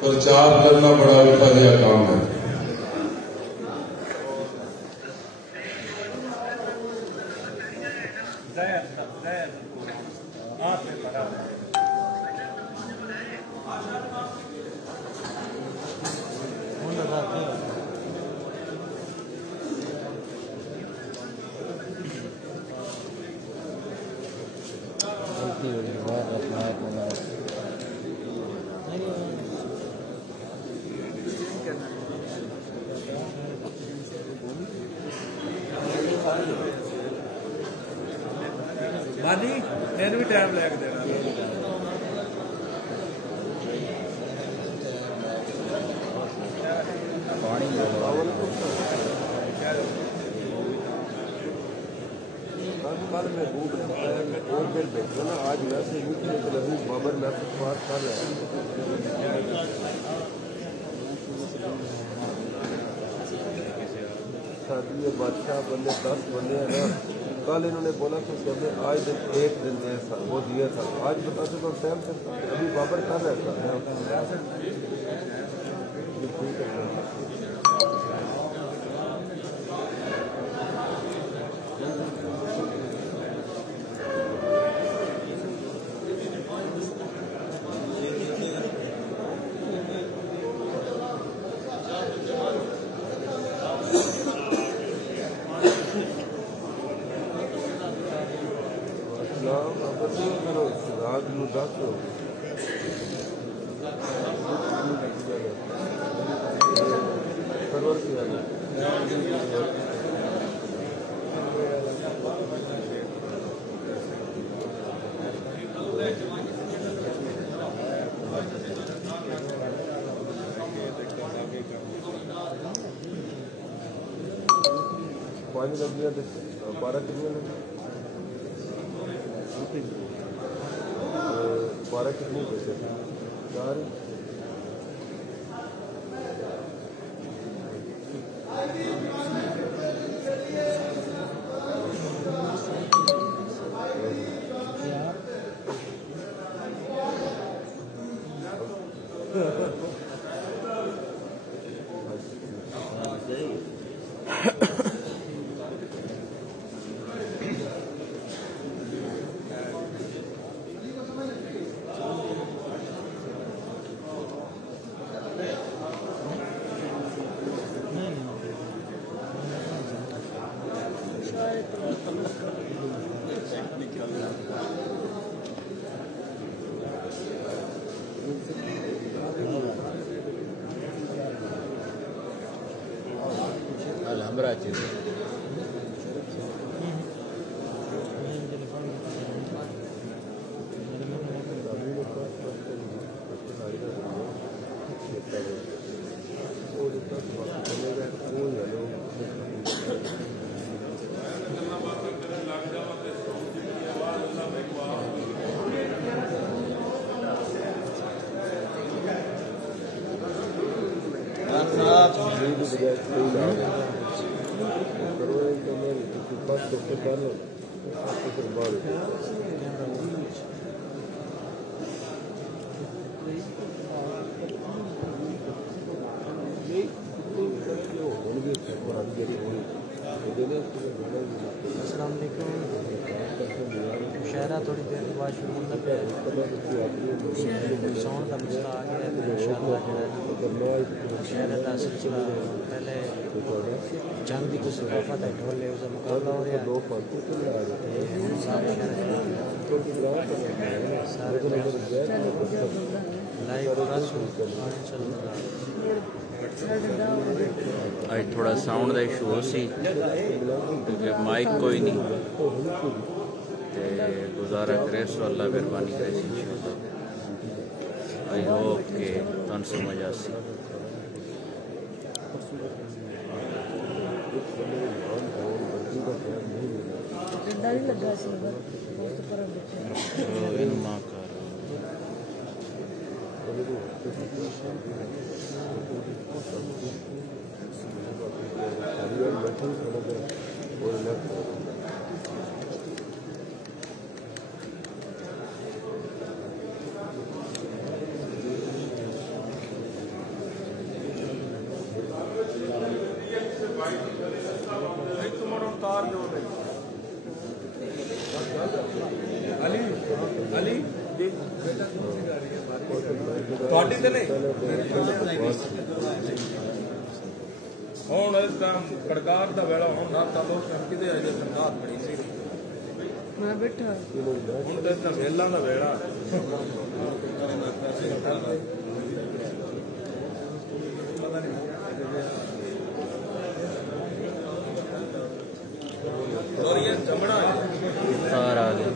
प्रचार करना बड़ा औखा जिहा काम है। मानी मैंने भी टाइम लग देना कल मैं भूख ने बताया कि और फिर भेजो ना, आज वैसे यूट्यूब पे लगी बाबर मैसेज पास कर रहा है। शादी बादशाह बंदे 10 बंदे हैं ना, कल इन्होंने बोला कि हमें आज दिन एक दिन ऐसा वो दिया था, आज बताते तो टाइम से अभी बाबर कर रहा था। पानी लग गया 12 कितने लगे 12 कितने पैसे 4 Alhambra चीज शहरा थोड़ी देर बाद शुरू होता है साउंड का मसला आ गया शहर का सिलसिला पहले जंग की कुछ सकाफत है ढोले उसका मुकाबला हो रहा है आज थोड़ा साउंड का इशू हो सी क्योंकि माइक कोई नहीं ते गुजारा करे सो अल्लाह मेहरबानी करे इंशाअल्लाह। आई होप के तुम समझ आसी ਤੁਹਾਡੀ ਤੇ ਨਹੀਂ ਹੁਣ ਇਸ ਟਾਈਮ ਕੜਕਾਰ ਦਾ ਵੇਲਾ ਹੁਣ ਨਾ ਤਾਂ ਲੋਕ ਕਿਤੇ ਅਜੇ ਸਰਕਾਰ ਬੜੀ ਸੀ ਮੈਂ ਬੈਠਾ ਹੁਣ ਤਾਂ ਵੇਲਾ ਦਾ ਵੇਲਾ ਪਤਾ ਨਹੀਂ और ये चमड़ा उतार आ गया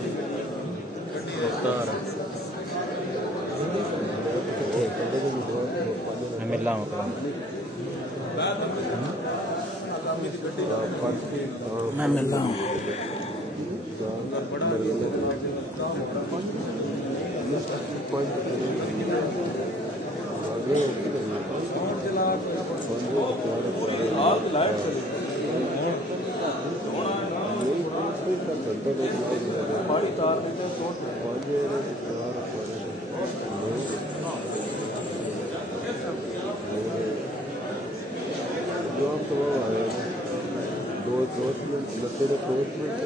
उतार मैं मिला हूँ मैं मिला हूँ हमारी कार में जो हम तो आए दो मिनट तेरे 2 मिनट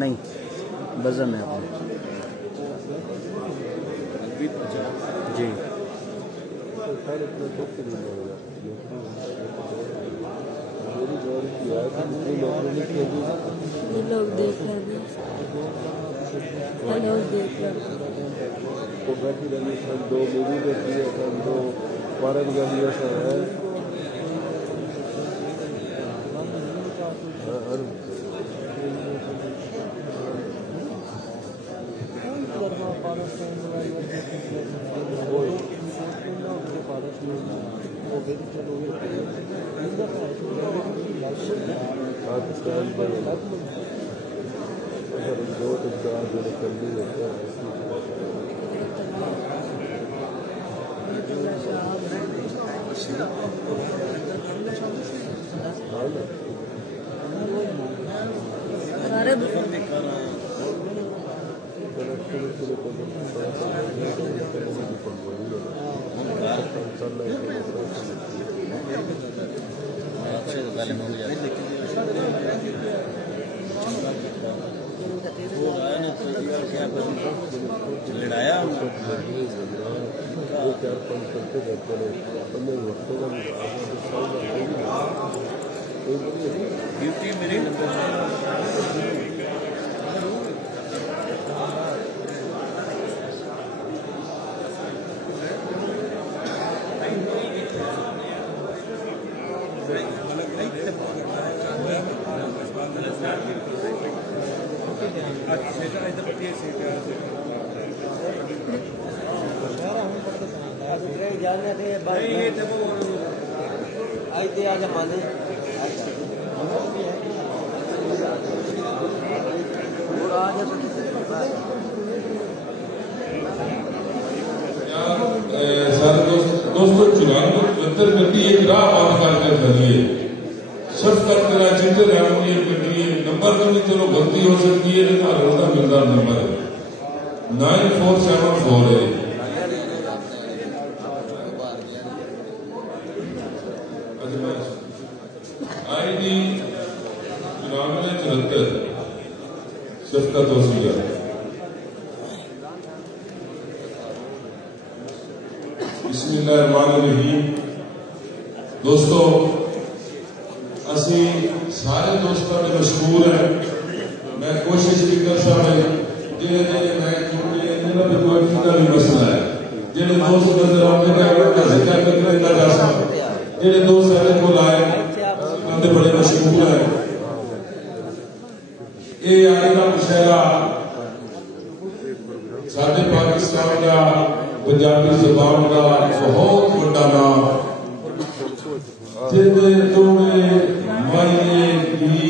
नहीं वजन है अपना जी लोग देख रहे तो बैठी रही सन 2 मूवी देखी है सन 2 फॉरन गलियों से है पाकिस्तान पर दो तो 4 दिन चलनी है सारे लड़ाया ड्यूटी मेरी दोस्तों चुनाव को बेहतर करती एक राह बात करके करिए शफकत करा जितने रामनी करिए नंबर में भी चलो गलती हो सकती है लेकिन रोजा मिलता नंबर है 9474 है ID चुनाव में 73 शफकत वसीला बिस्मिल्लाहिर्रहमानिर्रहीम दोस्तों असी सारे दोस्तों में मशहूर है मैं कोशिश भी कर सकता जिन्हें मैं भी कोई मसला है जिन्हें दोस्त नजर आने का जिक्र करने का जिन्हें दोस्त सारे को लाए बंदे बड़े मशहूर है ये आज का मुशायरा सारे पाकिस्तान का पंजाबी जबान का बहुत बड़ा नाम जिन्हें जोड़े मायने की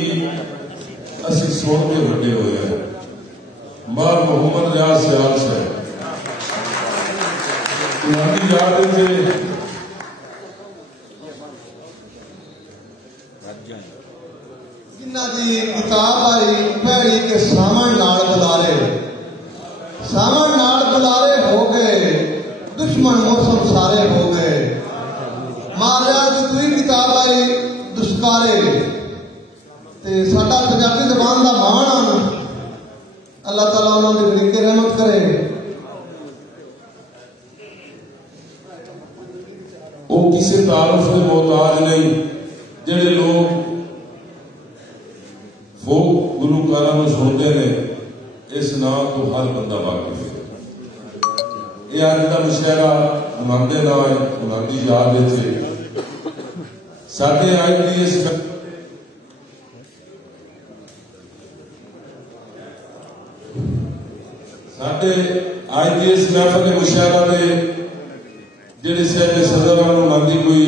असी सुन के बड़े हुए हैं मार मोहम्मद रियाज सियाल से तुम्हारी याद है जिन्ना दी किताब आई भैड़ी के सामन नाल बुलारे सावन नाल बुलारे हो गए, दुश्मन मौसम सारे हो गए। मारिया दी दूई किताब आई दुष्कारे ते साडा पंजाबी ज़बान दा मान अल्लाह ताला उन्होंने बरीके रहमत करे। वो किसी तारुफ के मोहताज नहीं। जेडे लोग फोक गुलूकारां नूं सुनते हैं इस नाम तो हर बंदा वाकिफ है। ये अज का मुशायरा उन्होंने नाम है, उन्होंने याद है। साडे अज की इस महफिल मुशायरा के जेडे साडे सदर उन्होंने कोई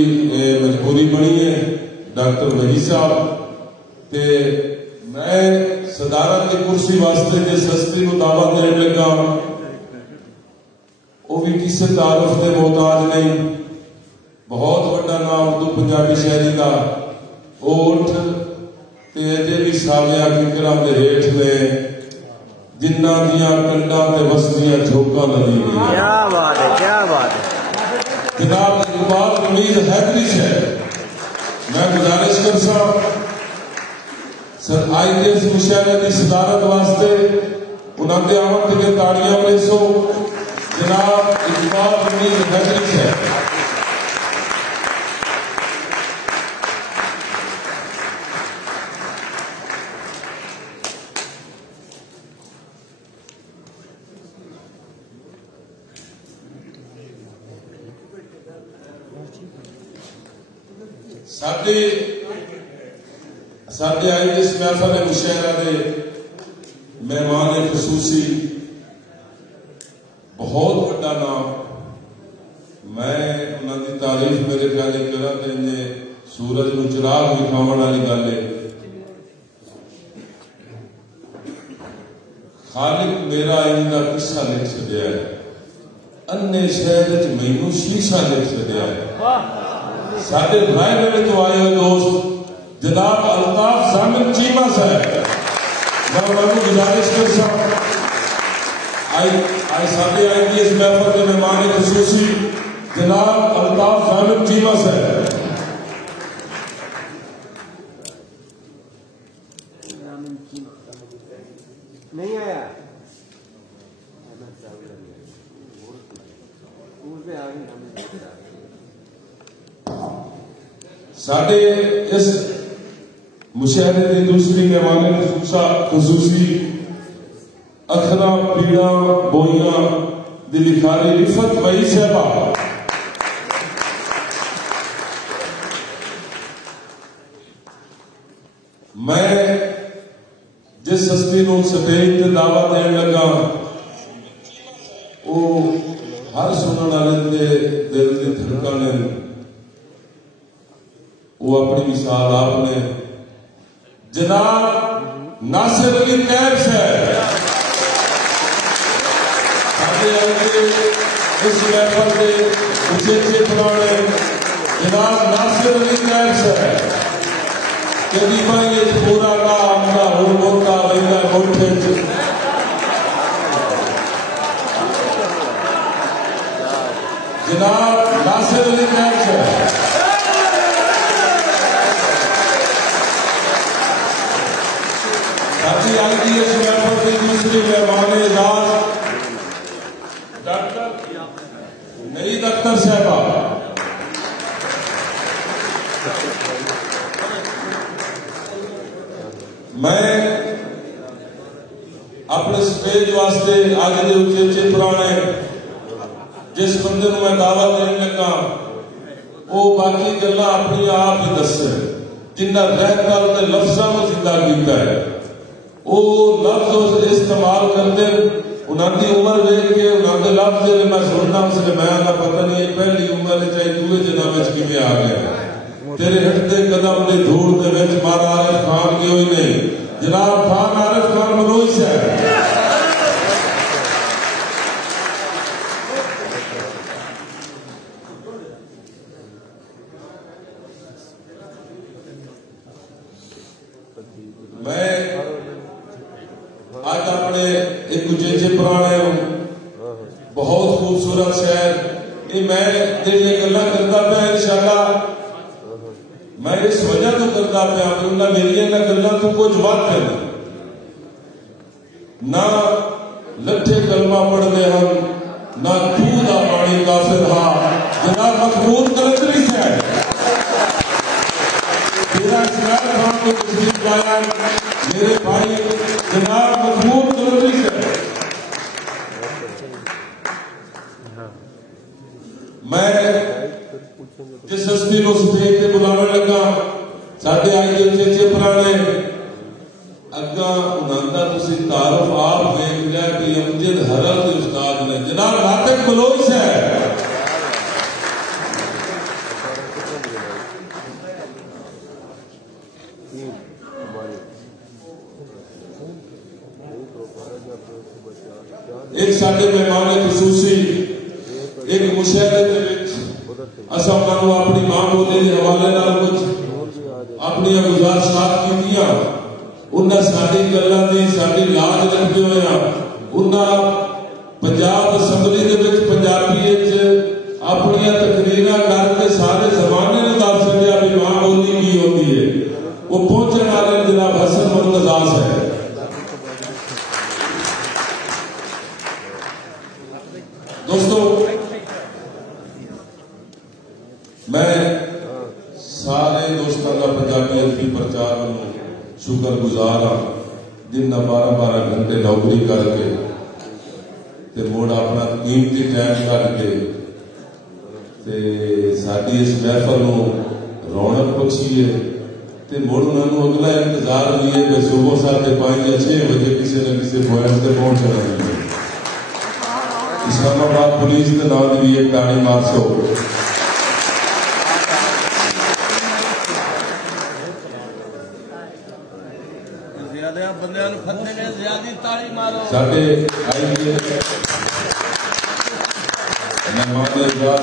मजबूरी बनी है डॉक्टर वही साहब ते मैं सदारत की कुर्सी वास्ते जिस हस्ती को दावा देने लगा वो भी किसी तारुफ के मोहताज नहीं। बहुत बड़ा नाम उर्दू पंजाबी शायरी का वो उठ ते अजे भी साविया फिकरां दे हेठ ने जिन्ना दियां कंडां ते वसदियां झोंकां लगी गई। क्या बात है, क्या बात है। जनाब इकबाल हमीद हैदरी है। मैं गुजारिश कर सर IKS मुशायरे की सदारत वास्ते उन्होंने आमद के ताड़ियां में सो जनाब इकबाल हमीद हैदरी है। साडे IKS महफिल मुशायरा के मेहमान खसूसी बहुत बड़ा नाम। मैं उन्होंने तारीफ मेरे ख्याल करा तो इन्हें सूरज को चिराग विखावन वाली गल है। खालिक मेरा इनका किस्सा लिख छड़िया है, अन्ने शहर मैनू शीशा लिख छड़िया है। साडे रायगढ़ तो आए हुए दोस्त जनाब अल्ताफ जामिल चीमा साहब, मैं उन्होंने गुजारिश कर साडे IKS महफिल के मेहमान खसूसी जनाब अल्ताफ जामिल चीमा साहब। नहीं आया साडे इस मुशायरे की दूसरी मेहमान खसूसी अखरा पीड़ा बोइया दी लिखारी रिफत वही साहबा। मैं जिस हस्ती को स्टेज से दावा देने लगा वो हर सुनने वाले के दिल की धड़कन है। वो अपनी मिसाल आपने जनाब नासिर अली कैब है। इस महफिल के उचेचे पुराने जनाब नासिर अली कैब है। कभी भाई पूरा काम का होता वही कोठे जनाब नासिर अली कैब है। IKS महफिल की दूसरी मेहमान एजाज डॉक्टर नईद अख्तर साहबा। मैं अपने स्टेज वास्ते अज के उचेचे पुराने जिस बंदे मैं दावा देने लगा वो बाकी गल्लां अपनी आप ही दसे जिन्ना रहकर लफ्जां को जिंदा किया है। वो लफ्ज इस्तेमाल करते उन्होंने उम्र देख के उन्होंने लफ्ज मैं सुनना उसने मैं पता नहीं पहली उम्र चाहे दूसरे जन्म किमें आ गया। तेरे हटते कदम ने धूल के विच मारा आरिफ खान की हुई नहीं जनाब खान आरिफ खान मनोज है। मैं आज अपने एक उचेचे पुराने बहुत खूबसूरत शहर। ये मैं जेड़ियां गल्लां करदा पिया इंशाअल्लाह मैं इस वजह तो करदा पिया कि उन्हां मेरियां इन्हां गल्लां तो कुछ वध ना लठे कलमा पढ़ते हैं ना खूह का पानी काफिर हा। जनाब महमूद कलंदरी है मेरा इस्लाम खान को तस्वीर पाया मेरे भाई जनाब महमूद कलंदरी है। मैं जिस हस्ती को स्टेज से बुलाने लगा साढ़े आई के चेचे पुराने अगा उन्होंने तुसी तारुफ आप देख लिया कि अमजद हरल के उस्ताद ने जनाब नातिक बलोच है। एक साढ़े मेहमान खसूसी एक मुशायरे असा अपनी मां बोली के हवाले कुछ अपनी गुजारिशात की उन्हें साड़ी गल्लां दी साड़ी लाज रखते हुए उन्हें पंजाब असैम्बली दे विच पंजाबी अपनी तकरीरां करके सारे जमाने ने दस सकिया भी मां बोली की होती है। वो पहुंचने वाले जनाब हसन मुर्तजा है। दोस्तों मैं सारे दोस्तों का पंजाबी अदबी प्रचार में शुक्रगुजार हाँ जिन्हें 12-12 घंटे नौकरी करके ते मुड़ अपना कीमती टाइम करके साड़ी इस महफल को रौनक बख्शी है ते मुड़ उन्होंने अगला इंतजार भी है कि सुबह 5:30 या 6 बजे किसी न किसी पॉइंट से पहुंचना है। इस्लामाबाद पुलिस के नाम भी एक ताड़ी मारसो साढ़े मेहमान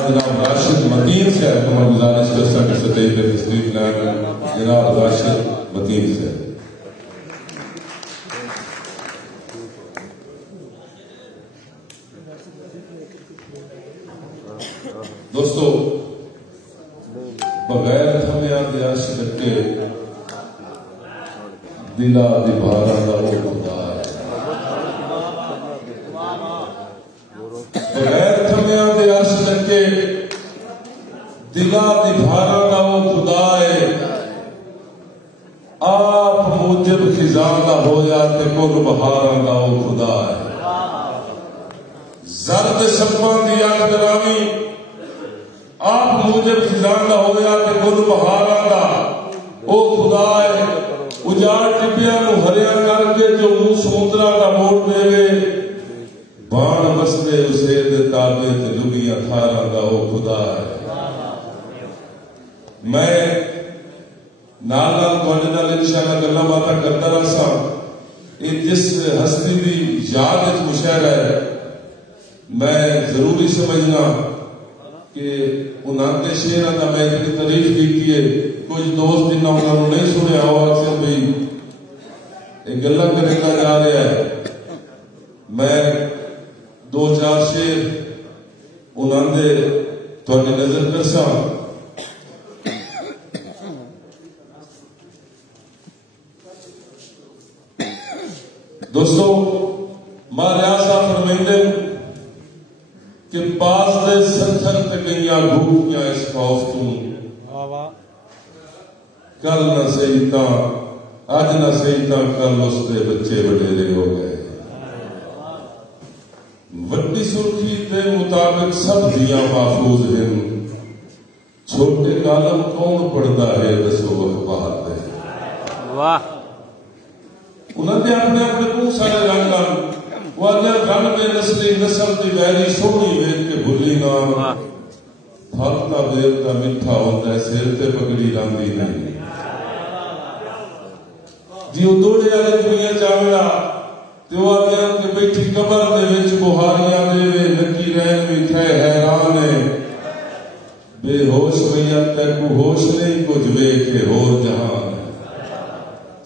जनाब राशिद मतीन से मैं गुजारिश कर सकते स्टेज पर तशरीफ लाए जनाब राशिद मतीन से। दोस्तों बगैर थमिया दयाश करके दिला दिभारा का वो खुदा है। बगैर थमिया दयाश करके दिला दिभारा का वो खुदा है। आप मुजिब खिजा का हो जाते कुल बहारा का वो खुदा है। जर्द शब्बों की याद करावी आप मुजिब खिजा का हो जाते कुल बहारा का वो खुदा है। उजाड़ टिबिया हरिया करके जो मुंह समुद्रा का मोड़ देवे बाण बसते उसे ताबे लुगिया थारा का वो खुदा है। मैं नाल इंशाअल्लाह गल्लां बातां करता रहा जिस हस्ती की याद मुशायरा है मैं जरूरी समझना कि उन्होंने शेर का मैं एक तारीफ की है। कुछ दोस्त जिन्हें उन्होंने नहीं सुने अक्सर भाई गल्ला करेगा जा रहा है। मैं 2-4 शेर उन्होंने थोड़ी नजर कर सा। दोस्तों महाराजा फरमाते कि पास दे सत्थर तकियां ढूंढियां इस खौफ तू कल न सही तां अज न सही तां कल उसके बच्चे वडेरे हो गए। वड्डी सुर्खी के मुताबिक सब दियां महफूज हैं। छोटे कालम कौन पढ़ता है दसो अखबार में। वाह उन्होंने अपने अपने बहुत सारे रंग वो अगर रंग में नस्ली नस्ल की वैरी सोहनी वेख के भुली ना फल का बेल का मिठा होता है सिर ते पगड़ी लांदी नहीं जी वो दौड़े वाले दुनिया चावड़ा तो आदि के बैठी कबर दे विच बुहारियां देवे नकी रहन भी थे हैरान है बेहोश भैया तैकू होश नहीं कुछ वेखे हो जहान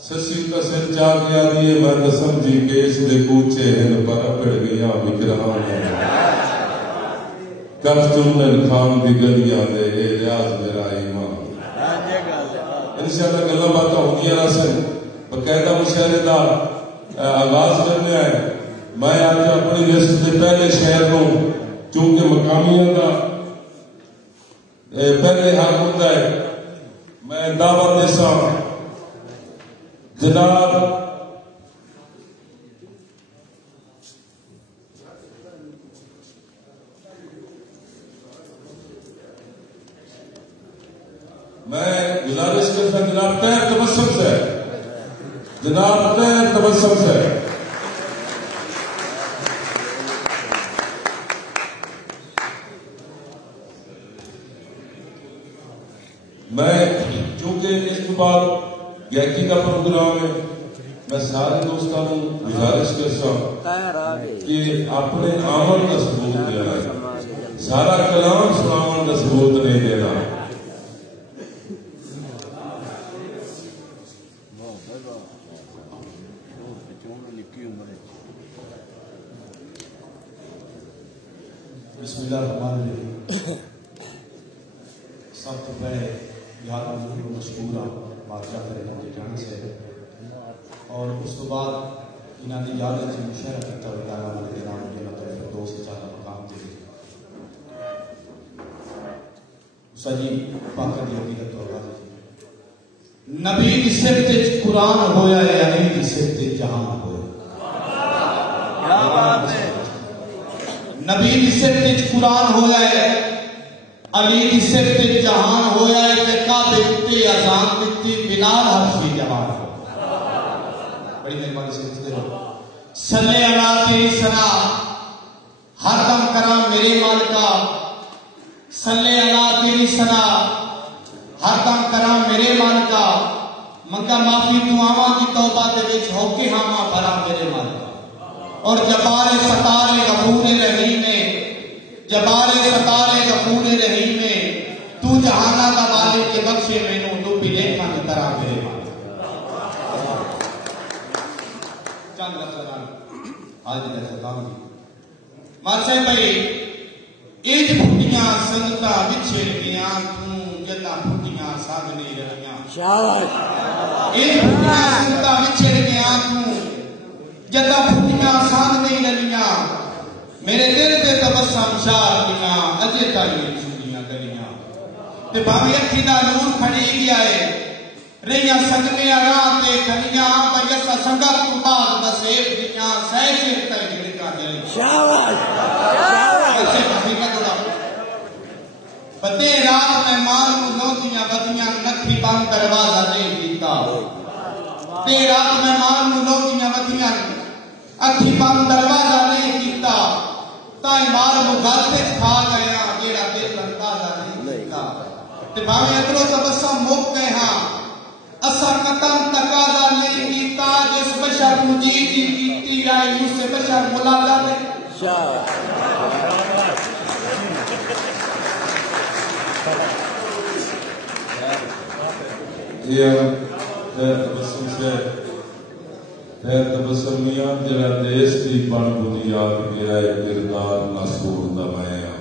ससी का सिर जा गया दिए मैं कसम जी केस दे कूचे हैं पर अकड़ गया विकरा जहान है कब तुमने खाम की गलियां दे ये रियाज मेरा ईमान इंशाअल्लाह गल्लां बातां होंदियां रसन बकायदा मुशायरे का आगाज करने आए मैं आज अपनी लिस्ट के पहले शहर को चूंकि मकामियों का पहले हक होता है मैं दावा देसा जनाब मैं गुजारिश करता जनाब तैर तबस्सुम से जनाब तैर तबस्सुम से मैं चूंकि इस बाद गायकी का प्रोग्राम है मैं सारे दोस्तों को गुजारिश करता कि अपने आमल का सबूत देना है सारा कलाम सुनावन का सबूत नहीं देना बिस्मिल्लाहिर्रहमानिर्रहीम सब तो पहले याद मशहूर बादशाह के जाने से और उस तो बाद इन्होंने याद मुशायरा किया दोस्त ज्यादा मकाम दे जी पाक दी हकीकत तो आगाज नबी दी सिर ते कुरान होया है अली दी सिर ते जहान होया क्या बात है नबी दी सिर ते कुरान होया है अली दी सिर ते जहान होया है ते काबे ते अजान दित्ती बिलाल हर्फी जवान बड़ी मेहरबानी से सुनते रहो सल्ले अला तेरी सना हर दम करा मेरे मालिका सल्ले अला तेरी सना हर दम करा मेरे मालिका मंगा माफी दुआवां दी तौबा दे विच होके हामा भरा मेरे मालिका और जबारे सतारे गफूर रहीम में जबारे सतारे गफूर रहीम में तू जहाना का वालिद के बख्शे मैनू तू भी लेखा की तरह मेरे चंद लफ्ज़ आज दी खताम दी मासे भाई इज फुटियां संगता विछड़ गया तू जदा फुटियां सागने रहियां शाबाश इज फुटियां संगता विछड़ गया तू जदा फुटियां सागने रहियां मेरे दिल ते तबस्सुम शार दिया अजे ताई सुनियां दरियां ते भावी अखी दा नूर खड़ी गया है रहियां संगने राह ते खलियां बयसा संगा तू बाद बसेब दियां सह के तई गिरका दे शाबाश बदे रात मेहमान नौतियां बदियां नखी बंद दरवाजा नहीं दीता ते रात मेहमान नौतियां बदियां अखी बंद दरवाजा नहीं दीता ताई मार गल से खा गया जेड़ा दिल अंदाजा नहीं दीता ते भावे अगलो तबस्सुम मुक गए हां असा कतम तकादा नहीं कीता जिस बशर मुजीद दी कीती आई उससे बशर मुलादा नहीं शाबाश ये तबस्सुम से तबस्सुम मियां जरा देश की बन बुनियाद गया है किरदार नासूर दमाया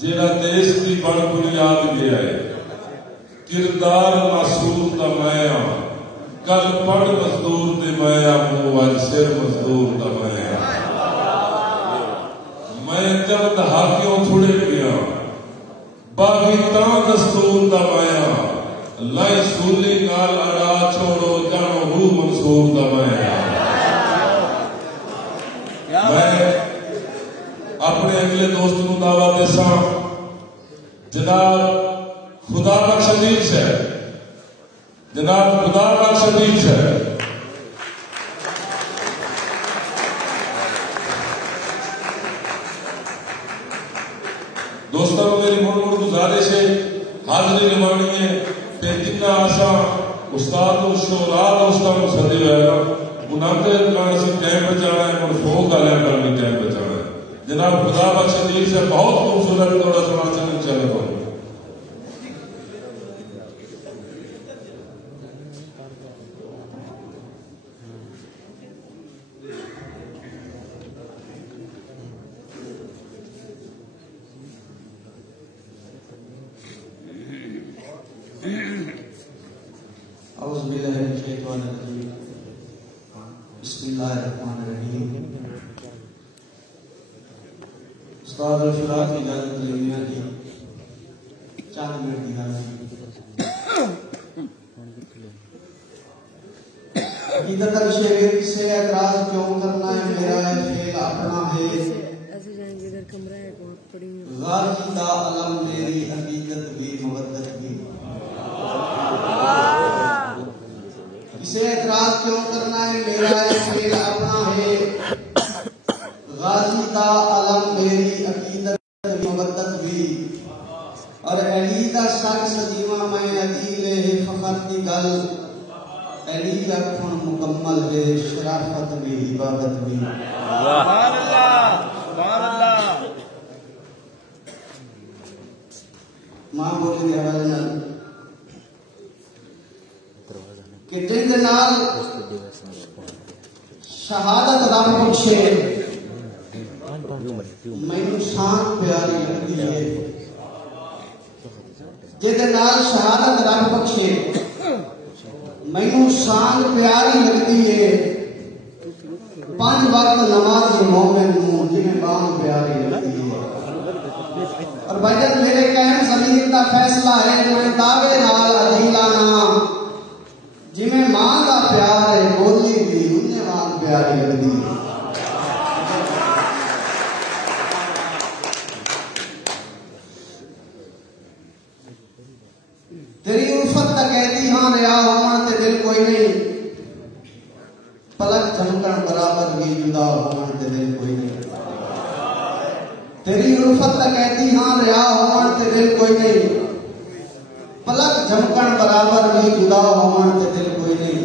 जरा देश की बन बुनियाद गया है किरदार नासूर दमाया कल पढ़ मजदूर दे माया मुंह अज सिर मजदूर दमाया मैं जब हाकियों छुड़े गया बागी तां दस्तूर दमाया लाई सूली नाल अड़ा छोड़ो जानो हू मंसूर दमाया मैं अपने अगले दोस्त को दावा देसा जनाब खुदा बख्श अजीज है जनाब खुदा बख्श अजीज है दोस्तों मेरी मुड़ मुड़ गुजारिश है हाजरी निभानी है ते जिन्ना आशा उस्ताद शोरा दोस्तों को सदी होगा मुनाते से टाइम बचाना है और फोक वाले का भी टाइम बचाना है जनाब खुदा बख्श अजीज से बहुत खूबसूरत थोड़ा सुना चले को शैतानिर्रजीम बिस्मिल्लाहिर्रहमानिर्रहीम। उस्ताद अल-फिराक की इजाजत लेने की चंद मिनट की गल हकीकत शेर से एतराज क्यों करना है, मेरा फेल अपना है, गाजी दा अलम मेरी अकीदत भी मुवद्दत भी। इसे एतराज क्यों करना है, मेरा फेल अपना है, गाजी दा अलम मेरी अकीदत भी मुवद्दत भी। और अली दा सग सजीवा मैं अकीले है फखर दी गल, अली अखुन मुकम्मल है शराफत भी इबादत भी। सुभान अल्लाह सुभान अल्लाह। मां बोली दे हवाले कि जिंद नाल शहादत रब बख्शे मैनू शान प्यारी लगदी है, जिंद नाल शहादत रब बख्शे मैनू शान प्यारी लगदी है। 5 वक्त नमाज मोमिन नूं जिवें बांग प्यारी लगदी है। और भाईजान मेरे कहन ज़मीर दा फैसला है, जिवें दावे नाल अदीलाना जिवें मां दा प्यार है, बोली भी उन्ने वांग प्यारी लगदी है। तेरी उल्फत दा कहती हां रिया होवन ते दिल कोई नहीं, पलक झमकन बराबर भी जुदा होवन ते दिल कोई नहीं। तेरी उल्फत दा कहती हां रिया होवन ते दिल कोई नहीं, पलक झमकन बराबर भी जुदा होवन ते दिल कोई नहीं।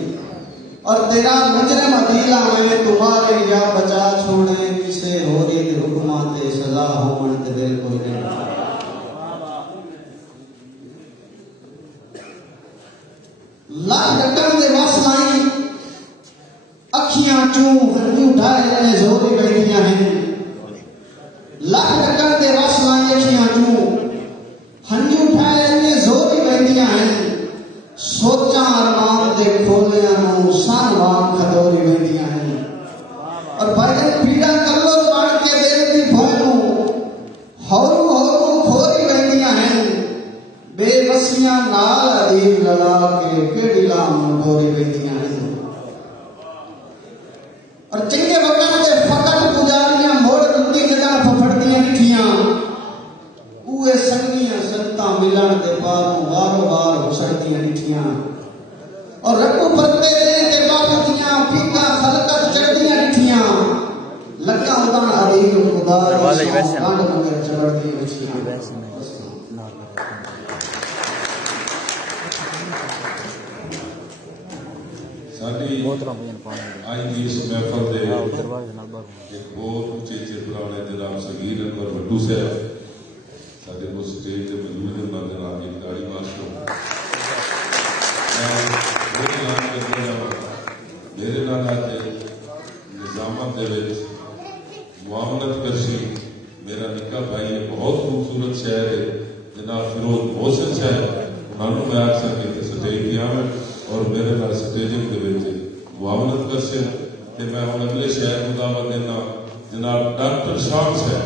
और तेरा मुजरिम अदीला मैं तुम्हारे या बचा छोड़े, किसे होरी दे हुक्मां ते सजा होवन ते दिल कोई नहीं। लख डकन दे वस लाई अखियां चूं हंझू ढाए ने जोरी बैठियां हैं। लख डकन दे वस लाई अखियां चूं हंझू ढाए ने जोरी बैठियां हैं। सोचा अरमान दे खोलियां नूं सन वांग खदोरी बैठियां हैं। और भाईजान पीड़ा कल्लो बन के दिल दी भोनू हौरू हौरू खोरी बैठियां हैं। बेबसियां नाल अदीब लड़ा के केड़ी लाम गोरी बैठियां हैं। और चंगे वक्त दे फकत गुजारियां मोड़ रुकी जगह फफड़दियां ठियां। उए संगियां संता मिलन दे पारों बारो बार उछड़दियां ठियां। और रकू फरते दे के बाबूदियां फीका खलकत चढ़दियां ठियां। लगा उदान अदीब खुदा दरवाजे वैसे ना मगर चढ़दी ठियां। साडी आज की इस महफल दे एक बहुत उच्चे बुलाने दे नाम सगीर अनवर भट्टू साहब साडे को स्टेज ते मौजूद हैं। उन्हां दे नाल एक ताड़ी मार दो। मेरे नाल अज निजामत दे विच मुआवनत करसी मेरा निक्का भाई है, बहुत खूबसूरत शहर है जनाब फिरोज मोहसिन साहब। उन्होंने मैं आख सके स्टेज पे आवे और मेरे नाल स्टेजिंग के मुआवनत कर से मैं हम अगले शहर को दावत देना जनाब डॉक्टर शाम साहब।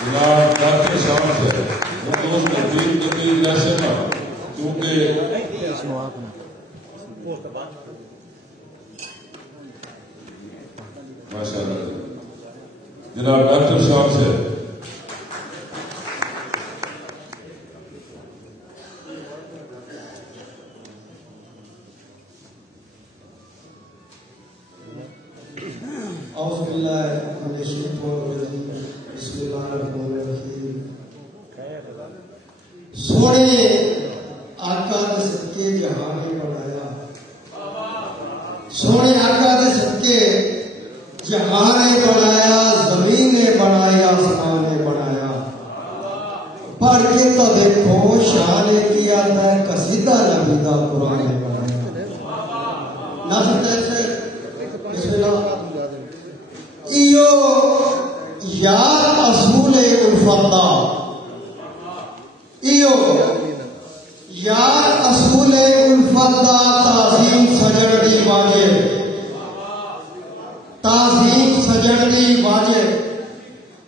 जनाब डॉक्टर शाम साहब दोस्त नजदीक के कई ऐसे ना क्योंकि माशाअल्लाह जनाब डॉक्टर शाम साहब। सोने आका दे सदके जहान ने बनाया, सोने आका दे सदके जहान ने बनाया, जमीन ने बनाया, आसमान ने बनाया। पढ़ के तो देखो शाह ने किया था कसीदा नबी दा कुरान ने बनाया। इयो यार असूले उल्फता, इयो यार असूले उल्फता ताजीम सजन दी बाजे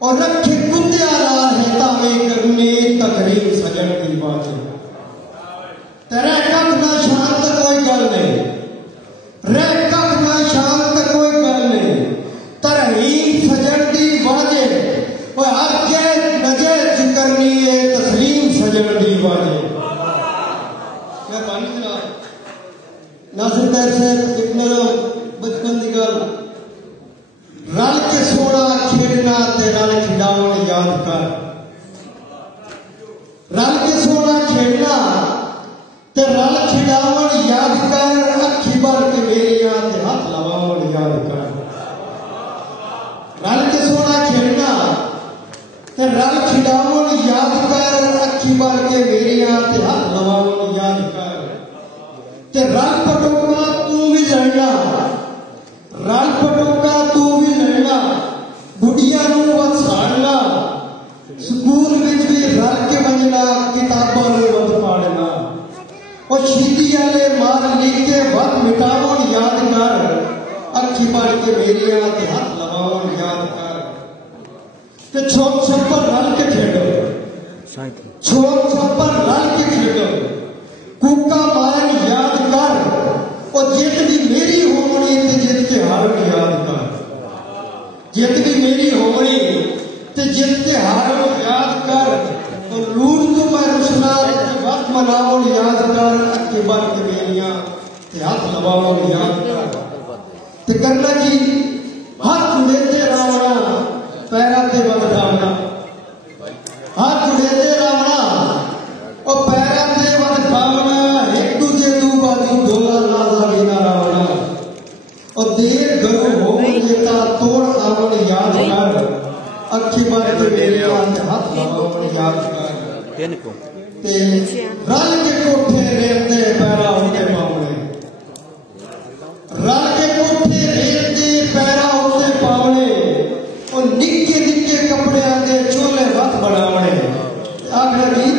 और रखे कुत्तिया नाल है तावे करने तकरीर सजन दी बाजे तेरे कख ना शान तक कोई गल नहीं रे कख ना शान तक कोई गल नहीं तरहीम सजन दी बाजे और हर के नजर करनी है तस्लीम सजन दी बाजे क्या पानी जनाब नासिर तैर से एक मेरा बचपन की गल रल के सोना खेलना ते रल खिडावन याद कर रल के सोना खेलना ते रल खिडावन याद कर अखी भर के मेरिया ते हाथ लवावन याद कर रल के सोना खेलना ते रल खिडावन याद कर अखी भर के मेरिया ते हाथ लवावन याद कर ते रल पटोका तू भी लड़ना रल पटोका तू भी लड़ना बुढ़िया वसाड़ना स्कूल में भी रल के बजना किताबों वध पढ़ना और शहीदी वाले मार लिख के वध मिटावन याद कर अखी पढ़ के मेरिया ते हाथ लवावन याद कर ते छोट छप्पर रल के खेलो छोट छप्पर रल के खेलो कुका मान याद कर और जित भी मेरी होनी ते जित के हारन याद कर जित भी मेरी होनी ते जित के हारन याद कर और लूट तो मैं रुसना वक्त मनावन याद कर अक्के बन के मेरिया ते हाथ लवावन याद कर ते करना जी हाथ देते रावणा पैरा ते वध खावना हाथ देते रावणा और पैरा ते वध खावना एक दूजे दू बाजू डोला लाजा बिना रावणा और देर गरु हो जेता तोड़ आवन याद कर अखी भर के मेरिया ते हाथ लवावन याद कर ते रल के कोठे रेंदे पैरा होते पावने रल के कोठे रेंदे पैरा होते पावने और निक्के निक्के कपड़े दे चोले हथ बनावने आखिर भी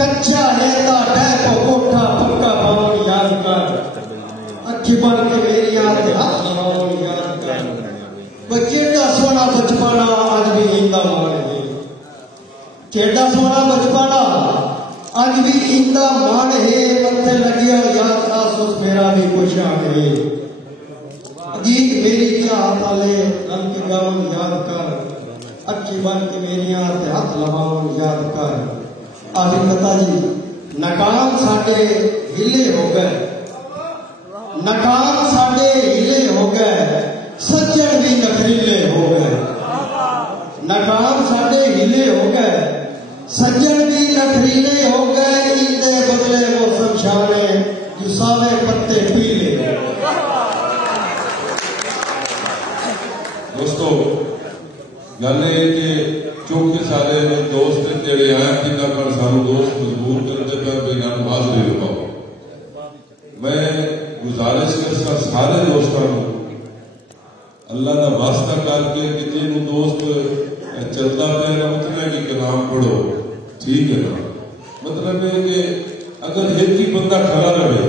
कच्चा लेता टैप कोठा पक्का पावन याद कर अखी बन के मेरी याद हाथ लगावन याद कर वह केड़ा सोना बचपना आज भी इंदा मान है केड़ा सोना बचपना आज भी इंदा मान है मत्थे लगिया याद आसुस मेरा भी कुछ आ गए गीत मेरी क्या हाले रल के गावन याद कर अखी बन के मेरी याद हाथ लगावन याद कर आगे पता जी नकाम साडे हिले हो गए नकाम साडे हिले हो गए सज्जन भी नखरीले हो गए नकाम साडे हिले हो गए सज्जन भी नखरीले हो गए इनके बदले मौसम शाने जो सारे पत्ते पीले दोस्तों गल है कि चौके सारे दोस्त जेडे आए जिन्होंने पर सानू दोस्त मजबूर करते पे बेनाम हाजिरी लगाओ मैं गुजारिश करता सारे दोस्तों अल्लाह का वास्ता करके कि जिन्होंने दोस्त चलता पे उतने की कलाम पढ़ो ठीक है ना मतलब है कि अगर एक ही बंदा खड़ा रहे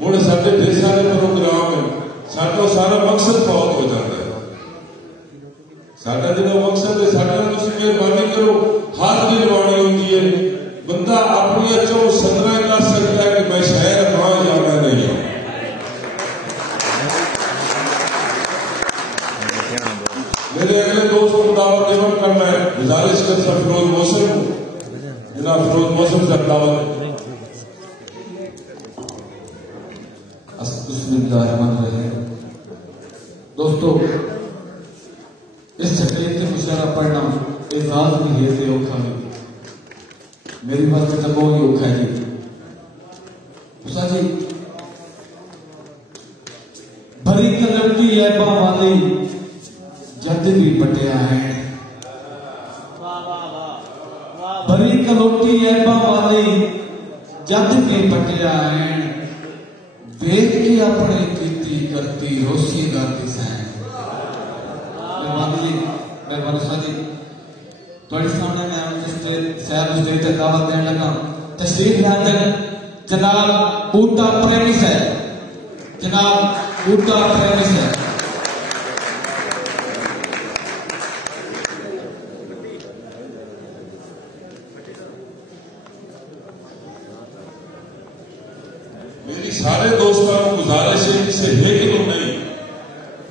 मुड़े साढ़े ढेर सारे प्रोग्राम है साडा सारा मकसद बहुत हो जाता है साडा जो मकसद है साडा मेहरबानी करो हाथ की लवानी होती है बंदा अपनी चो सदना कर सकता है कि मैं शहर हाँ या मैं नहीं मेरे अगले दोस्त को दावत देवन करना है गुजारिश कर सब फिरोज मौसम जनाब फिरोज मौसम से दावत दोस्तों इस तकलीफ से मुशारा पढ़ना एजाज भी है से औखा है मेरी बात से बहुत ही औखा है उषा जी भरी कलमती है वाली जद भी पटिया है भरी कलोटी है वाली जद भी पटिया है वेख के अपने कीती करती रोसी करती सैन मैं मनसा जी थोड़े सामने मैं सैर स्टेज तक दावत देने लगा तशरीफ लाते जनाब बूटा प्रेमिस है जनाब बूटा प्रेमिस है सारे दोस्तों को गुजारिश है किसी एक तो नहीं,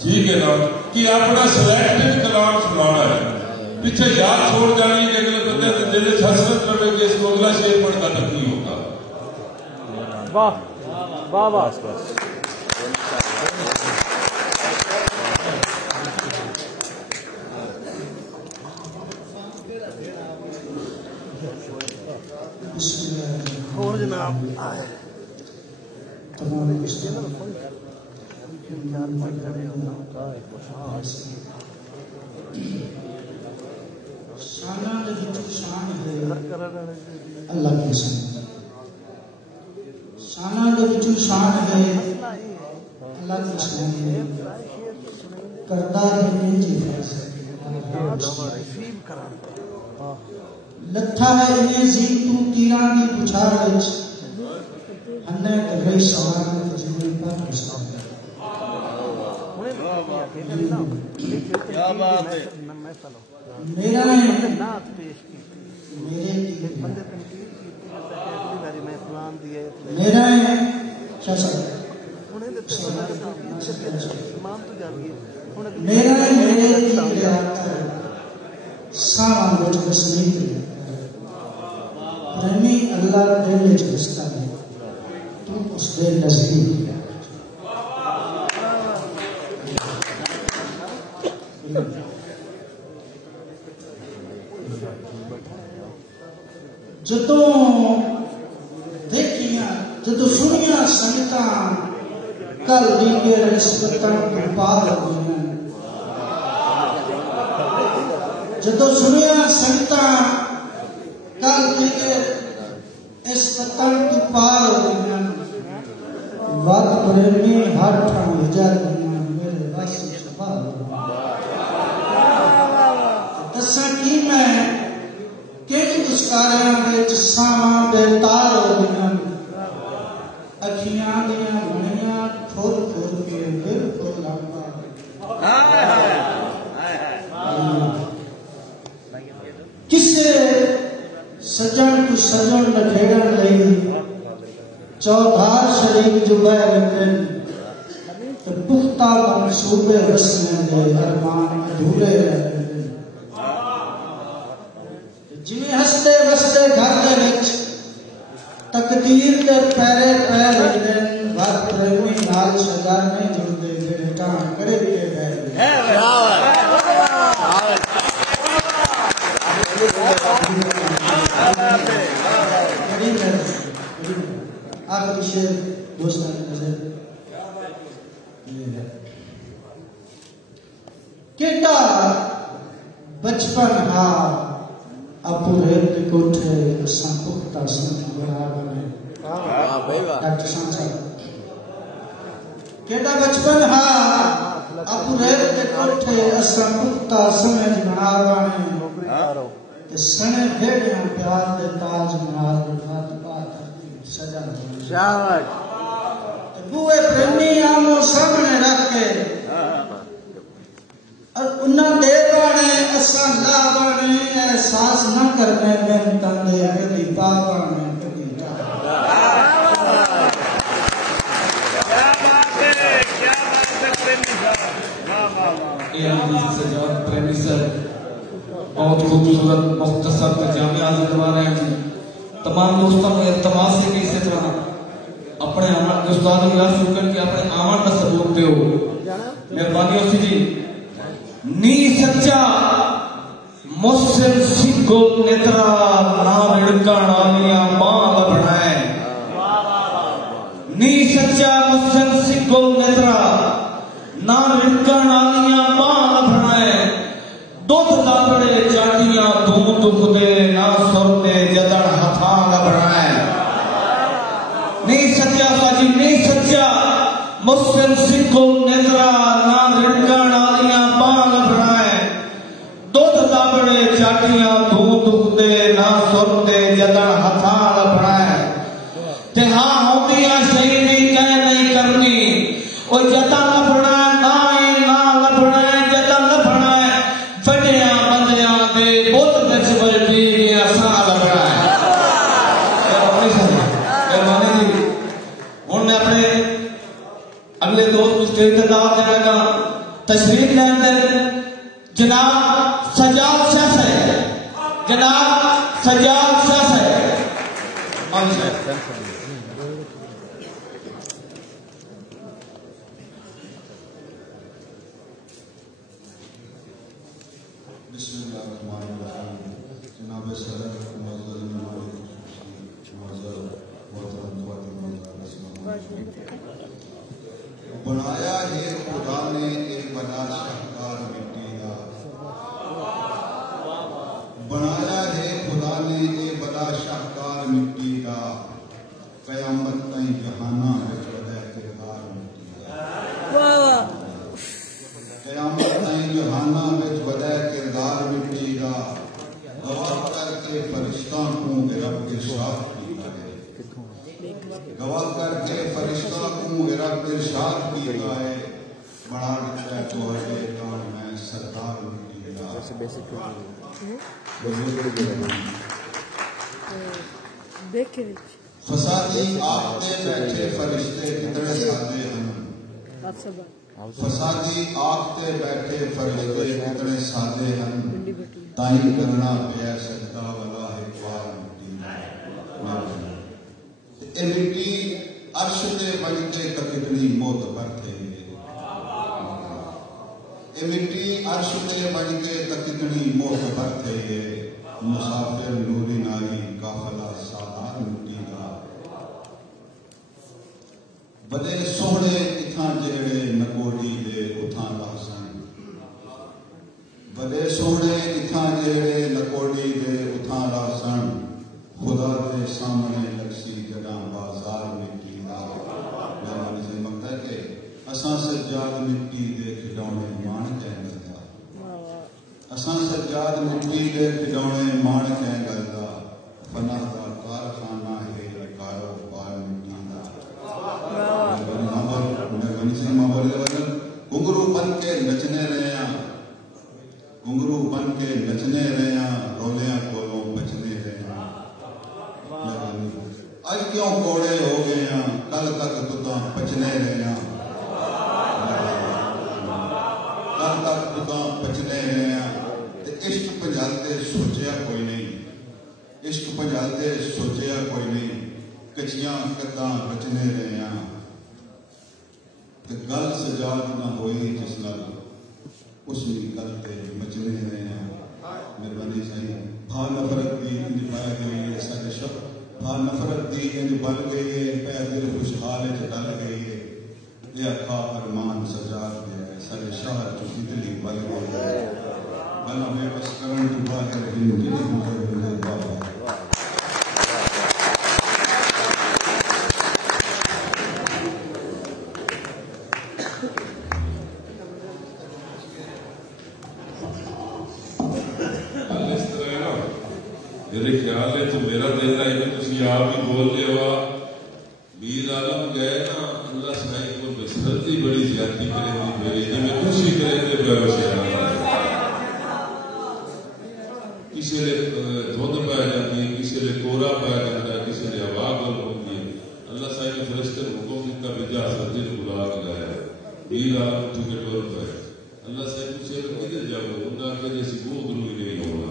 ठीक है ना, कि अपना सिलेक्टेड कलाम सुनाना है, पीछे याद छोड़ जानी है कि अगले बंदे दिल में हसरत रहे कि इसको अगला शेर पढ़ना तक नहीं होगा। वाह वाह वाह। और जनाब शाना शान है अल्लाह की शान, शाना शान है अल्लाह की शान है, करदा है जी लथा है इन्हें जी तू तीरां दी बुछार विच हन्ने करे सवार जिने पर क्या बात है। मेरा मेरा मेरा मेरे सावन विच वसनीक प्रेमी अल्लाह दिल विच बसता है, तू उसके नजदीक है। जदों देखिया जदों सुनिया संगतां कल दी के रिश्वतां तो पार होईयां, जदों सुनिया संगतां कल दी के इस वतन तो पार होईयां, वत प्रेमी हर ठां जादियां मेरे बस सवाल दसा की मैं केड़ी दुस्कारियां विच सावां बेतार हो गईयां, अखियां दियां मणियां खुर खुर के बिल्कुल लंबा किसे सजन को सजन नखेड़न लई चौधार शरीफ जुबैर दिन तो पुख्ता मंसूबे रस्में दे अरमान अधूरे रहते जिवें हसते वसते घर दे विच तकदीर के पैरे पैर रखते वत प्रेमी नाल सजा नहीं जुड़ते बेटा करे के बैठ आखिरी शेर दोस्तों की नजर केटा बचपन हा अपू रेत के कोठे असां पुख्ता संत बना बने डॉक्टर साहब केटा बचपन हा अपू रेत के कोठे असां पुख्ता समझ बना बने सने भेड़ियां प्यार दे ताज मनार दे बात बात सजा शाबाश बुए प्रेमी आमो सामने रख के और उन्ना दे बाने असा ला बाने एहसास न करने में तंदे कदी पा बाने कदी जा क्या बात है प्रेमी साहब वाह वाह वाह ये हमारी सजाद प्रेमी सर बहुत खूबसूरत मुख्तसर में जामिया करवा रहे हैं। तमाम दोस्तों को इल्तमास है कि इसी तरह अपने आमन के उस्ताद इलाज शुक्र के अपने आमन का सबूत दो, मेहरबानी होती जी। नी सच्चा मुस्लिम सिखो नेत्रा ना रिड़कण वालियां मां बनाए, नी सच्चा मुस्लिम सिखो नेत्रा ना रिड़कण वालियां मां बनाए, दुख दाबड़े चाटियां धूम दुखदे ना सुरते जदन हथां घबराए। नहीं सच्चा साजी नहीं सच्चा मुस्लिम सिखो नेत्रा ना रिड़कण वालियां मां घबराए, दुख दाबड़े चाटियां धूम दुखदे ना सुरते जदन हथां घबराए। ते हां होंदियां शहीदी कह नहीं करनी ओ जदन लभना ना ना लभना जदन लभना वड्डियां बंदियां दे बुत विच वजदी असां लभना है। मेहरबानी जी हुण मैं अपने तशरीफ लेंदे जनाब सजाद शाह साहब, जनाब सजाद शाह साहब। बनाया है खुदा ने एक बड़ा शाहकार मिट्टी का, बनाया है खुदा ने एक बड़ा शाहकार मिट्टी का, कयामत ताईं जहाना विच वधे किरदार मिट्टी का, कयामत ताईं जहाना विच वधे किरदार मिट्टी का, गवाह करके फरिश्तां को रब इरशाद कीता है, गवाह करके फरिश्ता को रब इरशाद कीता है, बड़ा दिता है तुहाडे कान मैं सरदार मिट्टी दा। फसादी आप ते बैठे फरिश्ते कितने सादे हैं, फसादी आप ते बैठे फरिश्ते कितने सादे हैं, ताई करना पिया सजदा वाला है वार मिट्टी। ए मिट्टी अर्श दे बनते कितनी मौत बरते, ए मिट्टी अर्श दे बनते कितनी मौत बरते, मुसाफिर नूरी नारी काफला सादार मिट्टी का, बड़े सोहने इथां जेड़े नकोड़ी दे उथां लासन, बड़े सोहने इथां जेड़े नकोड़ी दे उथां लासन, खुदा के सामने लक्सी जड़ा बाजार मिट्टी का। मेहरबानी से मंगता है कि असां सज्जाद मिट्टी दे खिडौने मान के गलदा, असां सज्जाद मिट्टी दे खिडौने मान के गलदा, फना दा कारखाना है कारोबार मिट्टी का। मेहरबानी से मामले घुंघरू बन के नचने रहे हैं, घुंघरू बन के नचने रहे हैं, रोलियां कोलों बचने रहे हैं। अज क्यों कोड़े हो गए हैं, कल तक तुता पचने रहे हैं, कल तक तुता पचने रहे हैं। इश्क पंजालते सोचिया कोई नहीं, इश्क पंजालते सोचिया कोई नहीं, कचियां कदा रचने रहे हैं। गल सजाद ना होई जिस नाल उसकी गल ते मचने रहे हैं। मेहरबानी सही भा नफरत दी इंज पाया गई है, सारे शब्द भा नफरत दी इंज बल गई है, पै दिल खुशहाल डल गई है, ये अखा अरमान सजाद गया है, सारे शहर तुसी दिली बल गई है, बला में बस करण तू बाहर हिंदी मुझे बाबा मेरे ख्याल है तो मेरा दिल है कि आप ही बोल रहे हो मीर आलम गए ना अल्लाह साईं को नसरत की बड़ी ज्यादती करेंगे मेरे जिम्मे खुशी करेंगे किसी ने धुंध पै जाती है, किसी ने कोरा पै जाता है, किसी ने हवा बंद होती है। अल्लाह साईं ने फरिश्ते ने हुक्म किया विद्या सदी ने बुला के लाया मीर आलम तुझे डर पे अल्लाह साईं पूछे किधर जाओ, उन्होंने आखिर जैसी वो जरूरी नहीं होगा।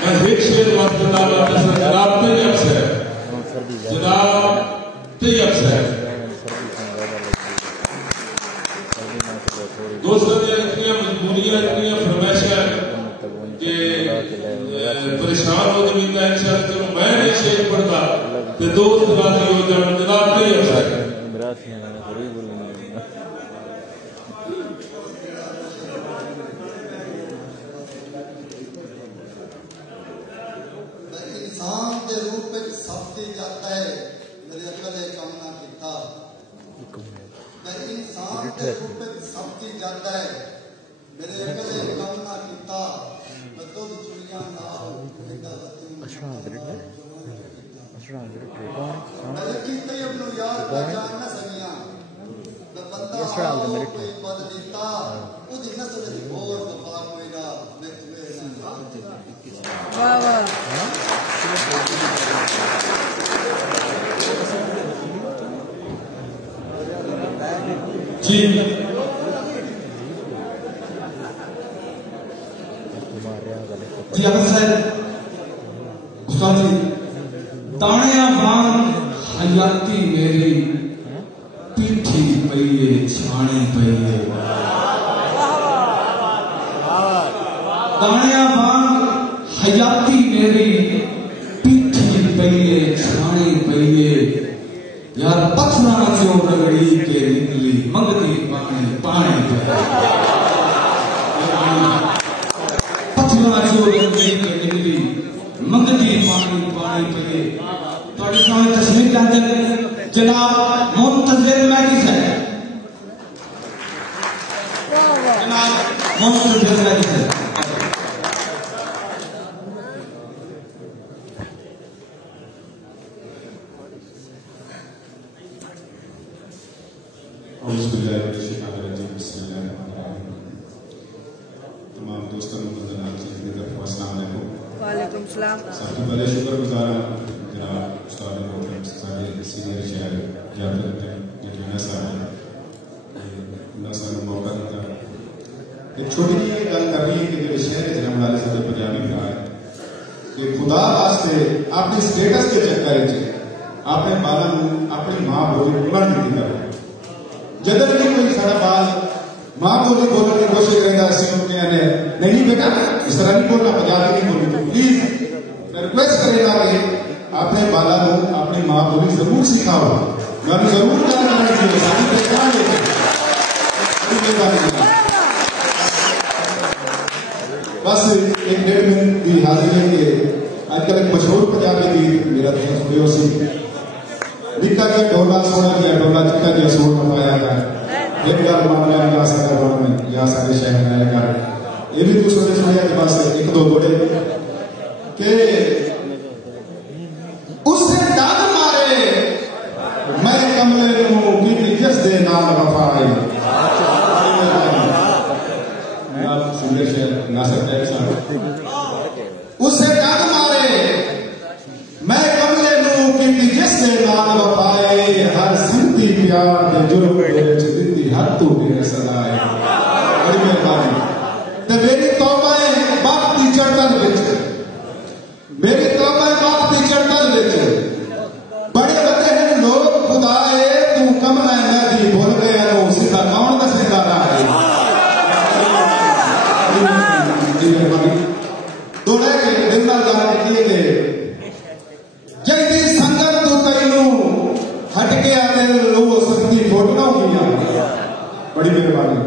मैं एक शेर बात जनाब तैयब से जनाब तैयब से दोस्तों इतनी मजबूरियां इतनी फरमाइशें कि परेशान हो जमींदा इंशाअल्लाह चलो मैं नहीं शेर पढ़ता तो दोस्त राजी हो जाए। जनाब तैयब से जाता है मेरे अकल कम ना किता, मैं इंसान के रूप में समझी जाता है मेरे अकल कम ना किता, मैं तो चुड़ियां ना मैं कितने अपनों यार पहचान ना सकिया, मैं बंदा कोई पद देता उदी नस्ल दी और वफा होएगा, मैं तुम्हें वाह वाह जी जी अफसर साहब उस्ताद जी ताणिया वांग हयाती मेरी पीठी पईए छाने पईए ताणिया वांग हयाती मेरी पीठी पईए छाने पईए यार पत्थरा जो रगड़ी के निकली मंगती पानी पानी पत्थरा जो रगड़ी के निकली मंगती पानी पानी पे थोड़ी सामने तस्वीर के अंदर जनाब मुंतजिर महदी साहब जनाब मुंतजिर महदी साहब तमाम दोस्तों वालेकुम सलाम। सबसे पहले शुक्रगुजार जनाब उस्ताद मोहतरम सारे सीनियर शहर जाना साहब ने सानू मौका दिता। एक छोटी जी गल कर रही है कि जो शहर रहने वाले सारे पंजाबी भरा है कि खुदा वास्ते अपने स्टेटस के चक्कर अपने बालों अपनी मां बोली बोलना नहीं करो। जदन भी कोई सारा बाल मां बोली बोलने की कोशिश करता है नहीं बेटा इस तरह नहीं बोलना, पंजाबी नहीं बोलनी। प्लीज मैं रिक्वेस्ट करेगा कि अपने बाला को अपनी मां बोली जरूर सिखाओ। मैं जरूर बस एक 1.5 मिनट की हाजिर है कि आजकल एक मशहूर पंजाबी गीत मेरा दोस्त सुनियो सी निका के डोला सोना दिया डोला चिक्का दिया सोन पाया गया एक गल मामला या सारे गांव में या सारे शहर में लगा ये भी कुछ सुने सुने के पास एक दो बोले कि उससे दाग मारे मैं कमले नूं की जिस दे नाल वफाई आप सुने शहर नासर टैग साहब उससे दाग मारे मैं कमले नूं की जिस दे नाल वफाई हर सिंधी प्यार दे जुर्म विच दिंदी हर तू तेरे सदाए। बड़ी मेहरबानी ते मेरी तौबा है वक्त की चढ़तल विच मेरी तौबा है वक्त की चढ़तल विच बड़े बड़े हैं लोग खुदाए तू कमला नदी भूल गया नो सीधा कौन दसेगा राह दोड़े के दिल नाल गल किए के जैदी संगत तू तैनू हट के आते लो सकती फोटो हुई। बड़ी मेहरबानी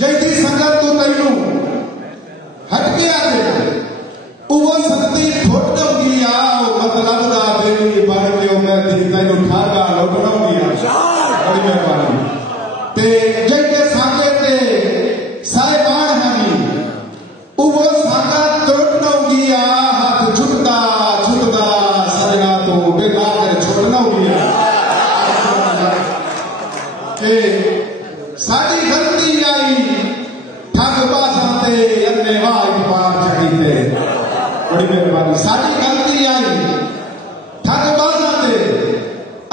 जैदी संगत तू तैनू हट के आते वो सकती फोटो हुई मतलब दा बेली बन के मैं तैनू ठागा लौटना हुई। बड़ी मेहरबानी ते जैके साके ते साहिबान हमी वो साका तोड़ना हुई हाथ छुटता छुटता सजना तो बेला कर छोड़ना हुई कि साड़ी गलती आई ठग बाजाते अन्ने वाह पार चढ़ीते। बड़ी मेहरबानी साड़ी गलती आई ठग बाजाते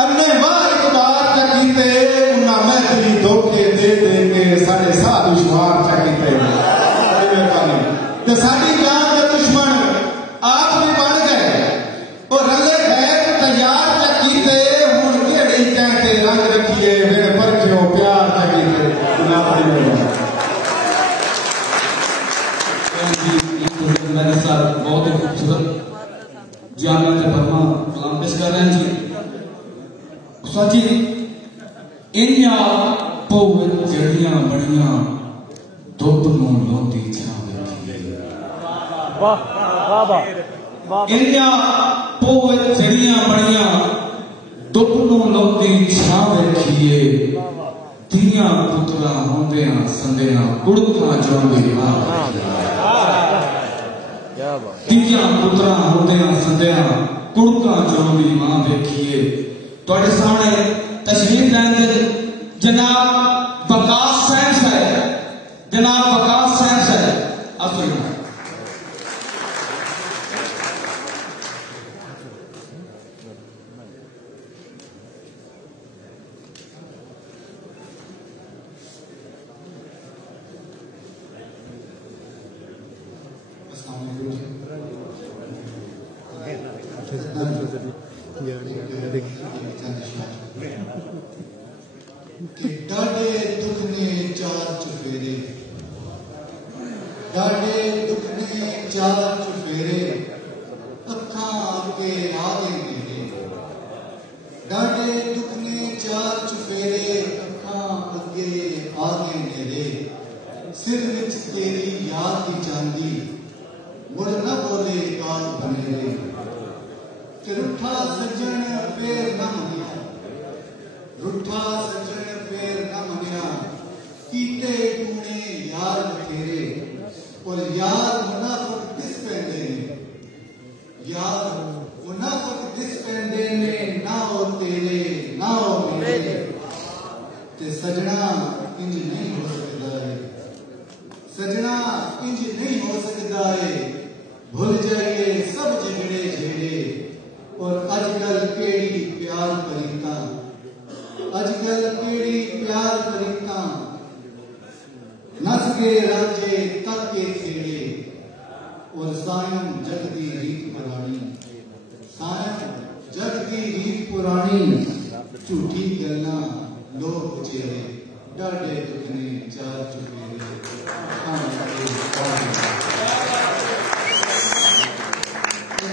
अन्ने वाह पार चढ़ीते उन्ना महफिली धोखे दे दे के साढ़े साथ दुश्वार चढ़ीते। बड़ी मेहरबानी ते साड़ी जान के दुश्मन आप भी बन गए और रले गए तैयार चकीते हुण केड़ी कहते रंग रखिए मेरे परखियों प्यार चकीते। ना बड़ी मेरे साथ बहुत ही खूबसूरत जामिया के फरमा कलाम पेश कर रहे हैं जी उस्ताद जी। इन्या पौवे जड़ियां बड़ियां दुध नूं लोंदी छां इन्या पौवे जड़ियां बड़ियां दुध नूं लोंदी छां वेखिए धीआं पुत्रा होंदियां संदियां कुड़कां चोंदी धीआं पुत्रा होंदियां संदियां कुड़कां चोंदी मां देखिए। तुहाडे सामने तशरीफ लाए जनाब वकास साहब जनाब वकास साहब असल कि डाडे दुख ने चार चुफेरे, डाडे दुख ने चार चुफेरे अखा आके आ गए मेरे, डाडे दुख ने चार चुफेरे अखा आगे आ गए मेरे, सिर विच तेरी याद की चांदी मुड़ न बोले काल बनेरे, कि रुठा सजन फेर न मनिया, रुठा सजन फेर न मनिया, कीते टूने यार बथेरे, और यार मुनाफिक दिस पैंदे ने, यार मुनाफिक दिस पैंदे ने, ना हो तेरे ना हो मेरे, ते सजना इंज नहीं हो सकता है, सजना इंज नहीं हो सकता है, भूल जाइए सब झगड़े झेड़े, और अजकल केड़ी प्यार करीता, अजकल केड़ी प्यार करीता, नस के रांझे तक के खेड़े, और सायम जग दी रीत पुरानी, सायम जग दी रीत पुरानी, झूठी गल्लां लोग चेहरे, डाडे दुख ने चार चुफेरे,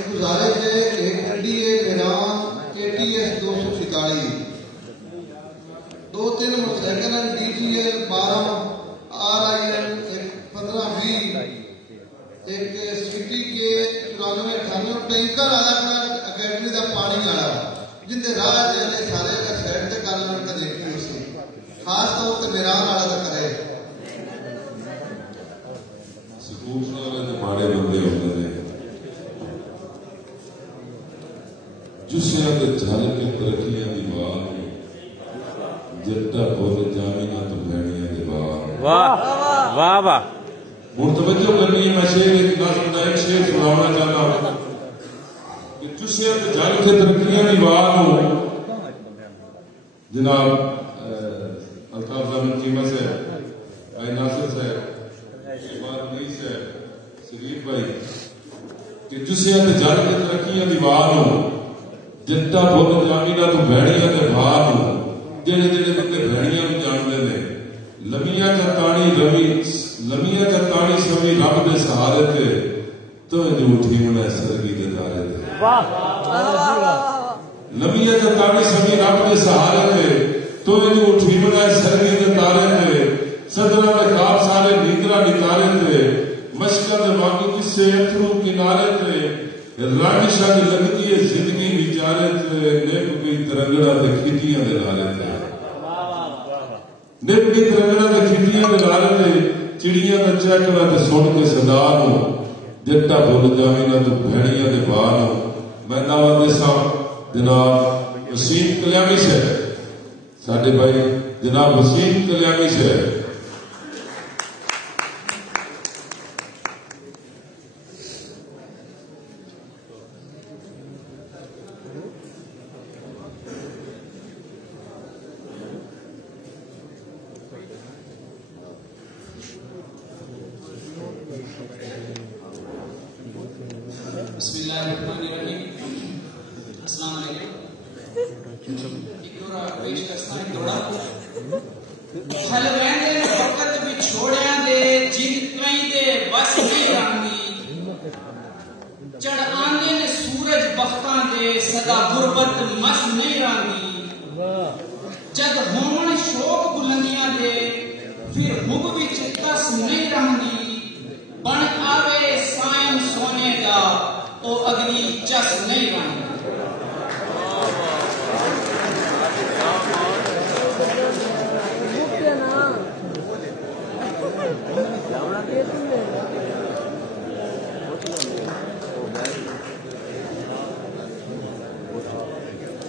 गुजारिश है एक गड्डी है Iran KTS 247, 2-3 motorcycle DGL 12 RIL 1520, एक सिटी के 9498 टैंकर आया अकेडमी का पानी वाला, जिंदे राह चले सारे का साइड से कर लेने का देखी उसे, खास तौर पर ईरान वाला तो करे सूचना वाले माड़े बंदे होते हैं, जुस्सियां ते झल के तरक्कियां दी बात, जट्टा बोल जामिया तो भैणियां दे बात। वाह वाह वाह, मुतवज्जो करनी है। मैं शेर एक शेर सुनाना चाहता हूं कि जुस्सियां ते झल के तरक्कियां दी बात हो। जनाब अल्ताफ ज़मीन कीमा से, भाई नासिर साहब, इकबाल अनीस है, शरीफ भाई, कि जुस्सियां ते झल के तरक्कियां दी बात हो, जट्टा बुल जामिना तो भैणियां दे भाव, जेड़े जेड़े बंदे भैणियां भी जानते हैं, लमिया चरतानी रवि, लमिया चरतानी सभी रब दे सहारे थे, तो झूठी मुने सरगी दे दारे थे। लमिया चरतानी सभी रब दे सहारे थे, तो झूठी मुने सरगी दे तारे थे, सदरा में खाब सारे नींदरा नितारे थे, मशका दे बाकी किस्से अथरू किनारे थे, रंग शंग लगती है जिंदगी विचारे थे, नेक की तरंगड़ा ते खिटियां दे नारे थे, नेक की तरंगड़ा ते खिटियां दे नारे थे, चिड़ियां दा चहकना ते सुन के सदा नो, जट्टा भुल जामिना तो भैणियां दे बार नो। मैं नाम देसा जनाब वसीम कल्याणी से, साडे भाई जनाब वसीम कल्याणी से,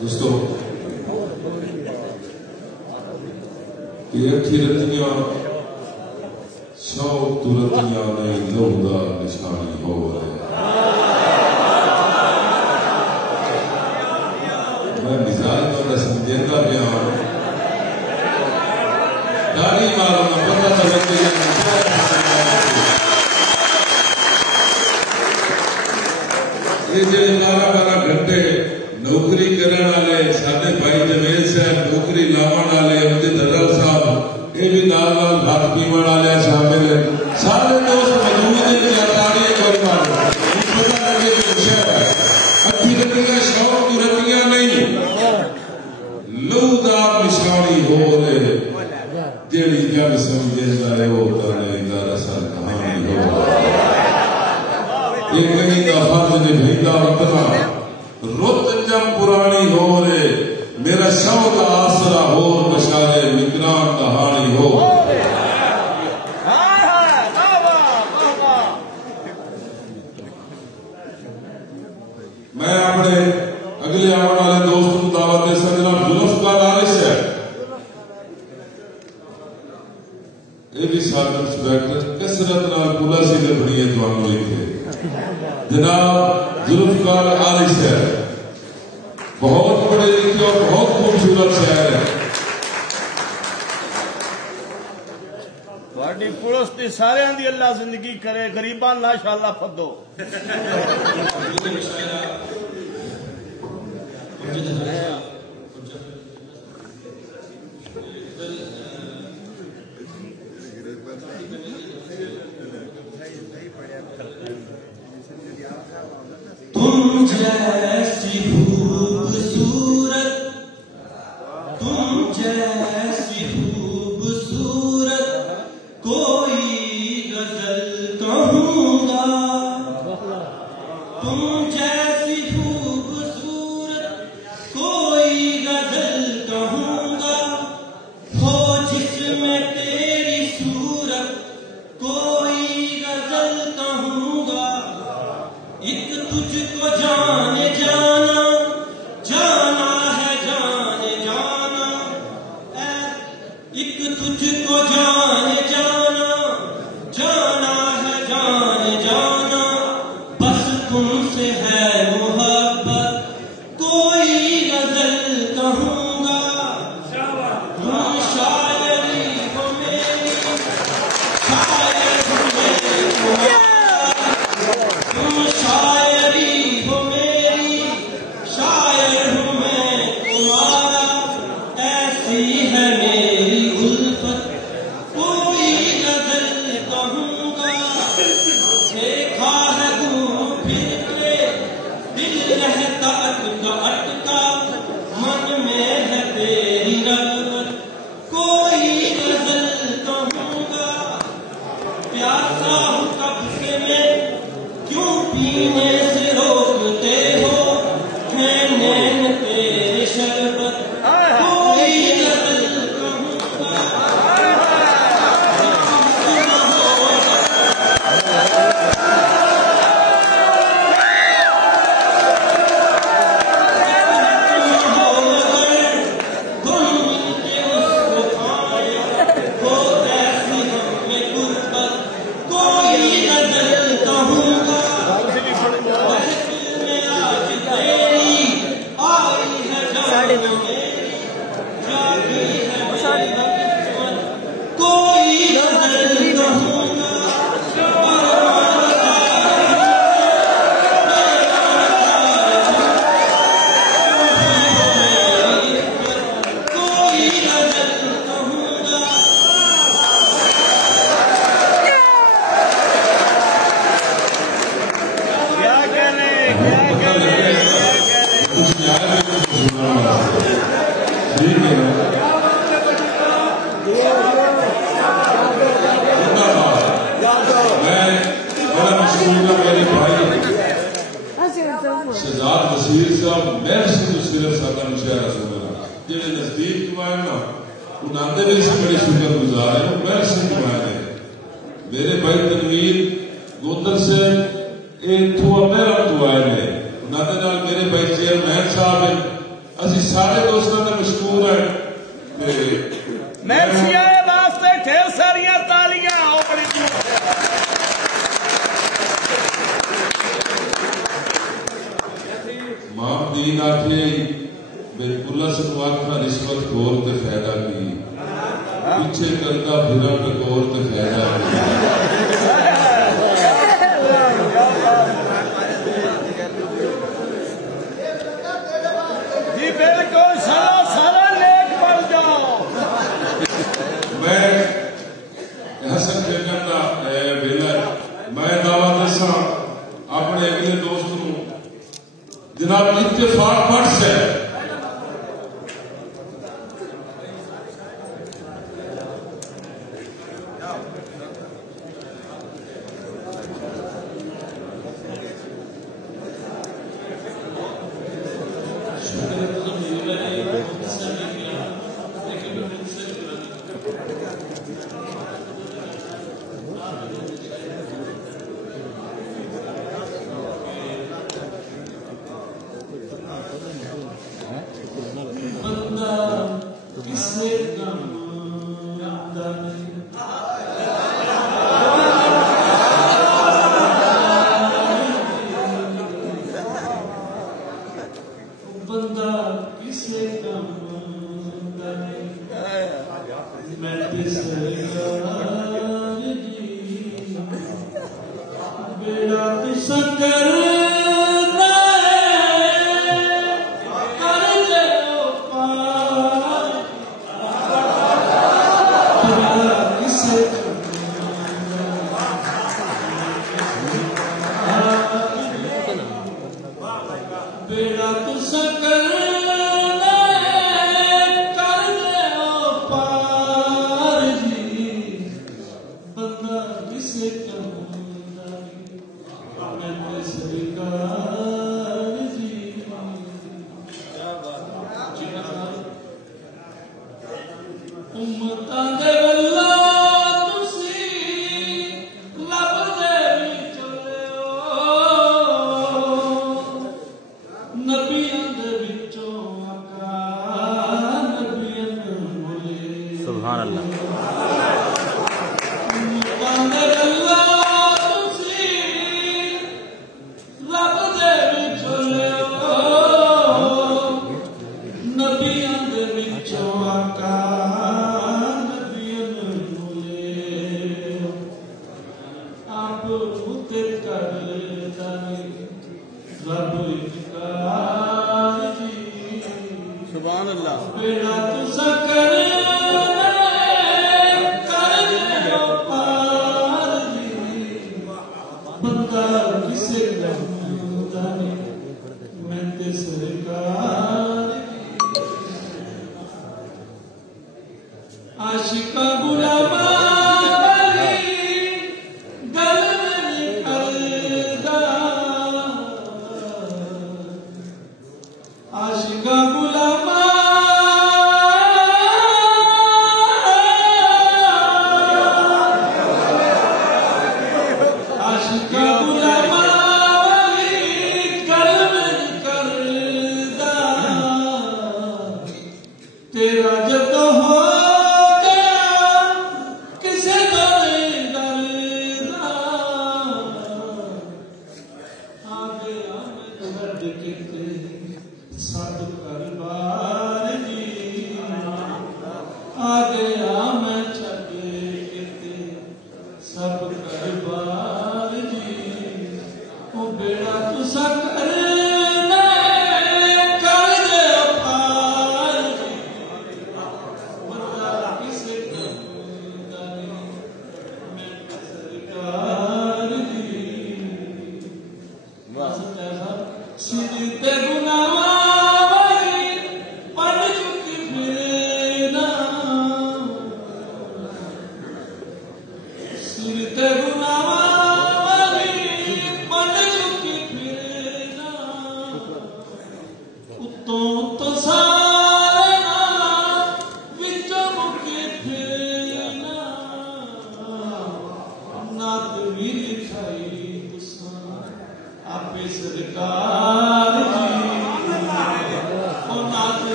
दोस्तों रतियां शौक तुरतियां ने लौदा निशानी हो रहे, मैं मिजाज तो समझेगा बयान दारी मारो ना पता चलते ये जो 12 घंटे नौकरी करने वाले साडे भाई जवेद साहब नौकरी लावन वाले उनके पुरानी हो रे जेड़ी जग समझेंदा है वो करने दा रसल कहानी हो एक कहीं का फर्ज ने भेजा वतना रुत जब पुरानी हो रे मेरा शौक आसरा हो बशारे विक्रांत कहानी हो। मैं अपने अगले आने वाले दोस्त को दावत दे सकता जुल्फकार आरिस है ये भी साथ इंस्पेक्टर कसरत नाल पुलिस ने बड़ी तुहानू लिखे जनाब जुल्फकार आरिस है बहुत बड़े लिखे और बहुत खूबसूरत शहर है। थोड़ी पुलिस की सारे दी अल्लाह जिंदगी करे गरीबां नाशाला फदो तुम जैसी खूबसूरत तुम जैसी खूबसूरत कोई गजल कहूँगा तुम जैसी खूबसूरत कोई गजल कहूँगा हो जिसमें तेरी सूरत कोई गजल कहूँगा एक तुझको जाने जाना जाना है जाने जाना एक तुझको जाने जाना जाना है जाने जाना बस तुमसे है मोहब्बत कोई गजल कहूँगा तुम शायरी हो मेरी शायर हो मेरी तुम शायरी हो मेरी शायर हूँ मैं तुम्हारा ऐसी है मेरी उल्फत कोई गजल कहूँगा देखा है घूम फिर के दिल रहता अटका अटका मन में है तेरी रगबत कोई गजल कहूँगा प्यासा हूँ कब से मैं क्यों पीने से रोकते हो है नैन तेरे शरबत कोई गजल कहूँगा तुम मिलके उसको पाए हो ऐसी हमें गुर्बत कोई गजल कहूँगा कोई गजल कहूँगा कोई गजल कहूँगा क्या कहने कुछ याद है कुछ सुना ठीक है मैं बड़ा मशहूर का मेरे भाई शहजाद वसीर साहब मैं सिर्फ सादा मुशायरा सुना जेडे नजदीक जो आए ना उन्होंने भी इस बड़ी शुक्रगुजार है मैं सिर्फ आए मेरे भाई तनवीर गोदर से इतों मेरा तो आए ने उन्होंने मेरे भाई चेयरमैन साहब है असि सारे दोस्तों ने मशहूर है मैक्सी आए वास्ते ढेर सारियां तालियां आओ बड़ी मां दीन आखे बिल्कुल आखना रिश्वत खोर ते फायदा की पीछे करता फिरा टकोर ते फायदा जी बिल्कुल सारा सारा नेक बन जाओ। मैं हसन जगन का वेला मैं दावा दसा अपने अगले दोस्त को जनाब इत्तेफाक बख्श है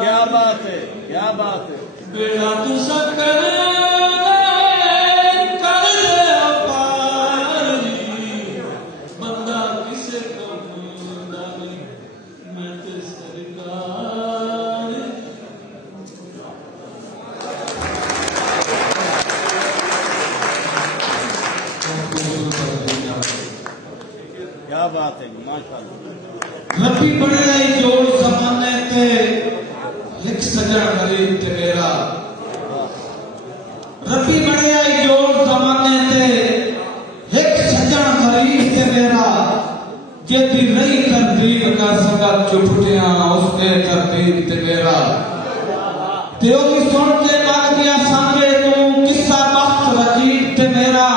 क्या बात है, क्या बात है। बेड़ा तू सकर बंदा किसे मैं तो सरकार। क्या बात है, माशाअल्लाह। रब्बी बड़े लाई जोड़ जमाने ते एक सजन गरीब ते मेरा। रब्बी बड़े लाई जोड़ जमाने ते एक सजन गरीब ते मेरा। जेदी रही तरतीब का सका चुपटियां उसने तरतीब ते मेरा। ते ओदी सुन के मार दिया सांगे तू किस्सा बख्त रजीब ते मेरा।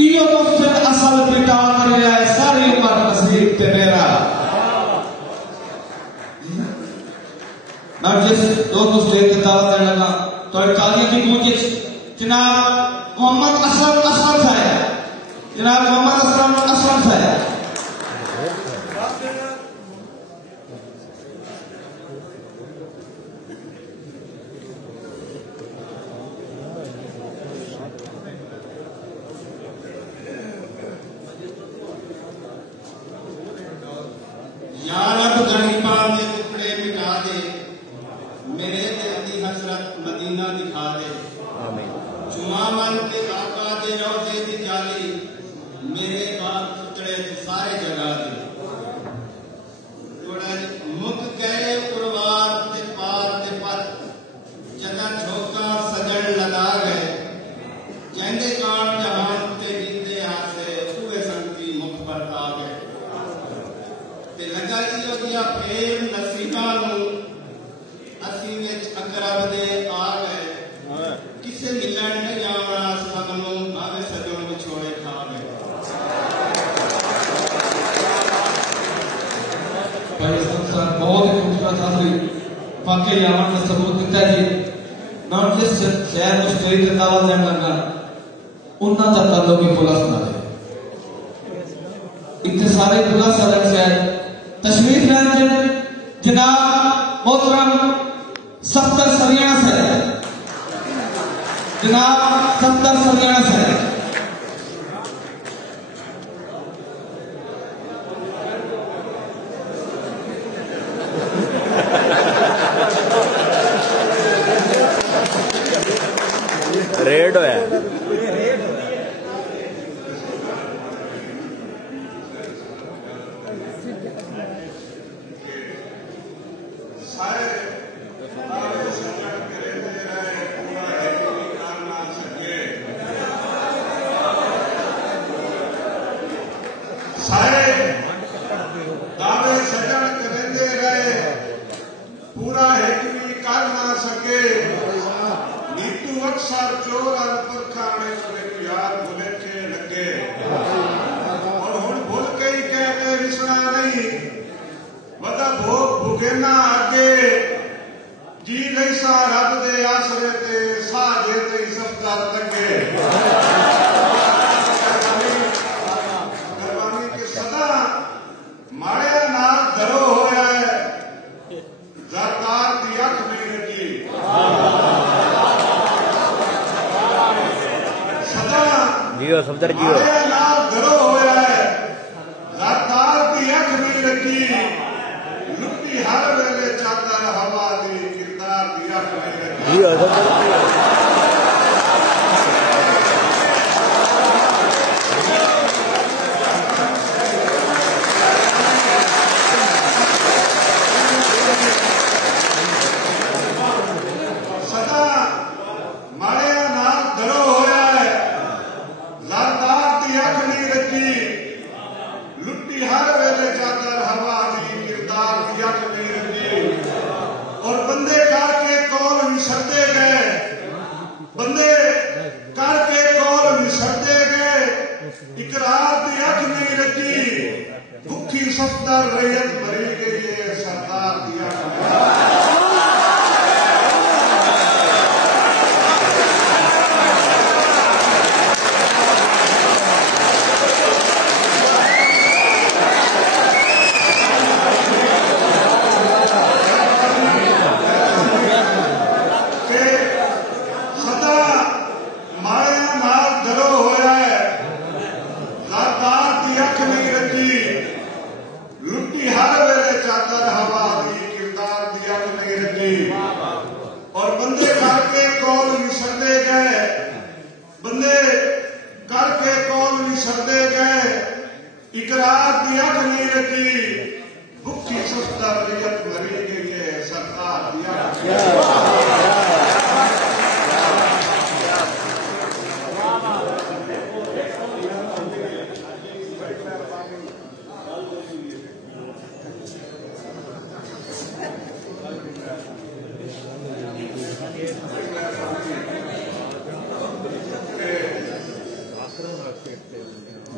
इयो मुफ्त असल पिटा कर जाए सारी उम्र नसीब ते मेरा। मैं जिस दोस्त स्टेज की दावत देने लगा तो ताली की गूंज जनाब मोहम्मद असलम साहब, जनाब मोहम्मद असलम साहब। या रब गरीबां दे टुकड़े सारे जगह मुख गए उड़वार ते पार ते पत जगह झोंका सजन लगा गए कहते कान जहान ते जीते हासे उहे संती मुख पर आ गए ते लगा जी ओदिया प्रेम नसीबा नूं असीं विच अकरब दे आ गए किसे मिलन नहीं आना सगनों भावे सजन विछोड़े खा गए। भाई संसार बहुत ही खूबसूरत हासिल पाके यावन का सबूत दिता जी ना जिस शहर में स्टोरी का दावा देने लगा उन्ना तक तालो की पुलिस ना है इतने सारे पुलिस अलग शहर तशरीफ लाए जनाब मोहतरम सफ्तर सरियाना से जनाब सफ्तर सरियाना से रेड है जियो सफदर जियो धरो होया है ज़रदार दी अख नहीं रखी लुटी हर वेले चादर हवा दी किरदार दी अख नहीं रखी जियो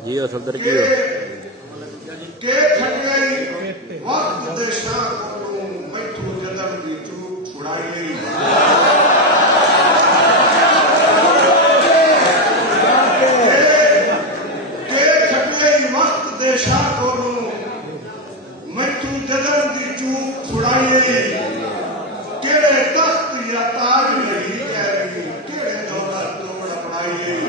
जियो सफदर जियो के खटई वक्त दे शाह को मैठू जदर दी चूक छुड़ाई के खटई वक्त दे शाह को मैठू जदर दी चूक छुड़ाई केड़े तख्त या ताज नहीं कह रही केड़े दौलत तोड़ अपनाई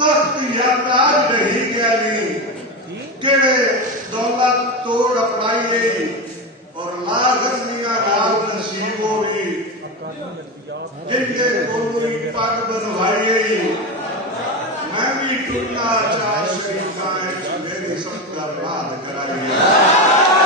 तख्त या ताज नहीं गया केड़े दौलत तोड़ अपनाई और लाजमिया राज नसीब होगी जिनके कोई पग बनवाई मैं भी इन्ना चार शरीकाएं मेरी सबका रात कराई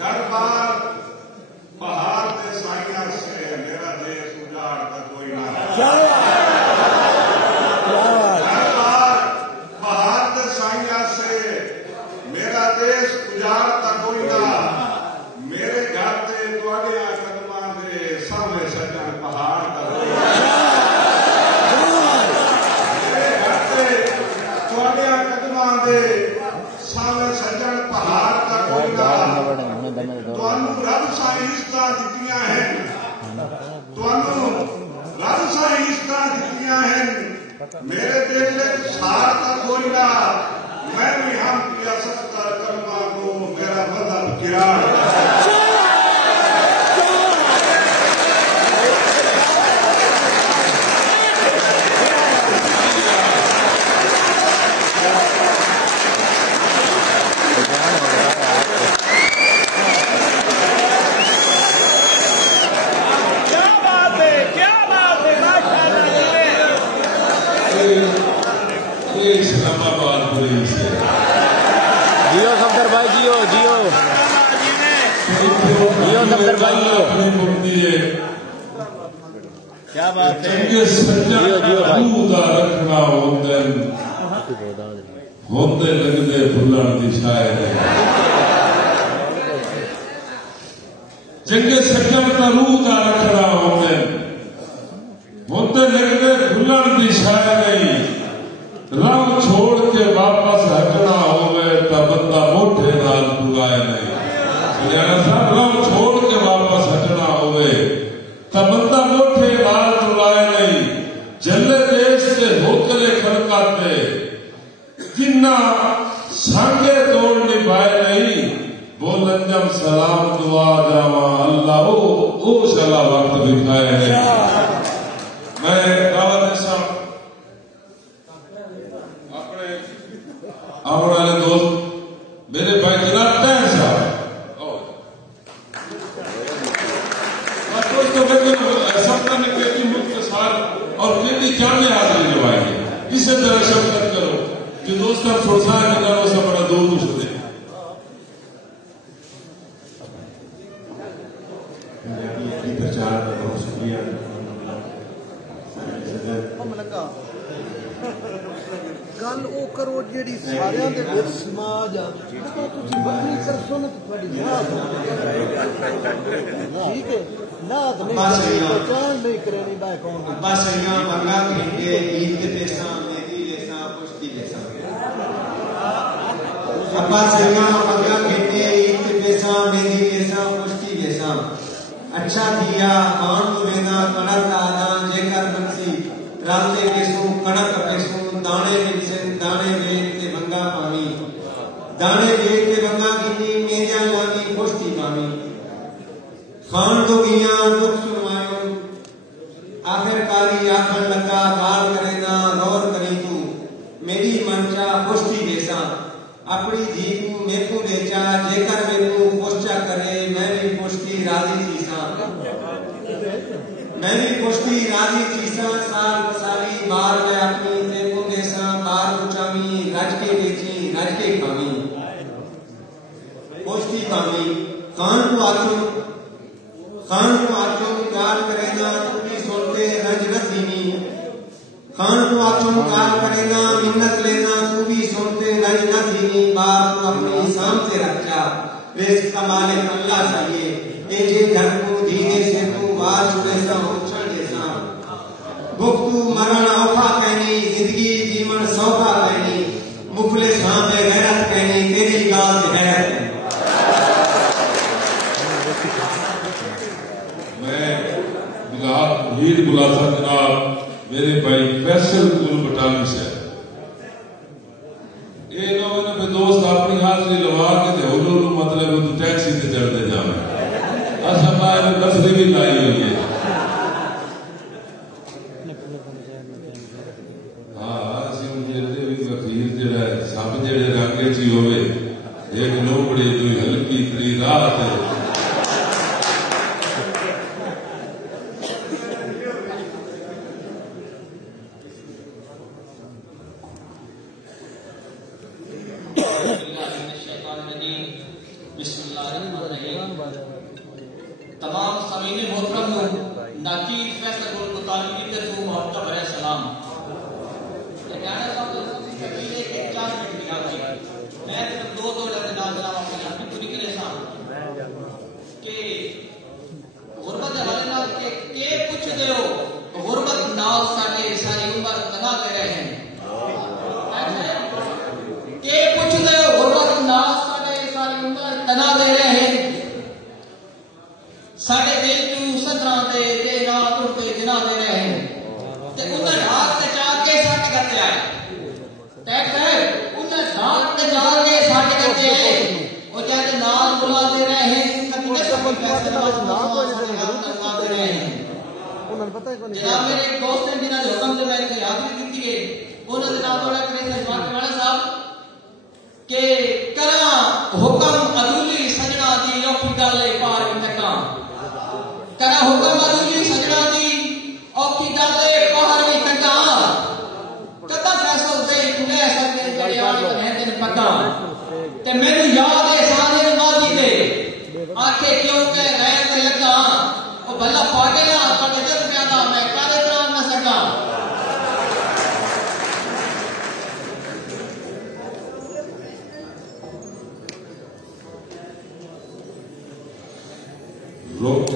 दरबार पहाड़ के साइया से मेरा देश उजाड़ का कोई ना दरबार पहाड़ के साइया से मेरा देश उजाड़ का कोई ना मेरे घर से तुआड़े कदमा दे सामने सजन पहाड़ का कोई ना मेरे घर से तुआड़े कदमा दे सामने सजन पहाड़ का कोई ना ਤੁਹਾਨੂੰ ਰੱਬ ਸਾਰੀ ਇਸ਼ਕਾਂ ਦਿੱਤੀਆਂ ਹਨ ਤੁਹਾਨੂੰ ਰੱਬ ਸਾਰੀ ਇਸ਼ਕਾਂ ਦਿੱਤੀਆਂ ਹਨ ਮੇਰੇ ਦਿਲ ਵਿੱਚ ਸਾਰ ਤਾਂ ਕੋਈ ਨਾ ਮੈਂ ਵੀ ਹਮ ਪਿਆਸਤ ਕਰ ਕਰਮਾ ਕੋ ਮੇਰਾ ਮਜ਼ਹਬ ਕਿਰਾੜ इस्लामाबाद पुलिस जियो सफदर भाई जियो जियो जियो सफदर भाई जियो क्या बात है जियो जियो भाई रखना होंदे लगदे फुल्लां दी शायर चंगे सज्जन दा रूह दा रखना होंदे लगदे फुल्लां दी शायर रंग छोड़ के वापस हटना होवे तो बंदा मोटे नाल बुलाए नहीं रंग छोड़ के वापस हटना होवे तो बंदा मोटे नाल बुलाए नहीं जले देश से होकले खड़काते जिन्ना सांगे तोड़ निभाए नहीं बोलन जब सलाम दुआ जावा अल्लाह ओ शला वक्त दिखाए है मैं दावत साहब आने वाले दोस्त मेरे भाई जनाब तैन साहब दोस्तों सपना ने बेटी मुख्तसार और बेटी जाने हाजिर जवाएंगे इसे तरह शब्द करो कि दोस्तों फुरसा के नालों से बड़ा दूर कुछ दे प्रचार बहुत शुक्रिया गल वो करो जी सारे समाज बकरी करसो ना ठीक है नाथ नहीं करे बस मंगा खरीदे ईद के पैसा मेरी लेसा पुष्टि लेसा अब्बा सैया मंगा खरीदे ईद के पैसा मेरी लेसा पुष्टि लेसा अच्छा दिया मान को वेदा कणक आदा जेकर बंसी राते पेसू कणक पेसू दाने मिलसे दाने वेद के मंगा पानी दाने वेद के मंगा कीनी मेरिया लानी पुष्टि पानी खान तो गिया दुख सुनवायो आखिरकारी आखन लगा गाल करेना गौर करी तू मेरी मनचा पुष्टि बेसा अपनी धी को मेकू बेचा जेकर मेकू पुष्टा करे मैं भी पुष्टि राजी चीसा मैं भी पुष्टि राजी चीसा साल बसारी बार में अपनी तेकू देसा बार उचामी रज के बेची रज के खामी पुष्टि पामी खान को आचो गाल करेना तुमी सोते रज न धीमी खान को आचो गाल करेना मिन्नत लेना तू भी सोते रज न धीमी बार को अपनी सामने रखा वेस कमाले अल्लाह चाहिए ए जे घर को धीरे से तू बार सुनेसा उछल देसा गुफ्तु मरण औखा कहनी जिंदगी जीवन सौखा कहनी मुखले सामने गैरत कहनी तेरी गाल से गैरत वीर बुलासा जनाब मेरे भाई फैसल बटाली से ये लोगों ने दोस्त अपनी हाजरी लवा के मतलब टैक्सी से चढ़ते जावे नफरी भी लाई हुई है अंग्रेजी होवे एक लोमड़ी दुई हल्की त्री रात तमाम समीने मोहतरम नाकी फैसल गुल मुतालिब की तरफ मोहब्बत भरे सलाम। ये कहना चाहता हूं कि कबीले के 4 मिनट निकाल दिए मैं सिर्फ दो लफ्ज नाज़रान अपनी अपनी पूरी के साथ कि गुरबत हवाले नाल के पूछदे हो गुरबत नाल साडे सारी उम्र तना दे रहे हैं के पूछदे हो गुरबत नाल साडे सारी उम्र तना दे रहे हैं साढ़े दिल तू सदरा दे रात उठते जिना दे रहे हैं ते उन्हें रात ते जाके सट करते आए टैक्स है उन्हें रात ते जाके सट करते आए वो कहते नाम बुला दे रहे हैं कितने सब फैसला ना को दे रहे हैं उन्हें पता है कौन जनाब मेरे एक दोस्त हैं जिन्होंने हुक्म से मैं याद भी की है उन्होंने नाम थोड़ा करे सजमान वाला साहब के करा हुक्म अदूली सजना दी औखी डाले पार इंतकाम करा हुक्म अदूली सजना दी औखी डाले पार इंतकाम कदा फैसल दे खुले सकते जड़े वाले हैं दिन पक्का ते मेनू याद है सारे मादी दे आखे क्यों के गैर ते लगा ओ भला पाटे ना पाटे जब प्यादा मैं कारे तरह ना सका रोक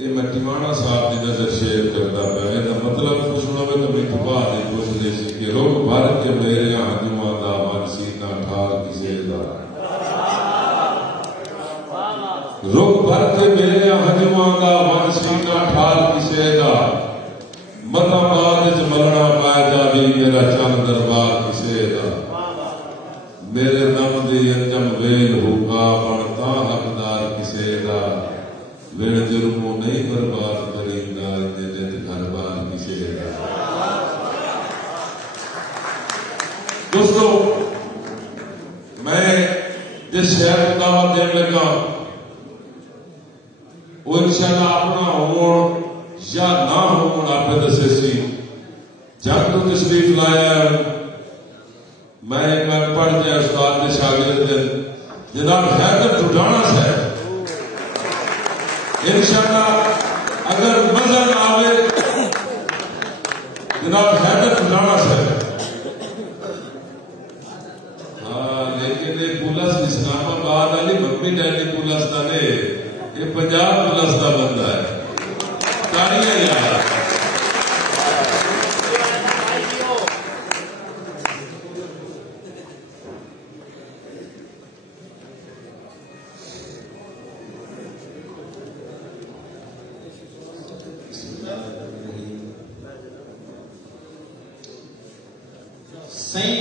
ये मैं टिमाना साहब की नजर शेयर करता पाया इसका मतलब पुछना में तो मैं बाद पुछ ले सी कि रोक भर के मेरे हजमा दा मन सीना ठार किसे दा रोक भर के मेरे हजमा दा मन सीना ठार किसे दा मता बाद च मलना पाए जावे मेरा चंद दरबार किसे दा मेरे दम दी अंजम वेल होगा बनता हकदार किसे दा वेल जुर्मो नहीं बर्बाद करेंगा नित घर बार किसे दा। दोस्तों मैं जिस शहर को दावत देने लगा वो इंशाअल्लाह अपना हो या ना हो आप दसे सी जब तो तशरीफ लाया मैं पढ़ जाए उस्ताद के शागिर्द जनाब हैदर टुडाना साहब इंशाअल्लाह अगर मजा ना आवे जनाब हैदर टुडाना साहब हाँ लेकिन ये पुलिस इस्लामाबाद वाली मम्मी डैडी पुलिस का ने ये पंजाब पुलिस का बंदा है तालियां यार सही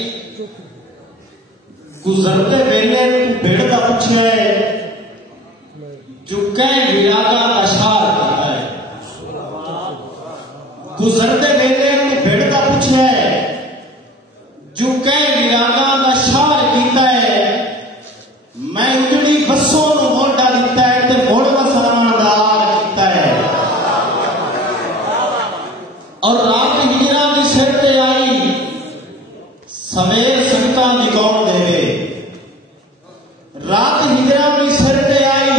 गुजरते वेले भेड़ का पूछे जुके विरागा का शार करता है गुजरते वेले भेड़ का पूछे जुके विरागा का शार किया है मैं उजड़ी बसों मोटा दिता है ते मोड़ वसानदार किया है और रात हिजरा की सिर ते आई सवेर संगता की कौन देवे रात हिजरा की सिर ते आई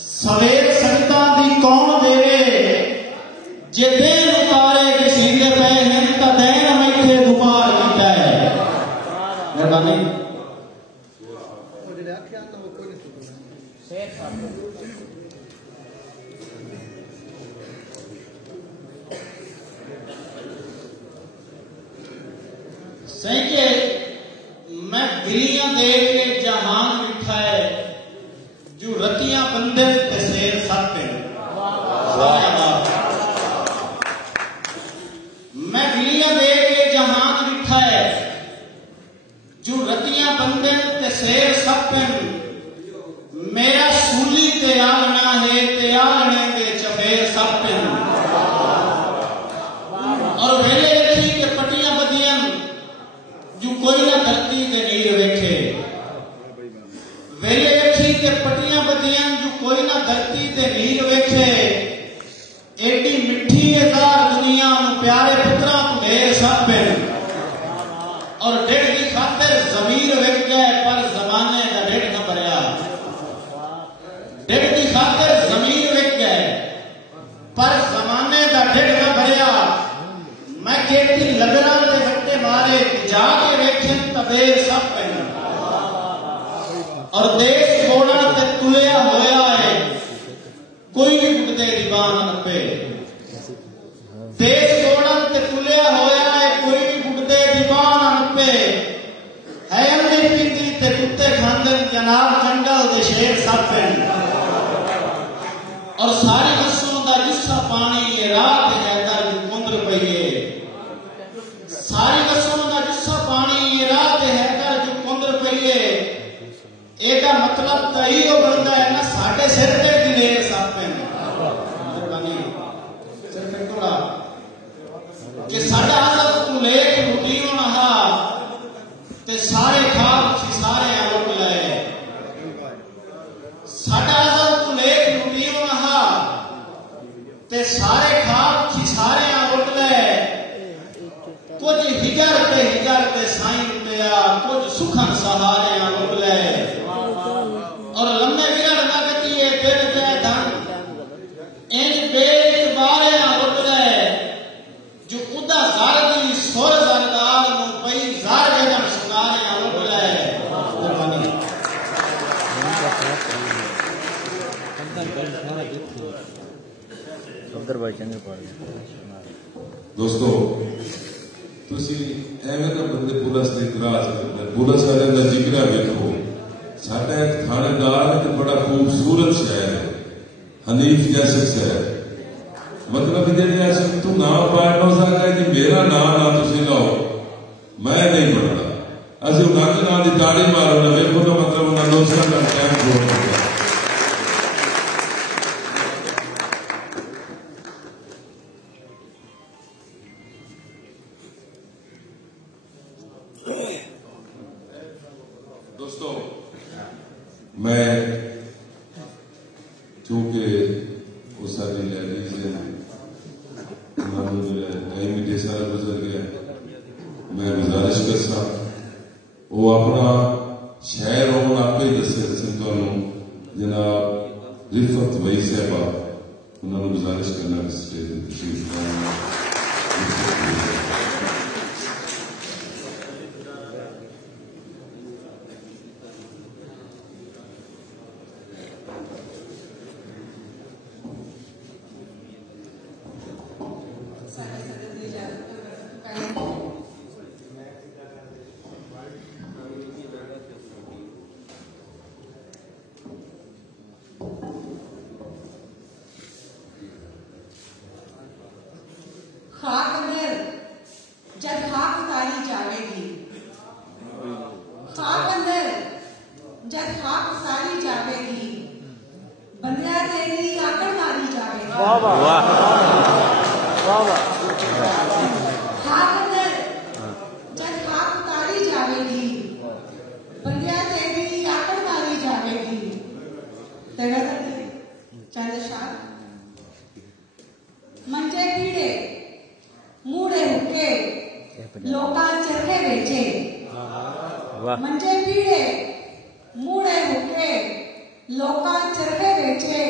सवेर संगता की कौन देवे जे देन उतारे के सीधे पे हैं तो देन मैथे दुबार किया है मेहरबानी सही के मैं गिरियां देख के जहान बिठा है जो रतियां बंदे ते शेर साथे मैं गिरियां देख के जहान बिठा है जो रतियां बंदे ते शेर साथे मेरा सूली ते आलना है ते आलने के चफेर साथे और वेले रखी के पटियां बदियां जो कोई ना धरती के जमीर विक गए पर जमाने का ढिड न भरिया। ढिड की खातिर जमीर विक गए पर जमाने का ढिड न भरिया। मैं खेती लगरा के बट्टे मारे जाके वेखन तबेर सब पैना और देश छोड़ा ते तुलिया होया है कोई भी बुकदे दीवान पे। देश छोड़ा ते तुलिया होया है कोई भी बुकदे दीवान पे। है अंधी पिंडी ते कुत्ते खांदे जनाब जंगल दे शेर सब पैना और सारी नस्लों का जिस्सा पानी ये रात हैदर की कुंदर पईए। सारी नस्लों का जिस्सा पानी ये रात हैदर की कुंदर पईए। एका मतलब तो यो बनता है ना साढ़े सिर पे दिलेर सापे सिर पे थोड़ा कि साढ़ा हालत तू लेख रुटी होना हा ते सारे खाब सी सारे आलोक लाए। साढ़ा हालत तू लेख रुटी होना हा ते सारे खाब सी सारे आलोक लाए। कुछ हिगर ते साईं रुपया कुछ सुखन सहारे आलोक लाए और लम्बे विरड़ न कटिए फिर पे धन इन बेइतबारे रुक गए जो उदा जार दी सुर जरदार नु पई जार जन सुनारे रुक गए। दोस्तों तुसी एवं ना बंदे पुलिस की इतराज करते पुलिस वाले का जिक्र देखो। साडा एक थानेदार है बड़ा खूबसूरत शहर है हनीफ जैसे शहर मतलब जी तू नाम पाया हो सकता है कि मेरा नाम ना तुम लाओ मैं नहीं पढ़ना असं उन्होंने नाम की ताड़ी मारो ना वेखो ना मतलब उन्होंने दोस्तों का टाइम छोड़ दिया। दोस्तों मैं चूंकि वो सारी लेडीज टाइम भी सारा गुजर गया मैं गुजारिश कर सा वो अपना शहर होना आपे दसे जनाब रिफत वही साहबा उन्होंने गुजारिश करना स्टेज तशरीफ खाक अंदर जब खाक उतारी जाएगी, खाक अंदर जब खाक उतारी जाएगी, बंदिया तेरी आकड़ मारी जाएगी। वाह वाह वाह वाह। खाक अंदर जब खाक उतारी जाएगी, बंदिया तेरी आकड़ मारी जाएगी। तेरा चंद शाह मंजे पीड़े मूड़े हुके लोका चरखे बेचे। मंजे पीड़े मूड़े हुके लोका चरखे बेचे।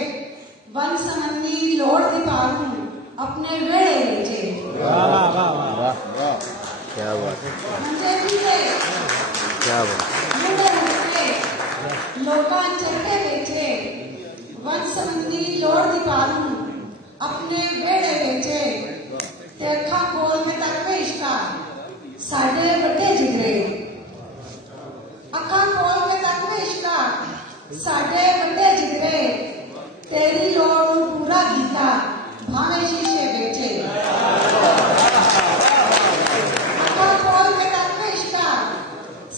वन समंदी लोड़ दिपारू अपने वेड़े बेचे। क्या बात है। मंजे पीड़े क्या बात मूड़े हुके लोका चरखे बेचे। वन समंदी लोड़ दिपारू अपने वेड़े बेचे। ते अखा खोल के तक पेशका साढ़े बड़े जिगरे। अखा खोल के तक पेशका साढ़े बड़े जिगरे। तेरी लोड़ पूरा कीता भावे शीशे बेचे। अखा खोल के तक पेशका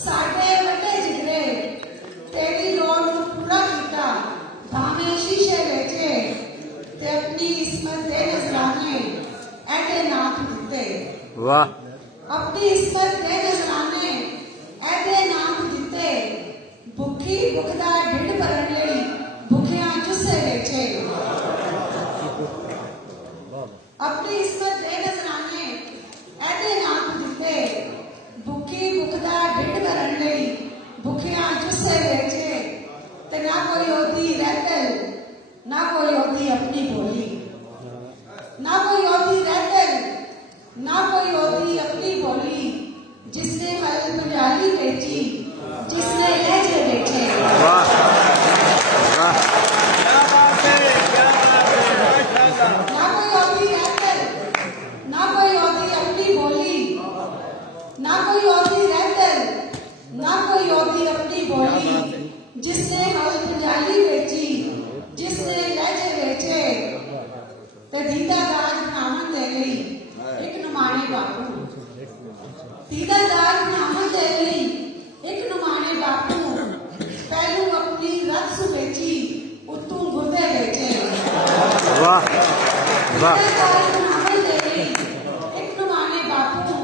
साढ़े बड़े जिगरे। तेरी लोड़ पूरा कीता भावे शीशे बेचे। ते अपनी इसमत दे नजराने ऐसे नाथ दिते। वाह। अपनी इसमत दे नजराने ऐसे नाथ दिते। भुखी भुखदा ढिड भरन लई भुखियां जुस्से बेचे। अपनी इसमत दे नजराने ऐसे नाथ दिते। भुखी भुखदा ढिड भरन लई रहतल, ना कोई होती अपनी बोली, ना कोई होती रहतल, ना कोई होती अपनी बोली, जिसने हल पंजाली बेची, जिसने लहजे बेचे। ना कोई होती रहतल, ना कोई होती अपनी बोली, ना कोई होती रहतल, ना कोई होती अपनी बोली, जिसने हल पंजाली बेची, जिसने लहजे बेचे, ते दीदा दाज बनावन दे गई एक नुमाने बापू, दीदा दाज बनावन दे गई एक नुमाने बापू, पहलू अपनी रक्स बेची, उत्तू गुर्दे बेचे। वाह वाह। बनावन दे गई एक नुमाने बापू,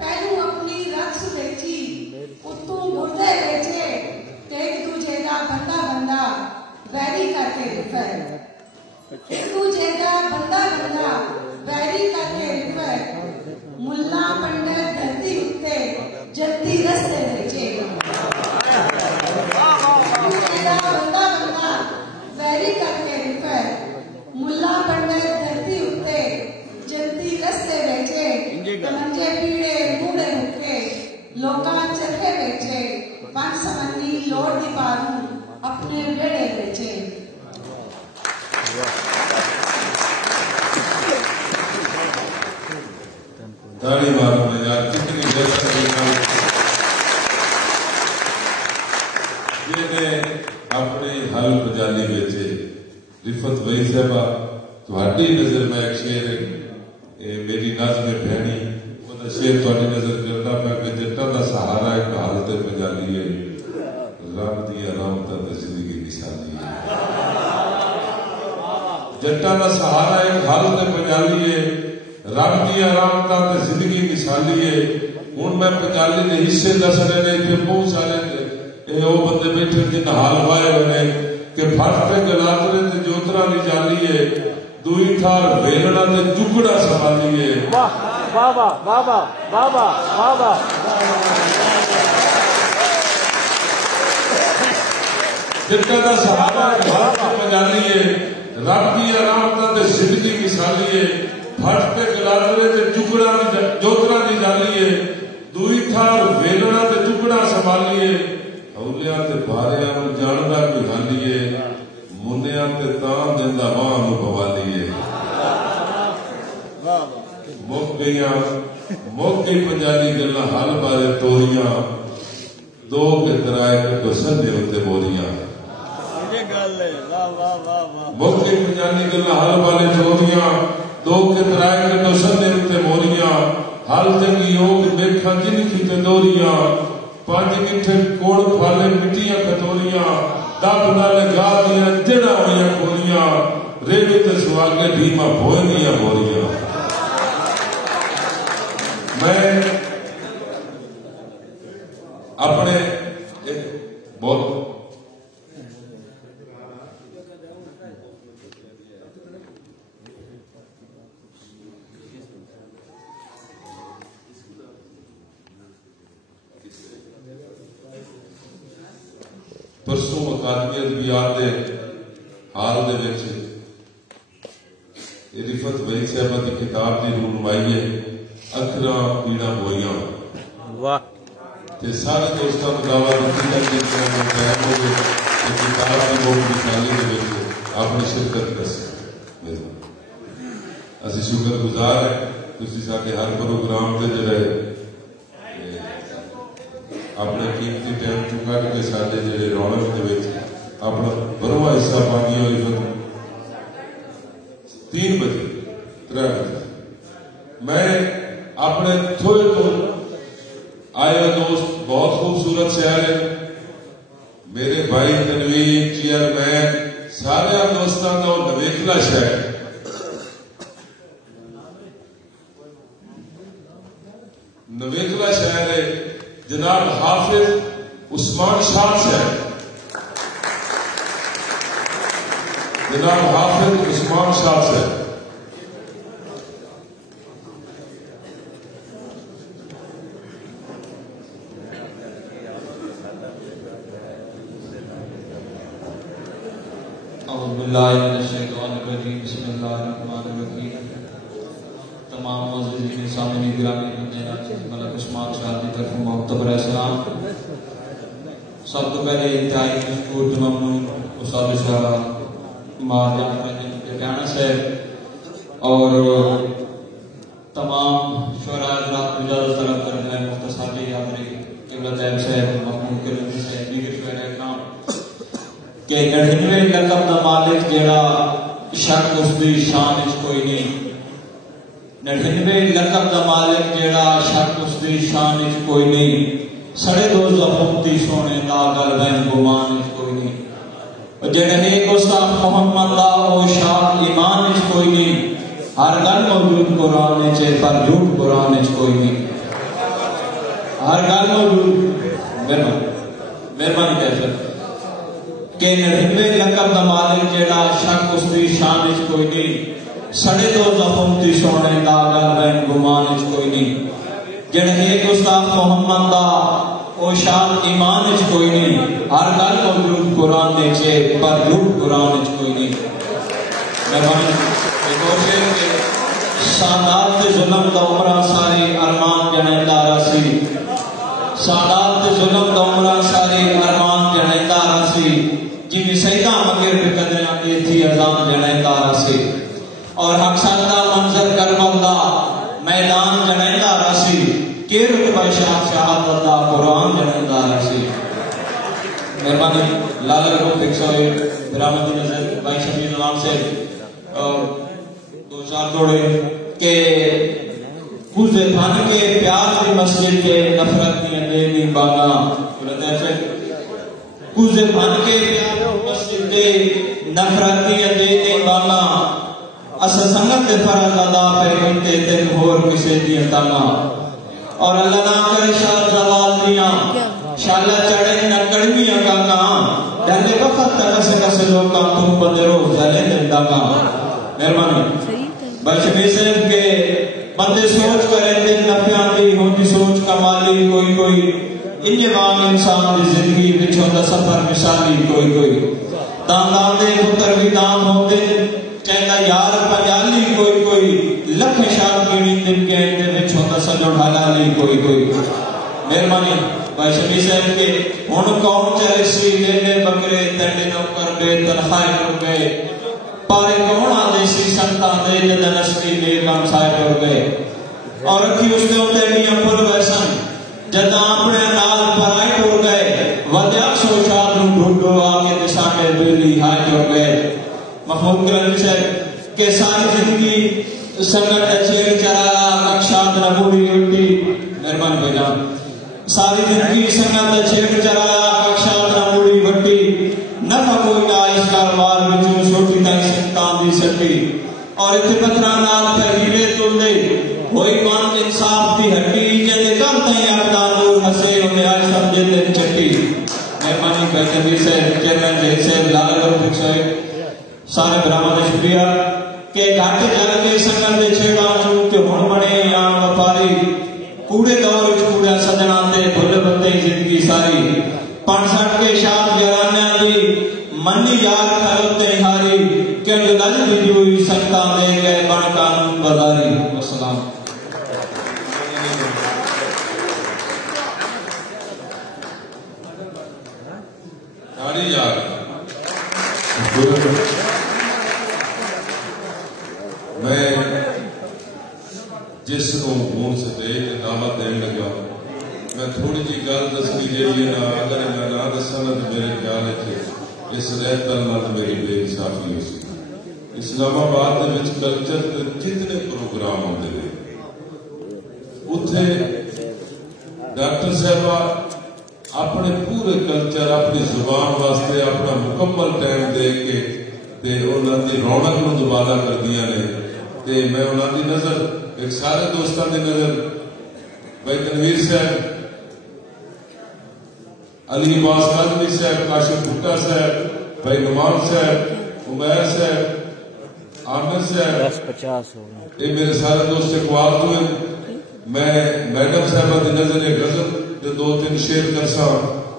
पहलू अपनी रक्स बेची, उत्तू गुर्दे बेचे, ते एक दूजे दा बंदा बंदा वैरी करके रिफर, एक दूजे दा बंदा बंदा वैरी करके रिफर, मुल्ला पंडित धरती उत्ते जल्दी रस्ते बेचे। दूजे दा बंदा बंदा वैरी करके रिफर, मुल्ला पंडित धरती उत्ते जल्दी रस्ते बेचे, मंजे पीड़े बूढ़े मुक्के लोकां चरखे बेचे, पंज समन्नी लोड़ दी पारू अपने बेड़े बेचे। ताली मारो यार, कितनी जिन्हें अपने हल पंजाली बेचे। रिफत वही साहबा थोड़ी नजर में एक शेर मेरी नज़ में बहनी वो शेर थोड़ी नजर करता पा कि जट्टा का सहारा एक हालत पंजाली है, रब दी अलामत जिंदगी निशानी है। जट्टा का सहारा एक हालत पंजाली है, रब दी अलामत जिंदगी निशानी है। हूं मैं पंजाली के हिस्से दस रहे ने बहुत सारे बंदे बैठे जिन हाल पाए हुए कि फट पे गलातरे ते जोतरा दी जाली है, दुई थार वेलना ते जुगड़ा संभाली है। वाह वाह वाह वाह वाह वाह वाह। जितना का सहारा पंजाली है, रब की अलामत ते जिंदगी मिसाली है, फट पे गलातरे ते जुगड़ा दी जोतरा दी जाली है, दुई थार वेलना ते जुगड़ा संभाली है। औलिया ते बारिया जानदा कोई हाली है, मुनिया ते तां देंदा मां नूं बवाली है। मुक गई पंजाबी गल्लां हल बारे तोरियां, दो के किराए को संदे उत्ते मोरियां। मुक गई पंजाबी गल्लां हल बारे तोरियां, दो के किराए को संदे उत्ते मोरियां। हल चंगी योग देखा जिनकी ते दोरियां, पांच किठे कोड़ फाले मिट्टियां कटोरियां, दब नाल गा दियां जड़ा हुई खोरियां, रेड़ू ते सुहागे भीमा भोए बोरियां। मैं अपने बहुत परसों अकादमी अदबियात के हाल रिफत वही साहबा की किताब की रूनमाई है, अखरा पीड़ा बोइया। वाह। सारे दोस्तों को दावा दी टाइम हो गए किताब की बहुत मिसाली अपनी शिरकत कर सके। असं शुक्रगुजार है तुम साडे हर प्रोग्राम के जोड़े अपने कीमती टाइम चु कट के साडे जिहड़े रौनक के अपना बरवा हिस्सा पानी हुई 3 बजे 3 बजे मैं अपने थोड़े तो आए दोस्त बहुत खूबसूरत शहर है मेरे भाई तनवीर चेयरमैन सारे दोस्तों का नवेखला शहर नवेखला शहर है जनाब हाफिज उस्मान शाह साहब जनाब हाफिज उस्मान शाह साहब तमाम मौजूदीन सामने गिरामी मलक उस्मान शाह की तरफ मोहतबर सलाम। सब तो पहले इंतहाई मशकूर ममनून उस्ताद शाह मारजान कहना से और तमाम शोरा हज़रात को इजाज़त तलब कर मैं मुख्तसारी हाज़री क़िबला तैयब साहब महमूद करमी साहब दीगर शोरा इकराम के 99 लक़ब दा मालिक जेड़ा शक उसदी शान विच कोई नहीं। 99 लक़ब दा मालिक जेड़ा शक उसदी शान विच कोई नहीं। साढ़े दो ज़फ़्ती सोने दा गल बैन गुमान विच कोई नहीं। जेड़ा नेक गुस्ताख मोहम्मद दा ओ शान ईमान विच कोई नहीं। हर गल मौजूद कुरान विच पर झूठ कुरान विच कोई नहीं। हर गल मौजूद मेहरबानी कैसे के 99 लक़ब दा मालिक जेड़ा शक उसदी शान विच कोई नहीं। साढ़े दो ज़फ़्ती सोने दा गल बैन गुमान विच कोई नहीं। जेड़ा नेक गुस्ताख मोहम्मद दा ओ शान ईमान विच कोई नहीं। हर गल मौजूद कुरान विच पर झूठ कुरान विच कोई नहीं। मेहरबानी सादात ते जुल्म दा उमरा सारी अरमान जनेंदा रसी। सादात ते जुल्म दा उमरा सारी अरमान जनेंदा रसी। जिन्हें सईदा मगर पे कदरियां दी थी अज़ान जनेंदा रसी। और हक सादा मंजर करबल दा मैदान जनेंदा रसी। के रुतबा शाह शहादत दा कुरान जनेंदा रसी। मेहरबानी लाल को फिक्सोए बरामद नजर भाई शफी नवाब से दो चार जोड़े के कुछ भान के प्यार की मस्जिद के नफरत की अंधेरी बागा कुछ भान के प्यार मस्जिद के नफरत की अंधेरी बागा अस संगत के फरज अदा पे बनते तेन होर किसे दी तांगा और अल्लाह ना करे शाह जवाल दिया शाला चढ़े न कड़मियां गागा डले वक्त तक से लोग का तुम बंदरो जले दागा। मेहरबानी बचपन से के बंदे सोच करे दिन नफियां दी होती सोच कमाली कोई कोई इन्ने वांग इंसान दी जिंदगी विच होंदा सफर मिसाली कोई कोई दान दे पुत्र भी दान होंदे कहंदा यार पंजाली कोई कोई लख शाद गिणी दिन के दे विच होंदा सजो ढालाली कोई कोई। मेहरबानी बचपन से के हुन कौन चले सी लेले बकरे तंडे नौकर बे तनखाए टुर गए पारे कौन देसी संता दे जद नस्ली बेगम साए टुर गए और अखी उसके उते मियां फुल वैसन जद अपने नाल पराए टुर गए वद्या सोचाद नु ढूंढो आके दिशा में बिल्ली हाय टुर गए। महमूद करम से के सारी जिंदगी संगत छेड़ चराया कक्षाद नबूरी उल्टी। मेहरबानी भाईजान सारी जिंदगी संगत छेड़ चराया कक्षाद नबूरी वड्डी नफा कोई ना इस कारोबार विचों छोटी ताई संतान दी सट्टी और इत्थे पत्थरां नाल हीरे तुलदे होई मान इंसाफ दी हड्डी जदे कम ताई अकदा नूर हसे होंदे आज समझे ते चट्टी। मेहरबानी भाई कबीर से चेतन जय से लाल फिक्स होए सारे ब्राह्मण का शुक्रिया के घाट जल के संगत दे छेड़ा चूं के हुण बने आम व्यापारी कूड़े दौर विच कूड़ा सजना ते भुल बंदे जिंदगी सारी 65 के शाद जराना दी मनी याद खलोते हारी के लल बिजुई संता दे गए बन कानून बदारी। अस्सलाम नारी यार मैं जिस हूं स्टेज ते दावत देन लगा मैं थोड़ी जी गल दसनी जी ना अगर मैं ना दसा तो मेरे ख्याल इस रहतर नाल मेरी बेइंसाफी हो सी। इस्लामाबाद दे विच कल्चर के जितने प्रोग्राम होंदे ने उत्थे डॉक्टर साहबा अपने पूरे कल्चर अपनी जुबान वास्ते अपना मुकम्मल टाइम दे के ते उन्हां दी रौनक नूं दुबारा करदियां ने ते मैं उन्हां दी नजर एक सारे दोस्तों की नजर भाई तनवीर साहब अली अब्बास कादरी साहब काशिफ भुट्टा साहब भाई नुमान साहब उमैर साहब आमिर साहब 10-50 हो गए ये मेरे सारे दोस्त इकबाल हुए। मैं मैडम साहबा की नजर एक गजल जो 2-3 शेर कर सा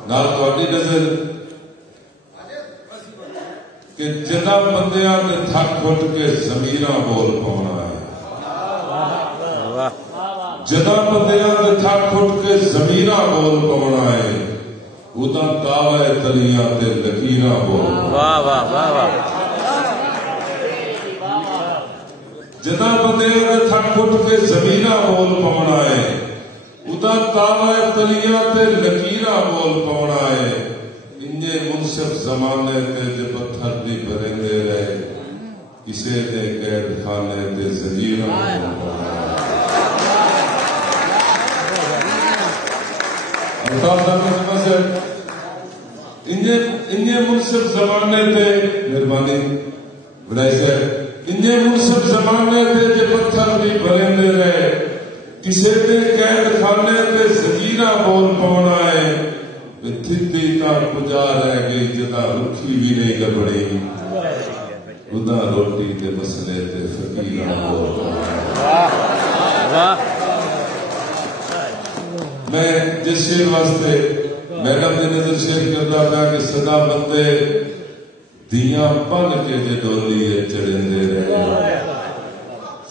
नाल तुहाडी नजर के कि जदा बंदियां ते थक उठ के जमीरा बोल पाना है, जदा बंदियां ते थक उठ के जमीरा बोल पाना है, उदा दावा तलियां ते लकीरां बोल। वाह वाह वाह वाह। जदा बंदियां ते थक उठ के जमीरा बोल पाना है, उदा दावा तलियां ते लकीरां बोल पाना है। इन्ने मुनसिफ जमाने ते जे पत्थर दी भरेंदे रहे, किसे दे कैद खाने ते जंजीरां बोल पाना है। इन्ने मुनसिफ जमाने ते मेहरबानी बड़ाई साहब, इन्ने मुनसिफ जमाने ते जे पत्थर दी भरेंदे रहे, किसे दे कैद खाने ते जंजीरां बोल पाना है। थिद्दी ता पुजा रह गई जदा रुखी भी नहीं गबड़ी, उदा रोटी के मसले ते फकीरां बोल पाना है। मैं जिस शेर वास्ते मैडम की नजर शेर करता था कि सदा बंदे दियां पन के जे डोली चढ़ेंदे रहे,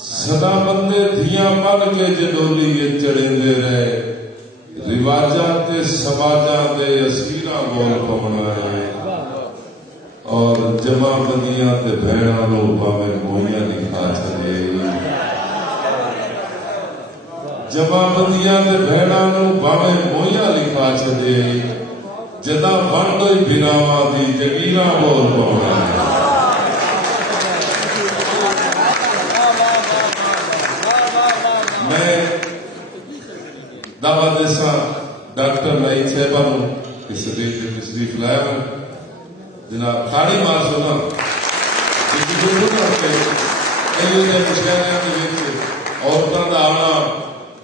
सदा बंदे दियां पन के जे डोली चढ़ेंदे रहे, रिवाजा ते समाजा दे असीरा बोल पाना है। और जमा बंदियां ते भैणा नो भावे मोइयां लिखा चले, जमा बंदियां ते भैणा नो भावे मोइयां लिखा चले, जदा वंड बिरावा दी जगीरा बोल पाना है। मैं दावा देसा डॉक्टर नाइक साहबा इस स्टेज पे तशरीफ लाया, जनाब ताड़ी मार सुना औरतों का आना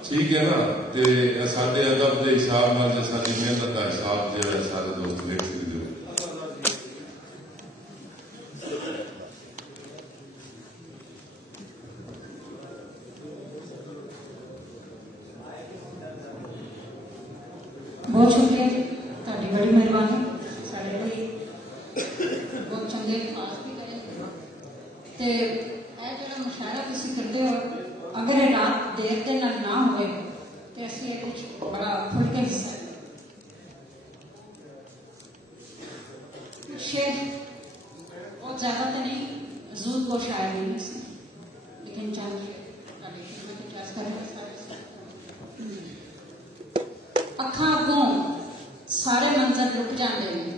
ठीक है ना, ते साडे अदब के हिसाब नाल साडी मेहनत का हिसाब जो है सारे दोस्त देख सकते हो। बहुत शुक्रिया ताड़ी, बड़ी मेहरबानी। साढ़े कोई बहुत चंगे खास भी करे ते जो मुशायरा तुम करते हो, अगर रात देर के ना हो तो असं कुछ बड़ा खुल के हिस्सा शेर बहुत ज्यादा तो नहीं, जूद को शायर नहीं, लेकिन चंद अखा अगों सारे मंजर लुक जाते हैं,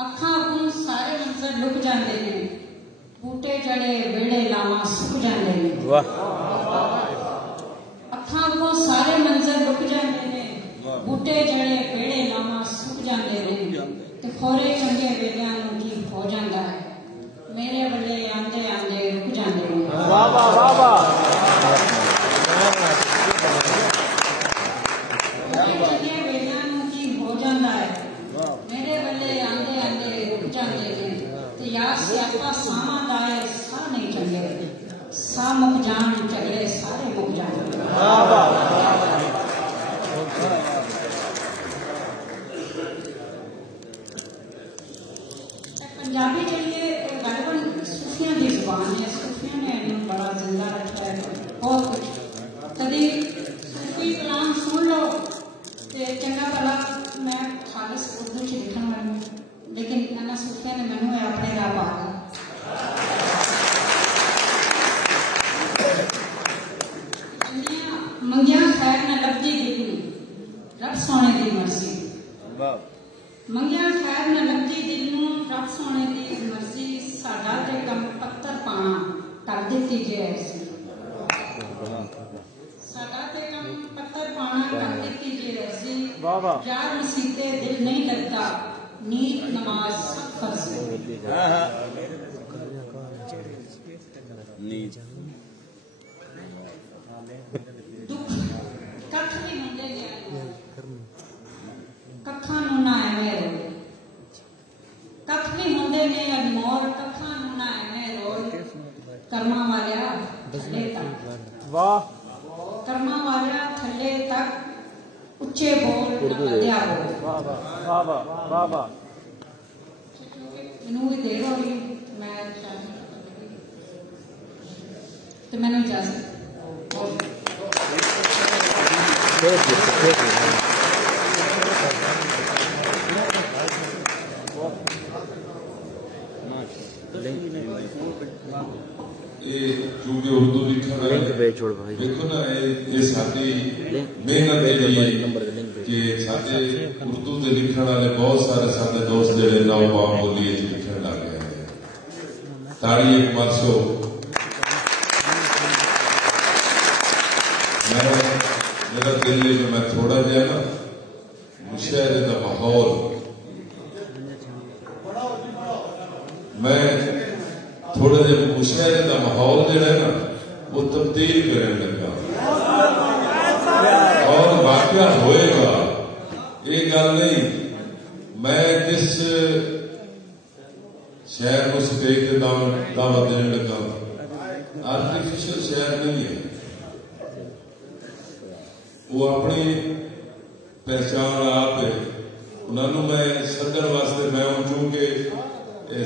अखा अगों सारे मंजर लुक जाते हैं, बूटे जड़े वेड़े लावा सुक जाते हैं। अखा अगों सारे मंजर लुक जाते हैं, बूटे जड़े वेड़े लावा सुक जाते हैं, ते खोरे चंगे वेलियां नूं की हो जाता है, मेरे वल्ले आंदे आंदे रुक जाते हैं। वाह वाह वाह वाह। सा मुक जान झगड़े सारे मुक जान। पंजाबी चाहिए गलबन सूफियां की जुबान है, सूफियां ने इन्हें बड़ा जिंदा रखा है। बहुत कुछ कभी सूफी कलाम सुन लो तो चंगा भला, मैं खालिस उर्दू च लिखण वाली, लेकिन इन्होंने सूफिया ने मैनू अपने राह पा दिया। मंगिया खैर न लभदी दिल रब सोने की मर्जी, मंगिया खैर न लभदी दिल रब सोने की मर्जी, साडा ते कम पत्थर पाना कर दिती जे ऐसी, साडा ते कम पत्थर पाना कर दिती जे ऐसी, यार मसीते दिल नहीं लगता, नीत नमाज सब फर्ज। दुख कख भी होंदे गया, कखा नूं ना एवें रोए, कख भी होंदे ने अनमोल, कखा नूं ना एवें रोए, कर्मा वालिया थल्ले तक, वाह कर्मा वालिया थल्ले तक, उच्चे बोल न मध्या बोल। वाह वाह वाह वाह वाह। इनू भी देर हो रही मैं तो मैंने इजाजत क्योंकि उर्दू लिखा देखो ना ये साडी मेहनत कि साडे उर्दू के लिखण वाले बहुत सारे साडे दोस्त जिहड़े नौ मां बोली लिखण लग गए हैं। ताड़ी एक मासो मेरा दिल है कि मैं थोड़ा जिहा ना मुशायरे का माहौल मैं थोड़ा जिहा मुशायरे का माहौल जिहड़ा है ना वो तब्दील करने लगा और वाकया होएगा ये गल नहीं। मैं जिस शहर को स्टेज के दावत देने लगा आर्टिफिशियल शहर नहीं है, वो अपनी पहचान आप है। उन्होंने मैं सदन वास्ते मैं चूंकि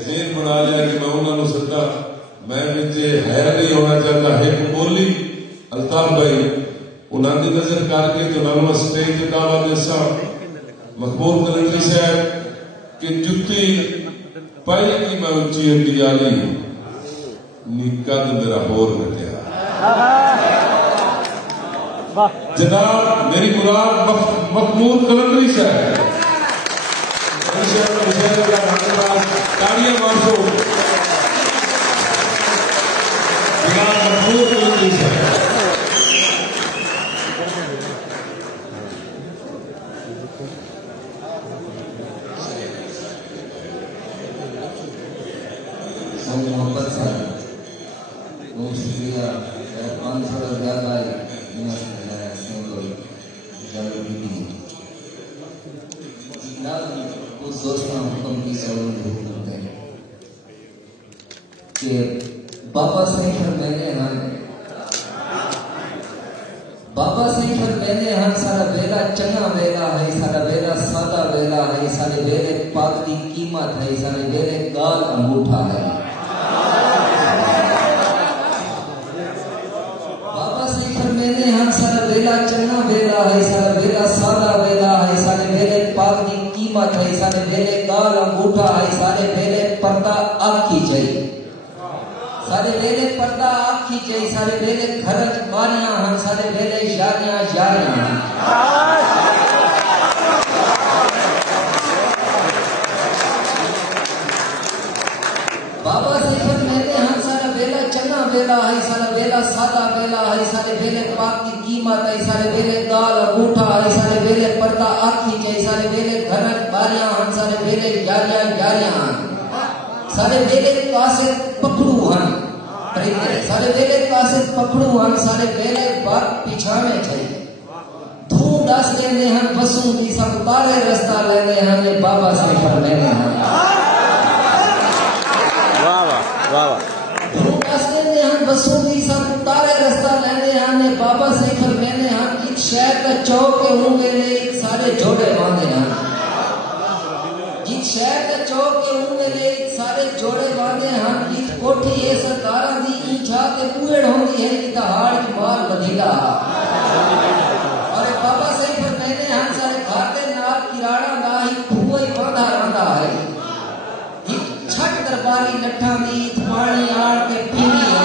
जेन बना लिया कि मैं उन्होंने सदा मैं है नहीं होना चाहता है बोली अल्ताफ भाई उन्होंने नजर करके तो उन्होंने स्टेज के दावा देसा मकबूल कलंदरी साहब कि जुत्ती पाई की मैं उच्ची हड्डी आली निकद मेरा होर घटिया जनाब मेरी मुराद मकबूल कलंदरी साहब ताड़ियां मारो मकबूल कलंदरी साहब मोहब्बत सा बहुत शुक्रिया 500 ज्यादा उस दोस्तों हुक्म की जरूरत है कि बाबा सिंह मैंने बाबा सिंह मैंने हम सारा बेला चंगा बेला है, सारा बेला सादा बेला है, सारे बेले पाक की कीमत है, सारे बेले गाल अंगूठा है। बाबा सिंह मैंने हम सारा बेला चंगा बेला है, सारा बेला सादा बेला है, सारे बेले पाक की कीमत है, सारे बेले गाल अंगूठा है, सारे बेले पर्दा आखी चाहिए, सारे बेले पर्दा आखी चाहिए, सारे बेले खरच बारियां हम, सारे बेले यारियां यारियां बाबा सिफत मैंने हम सारा बेला चंगा बेला है, सारा बेला सादा बेला है, सारे बेले पाक की कीमत है, सारे बेले गाल अंगूठा है, सारे बेले पर्दा आखी चाहिए, सारे बेले खरच बारियां हम, सारे बेले यारियां यारियां सारे बेले कासे पकड़ू हन, सारे बेले कासे पकड़ू हन, सारे बेले बात पिछाने चाहिए धूम दस लेने हम बसों की सब तारे रास्ता लेने हमने बाबा से फरमाने हैं वाह वाह धूम दस लेने हम बसों की सब तारे रास्ता लेने हमने बाबा से फरमाने हम एक शहर का चौक के होंगे ले सारे जोड़े बांधे हैं, जिस शहर के चौक के होंगे ले सारे जोड़े बांधे हम, जिस कोठी ये सरकारा दी ईछा के बुएड़ होंगी है कि दहाड़ की माल बधेगा और बाबा से फिर मैंने हम सारे खाते नाल किराड़ा दा ही खुए बांधा रंदा है, एक छठ दरबारी लट्ठा दी पानी आड़ के पीनी है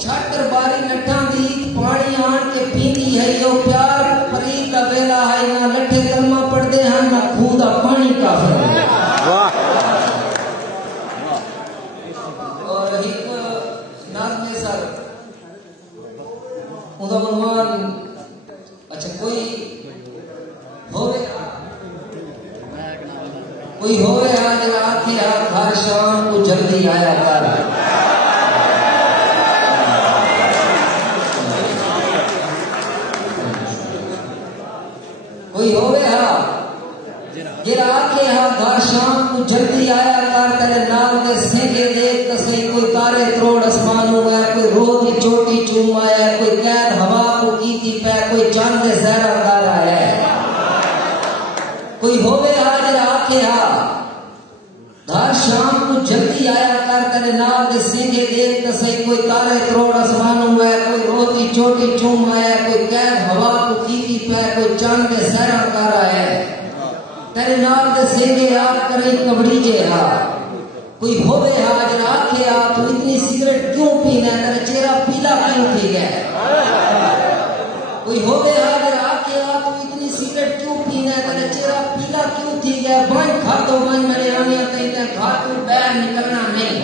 छठ दरबारी लट्ठा दी पानी आड़ के पीनी है, यो प्यार फरीद का बेला है, ना लट्ठे कलमा पढ़ते हैं ना खूह का पानी काफर है। और एक नाज़ में सर उदा बनवान अच्छा कोई होवे आज आके घर शाम को जल्दी आया कर, कोई होवे गिरा के घर शाम को जल्दी आया कर तेरे नाम के सेंगे देख तसई कोई तारे त्रोड़ आसमानों में कोई रोज की चोटी चूम आया कोई कैद हवा को कीती पे कोई चांद जहरा कर आया कोई होवे हाजिर आके घर शाम को जल्दी आया कर तेरे नाम के सेंगे देख तसई कोई तारे त्रोड़ आसमानों में कोई रोज की चोटी चूम आया कोई कैद हवा को कीती पे कोई चांद जहरा कर आया तेरे नाम दे सेंगे याद करे कबड़ी जे कोई होवे हाजिर आके तू इतनी सिगरेट क्यों पीना तेरा चेहरा पीला क्यों थी गया कोई होवे हाजिर आके तू इतनी सिगरेट क्यों पीना तेरा चेहरा पीला क्यों थी गया बन खा दो मन मेरे आने कहीं घर तू बाहर निकलना नहीं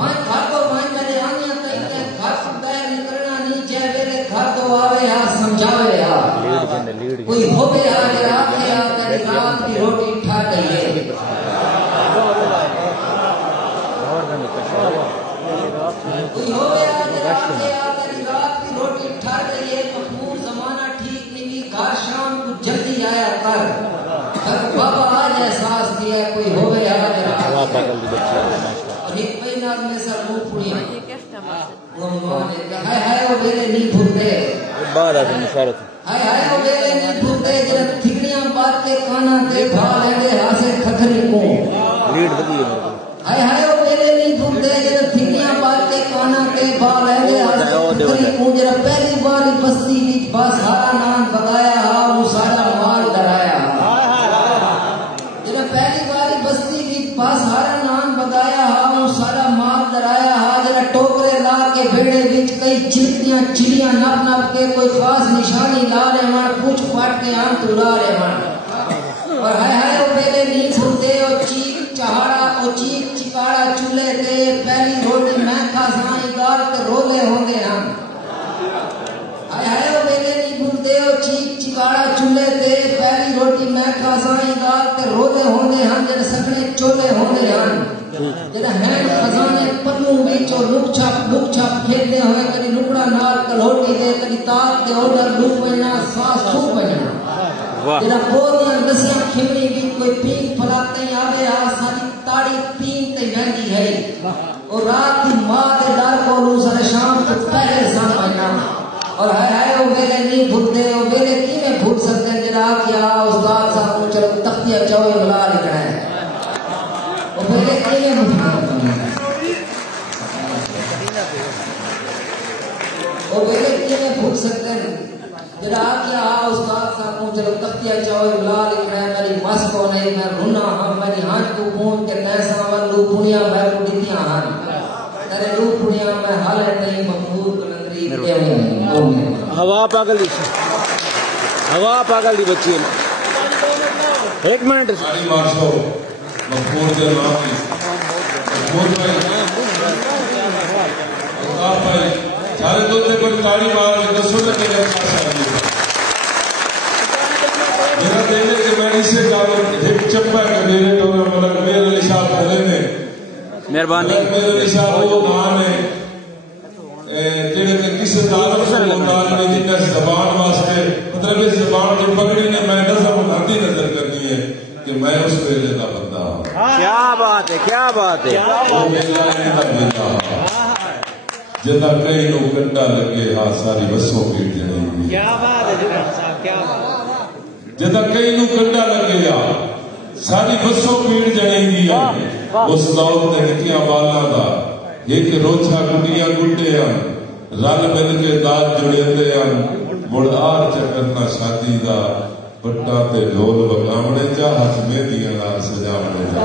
मन खा दो मन मेरे आने कहीं घर तू बाहर निकलना नहीं जे वेले घर तो आवे समझावे कोई होवे हाजिर आके तेरी रात की रोटी ठा गई है कोई होवे हाजिर आके तेरी रात की रोटी ठा गई है महमूद जमाना ठीक नहीं घर शाम को जल्दी आया कर बाबा आज एहसास किया कोई होवे हाजिर और एक महीना में सर मुंह पुड़िया हाय हाय वो मेरे नहीं भूलते बाद आदमी इशारत हाय हाय वो मेरे नहीं भूलते जब ठिकड़ियां बात के काना के भा लेंगे हासे खखरी को लीड बदी है हाय हाय वो मेरे नहीं भूलते जब ठिकड़ियां बात के काना के भा लेंगे हासे खखरी को जब पहली बार बस्ती की बस हारा नाम बगाया वो सारा माल डराया जब पहली बार बस्ती की बस हारा नाम बगाया वो सारा माल डराया जरा टोकरे ला के बेड़े बीच कई चिड़ियां चिड़ियां नप नप के कोई खास निशानी ला रहे वन पूछ फाट के आंत उड़ा रहे वन और हाय हाय वो पहले नहीं भूलते और चीख चहाड़ा और चीख चिकाड़ा चूल्हे ते पहली रोटी मैं खा साई गाल के रोले होंगे हम हाय हाय वो पहले नहीं भूलते और चीख चिकाड़ा चूल्हे ते पहली रोटी मैं खा साई गाल के रोले होंगे हम जब सगने चोले होंगे हम जरा हैंड खजाने पन्नू बीच और लुक छाप खेलते हुए कभी लुकड़ा नाल कलोटी दे कभी तार के ओडर लुक बजना सांस छू बजना जरा बोलियां दसियां खिमड़ी भी कोई पीन फलाते आवे सारी ताड़ी पीन ते गंदी है और रात की मां के डर को लू सारे शाम तक पहले समझना और हाय हाय वो मेरे नहीं भूलते वो मेरे की में भूल सकते हैं जरा क्या उस्ताद साहब को चलो तख्तिया चौए बुला लिखना है वो मेरे की में वो मेरे की में भूल सकते हैं जरा क्या उस्ताद साहब को चलो तख्तिया चौए बुला लिखना है मेरी मस को नहीं मैं रुना हम मेरी हाथ को पून के कैसा वल्लू पुनिया मैं को दितियां हां तेरे लू पुनिया मैं हाल है नहीं महमूद हवा पागल दी बच्ची है एक मिनट मकबूल के नाम की मकबूल भाई सारे दोस्ते को ताली मार के दसों तक मेरे मेरा देने के मैंने इसे एक चप्पा के देने तो मतलब मेरे निशाब करेंगे मेहरबानी मेरे निशाब वो नाम है जेड़े के किस तालुक से मुताल में जिन्हें ज़बान वास्ते मतलब इस ज़बान की पगड़ी ने मैं नजर करनी है कि मैं उस वेले का बंदा हूँ। क्या बात है क्या बात है जिदा कई नो कंडा लगे हाँ सारी बसों पीट जाएगी। क्या बात है क्या बात जिदा कई नो कंडा लगे सारी बसों पीट जाएगी। उस दौर ने निकिया बाला दा एक रोछा गुडिया गुड्डे रल मिल के दाद जुड़ेंदे मुड़ार चकरना शादी दा पट्टा ते ढोल बगावने चा हथ मेहंदियां नाल सजावने चा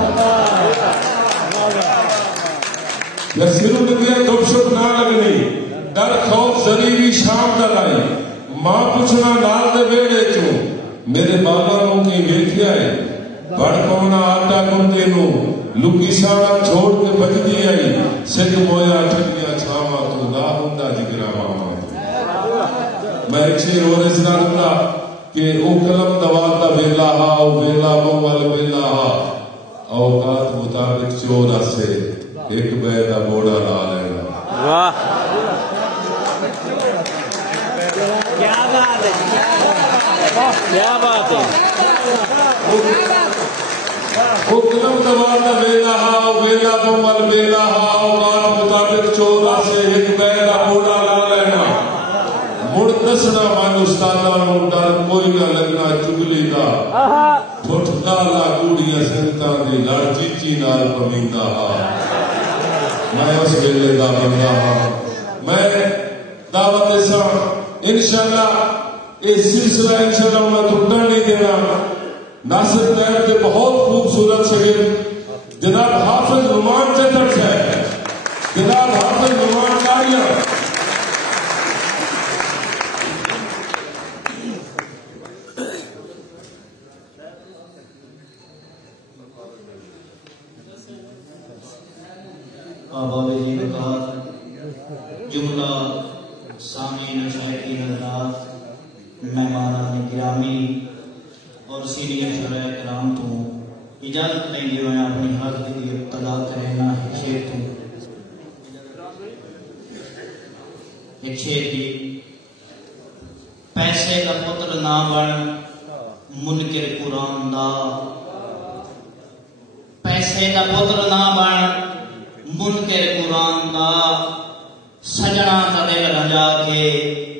सिरू लगे दुख सुख ना लगनी डर खौफ जरीरी शाम दा लाई मां पुछना नाल दे वेड़े चो मेरे बाबा नूं की वेखिया है बड़ पवना आटा गुंदे नूं लुकी साड़ा छोड़ के बजदी आई सिख मोया ठगिया छावा तू ना हुंदा जिगरा मामा मैं छे और इस नाला कि ओ कलम दवा दा वेला हा ओ वेला मोल वेला हा औकात मुताबिक चोरा से एक बे दा बोड़ा ला लेगा। वाह क्या बात है। क्या बात है। हुक्म दवाना वेला हाओ वेला पमल वेला हाओ बात मुताबिक चोरा से एक बैला मोड़ा ला लेना मुड़ दसना मन उस्तादा नु डर कोई ना लगना चुगली दा फुटदा ला कूड़ियां संता दी लड़ चीची नाल पविंदा हा। मैं उस वेले दा बंदा हा। मैं दावत सा इंशाअल्लाह इस सिलसिला इंशाअल्लाह मैं टूटन नहीं देना। नासिर तैयब के बहुत खूबसूरत शगीर जनाब हाफिज नुमान चंदर है। जनाब हाफिज नुमान तारिया आबाद जी का जुमला सामीन शायकीन हज़रात मेहमान गिरामी और सीनियर शुरा कराम तो इजाजत लेंगे मैं अपनी हाजिरी की इब्तदा करना शेर तो एक शेर की पैसे का पुत्र ना बन मुनकिर कुरान दा पैसे का पुत्र ना बन मुनकिर कुरान दा सजना कदे रजा के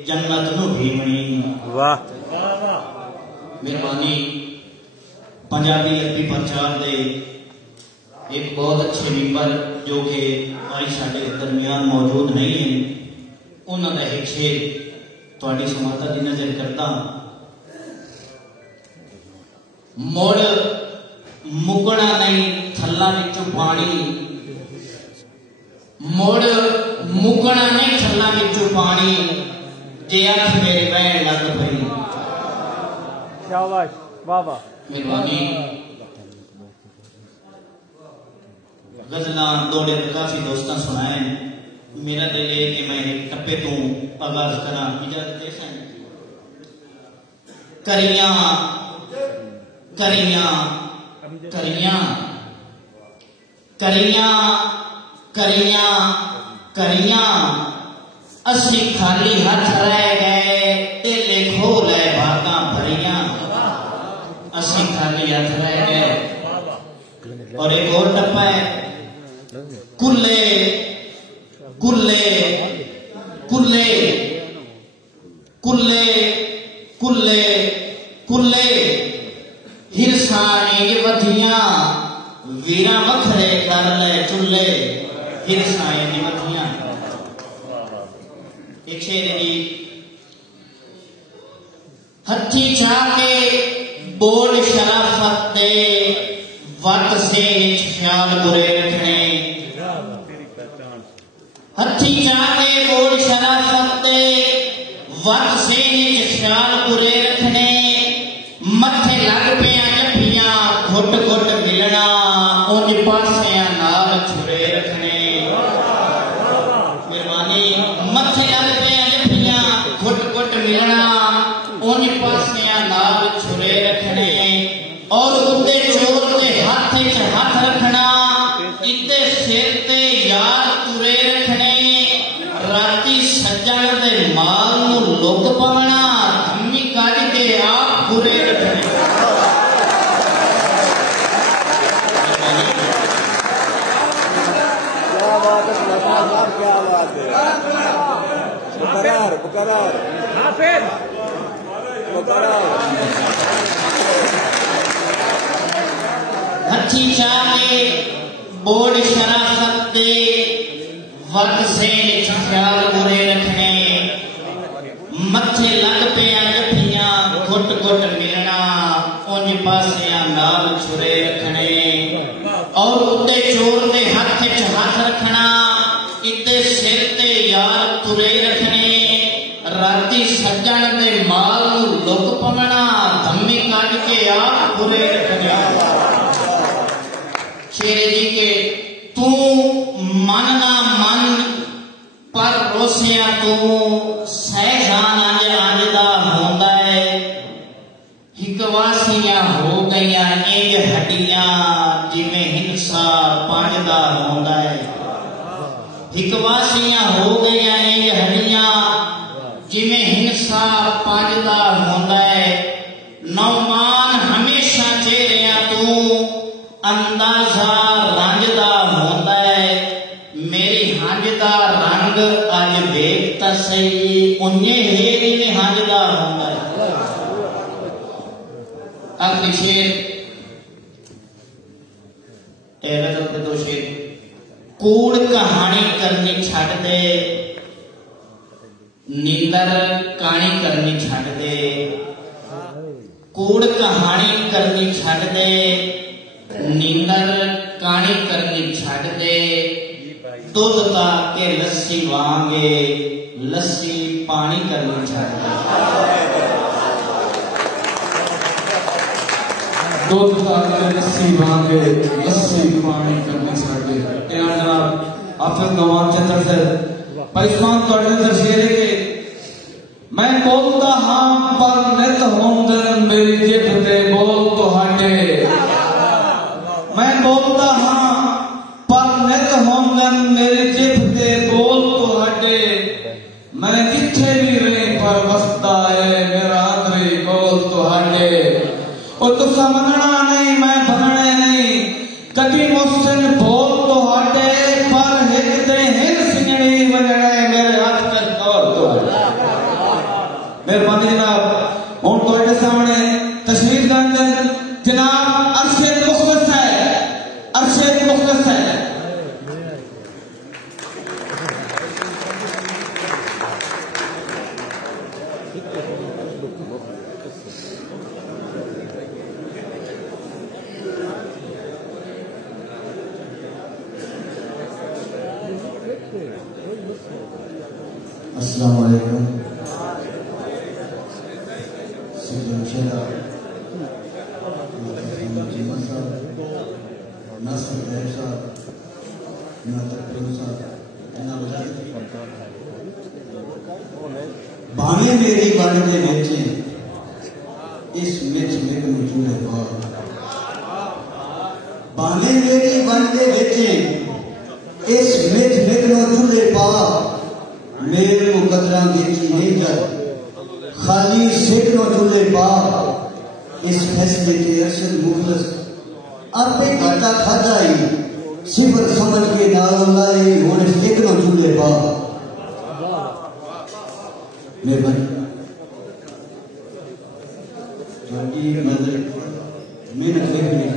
जन्नत नु भीमणी। वाह मेहरबानी पंजाबी अरबी प्रचार दे एक बहुत अच्छे मिंबर जो कि आज साडे दरमियान मौजूद नहीं है उन्होंने एक शेर थोड़ी समाता की नजर करता। मुड़ मुकना नहीं थल्ला विचों पानी मुड़ मुकना नहीं थल्ला विचों पानी जे अख मेरे बहन लग पई। शाबाश वाह वाह। मेहरबानी गजला दौड़े तो काफी दोस्तों सुनाए। मेरा दिल है कि मैं एक टप्पे तो आगाज करा इजाजत दे सन। करिया करिया करिया करिया करिया करिया असी खाली हाथ रह गए तेले खोल है भागा भरिया असी खाली हाथ रह गए। और एक और टप्पा है कुल्ले कुल्ले कुल्ले कुल्ले कुल्ले कुल्ले हिरसानी वधिया वीरा वखरे कर ले चुल्ले हिरसानी वधिया। एक शेर जी हथी चाके बोल शराफत दे वत से ख्याल बुरे रखने। हथी चाके बोल शराफत दे वत से ख्याल बुरे रखने। मथे लग पिया जफियां घुट घुट मिलना उन पासियां नाल छुरे रखने। मेहरबानी मथे लग पिया जफियां घुट घुट मिलना उन पासियां नाल छुरे रखने। और उते चोर के हाथ च हाथ रखना इते सिर ते यार तुरे रखने। राती सज्जण दे माल नू लुक पावना धम्मी कढ के आप बुरे रखने। क्या बात है क्या बात है। मुकर्रर मुकर्रर हथी चाके बोल शराफत दे वत से ख्याल बुरे रखने। मथे लग पिया जफियां घुट घुट मिलना उन पासियां नाल छुरे रखने। और उते चोर दे हाथ च हाथ रखना इते सिर ते यार तुरे रखने। राती सज्जण दे माल नू लुक पवना धम्मी कढ के आप बुरे रखने। शेरे जी के तू मन ना मन पर रोसिया तू सहजान अंज अंजदा होंदा है। हिकवासियां हो गईयां इंज हड्डियां जिवें हिंसा पंजदा होंदा है। हिकवासियां हो गईयां इंज हड्डियां जिवें हिंसा पंजदा होंदा है। सही उन्हें है भी हाजदार होता है। आखिरी शेर दो शेर कूड़ कहानी करनी छड़ दे नींदर कहानी करनी छड़ दे कूड़ कहानी करनी छड़ दे नींदर कहानी करनी छड़ दे दूध का के लस्सी वांगे लस्सी पानी करनी छड़ दे दूध का के लस्सी वांगे लस्सी पानी करनी छड़ दे। जनाब हाफिज नवाब चंद्र सर परिश्रम करने शेर के मैं बोलता हाँ पर नित होंदन मेरी जिभ दे बोल तो हटे मैं बोलता हाँ पर नित होंदन मेरी जिभ दे बोल तो हटे मैं जिथे भी रहे पर वसता है मेरा अंदरी बोल तो हटे और तुसा मनना नहीं मैं बनने नहीं कभी मुझसे बोल तो हटे पर हिक दे हिल सिंगड़ी बजने मेरे हाथ के तौर तो हटे। मेहरबानी जनाब हूँ तो सामने तस्वीर का अंदर जनाब अरशद मुखलिस है अरशद मुखलिस है। अस्सलाम वालेकुम। बाणी मेरी बन के बेचे इस मिच मिट मुझे बाणी मेरी बन के बेचे इस मिच मिट मुझे पा मेरे को कदरा बेची नहीं कर खाली सिख नो चूल्हे पा इस फैसले के अरशद मुखलिस आपे घाटा खादा ही सिफर समझ के नाल लाई होने सिख नो चूल्हे पा मेहरबानी जोगी नजर मेहनत नहीं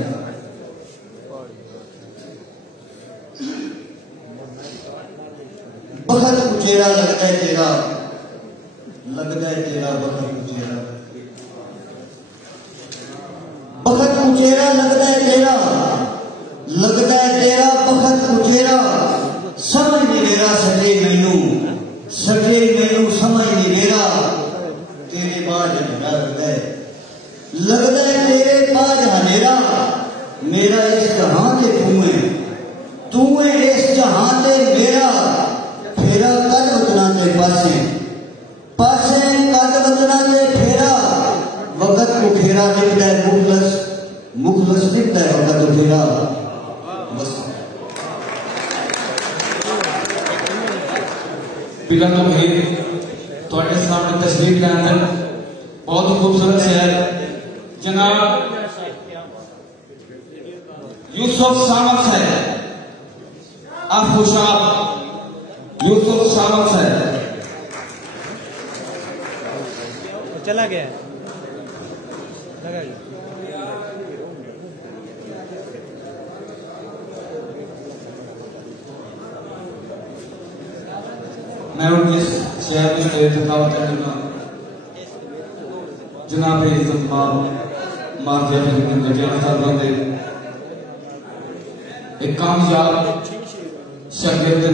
बखत कुचेरा लगता है तेरा बखत कुचेरा बखत कुचेरा लगता है तेरा बखत कुचेरा समझ नहीं मेरा सटे मैनू समझ नहीं मेरा तेरे बाज लगता है तेरे बाज हनेरा मेरा इस जहां से तू है इस जहां से मेरा फेरा कद बदना के पासे कद बदना के फेरा वक्त को फेरा लिखता है मुखलस लिखता है वक्त को फेरा बस बिला तो भाई थोड़े सामने तस्वीर के अंदर बहुत खूबसूरत शहर जनाब यूसुफ सामत है आफूशाब यूसुफ सामत है चला गया लगा गया। मैं उनके शहर में से दावत करना जनाब इज्जत मार बंदे एक कामयाब शागिर्द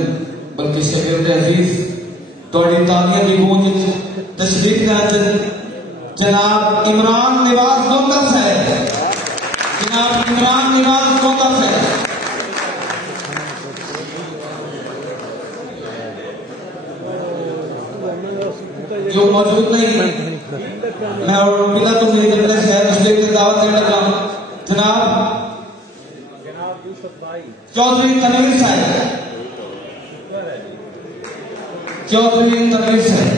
बल्कि शागिर्द अजीज थोड़ी तालियां की गूंज तशरीफ के अंदर जनाब इमरान निवाज गोंदस है जनाब इमरान निवाज गोंदस है जो मौजूद नहीं मैं और बिना तो मेरी जब शहर तशरीफ की दावत देने लगा जनाब चौधरी तनवीर साहब चौधरी तनवीर साहब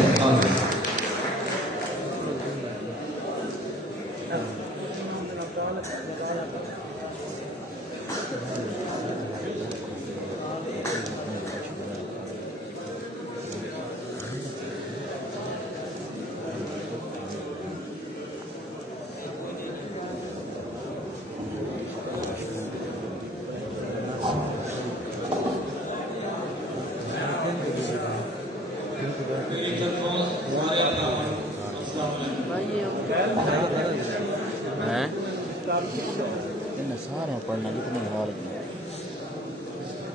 इन्हें सारा पढ़ना कितने हाल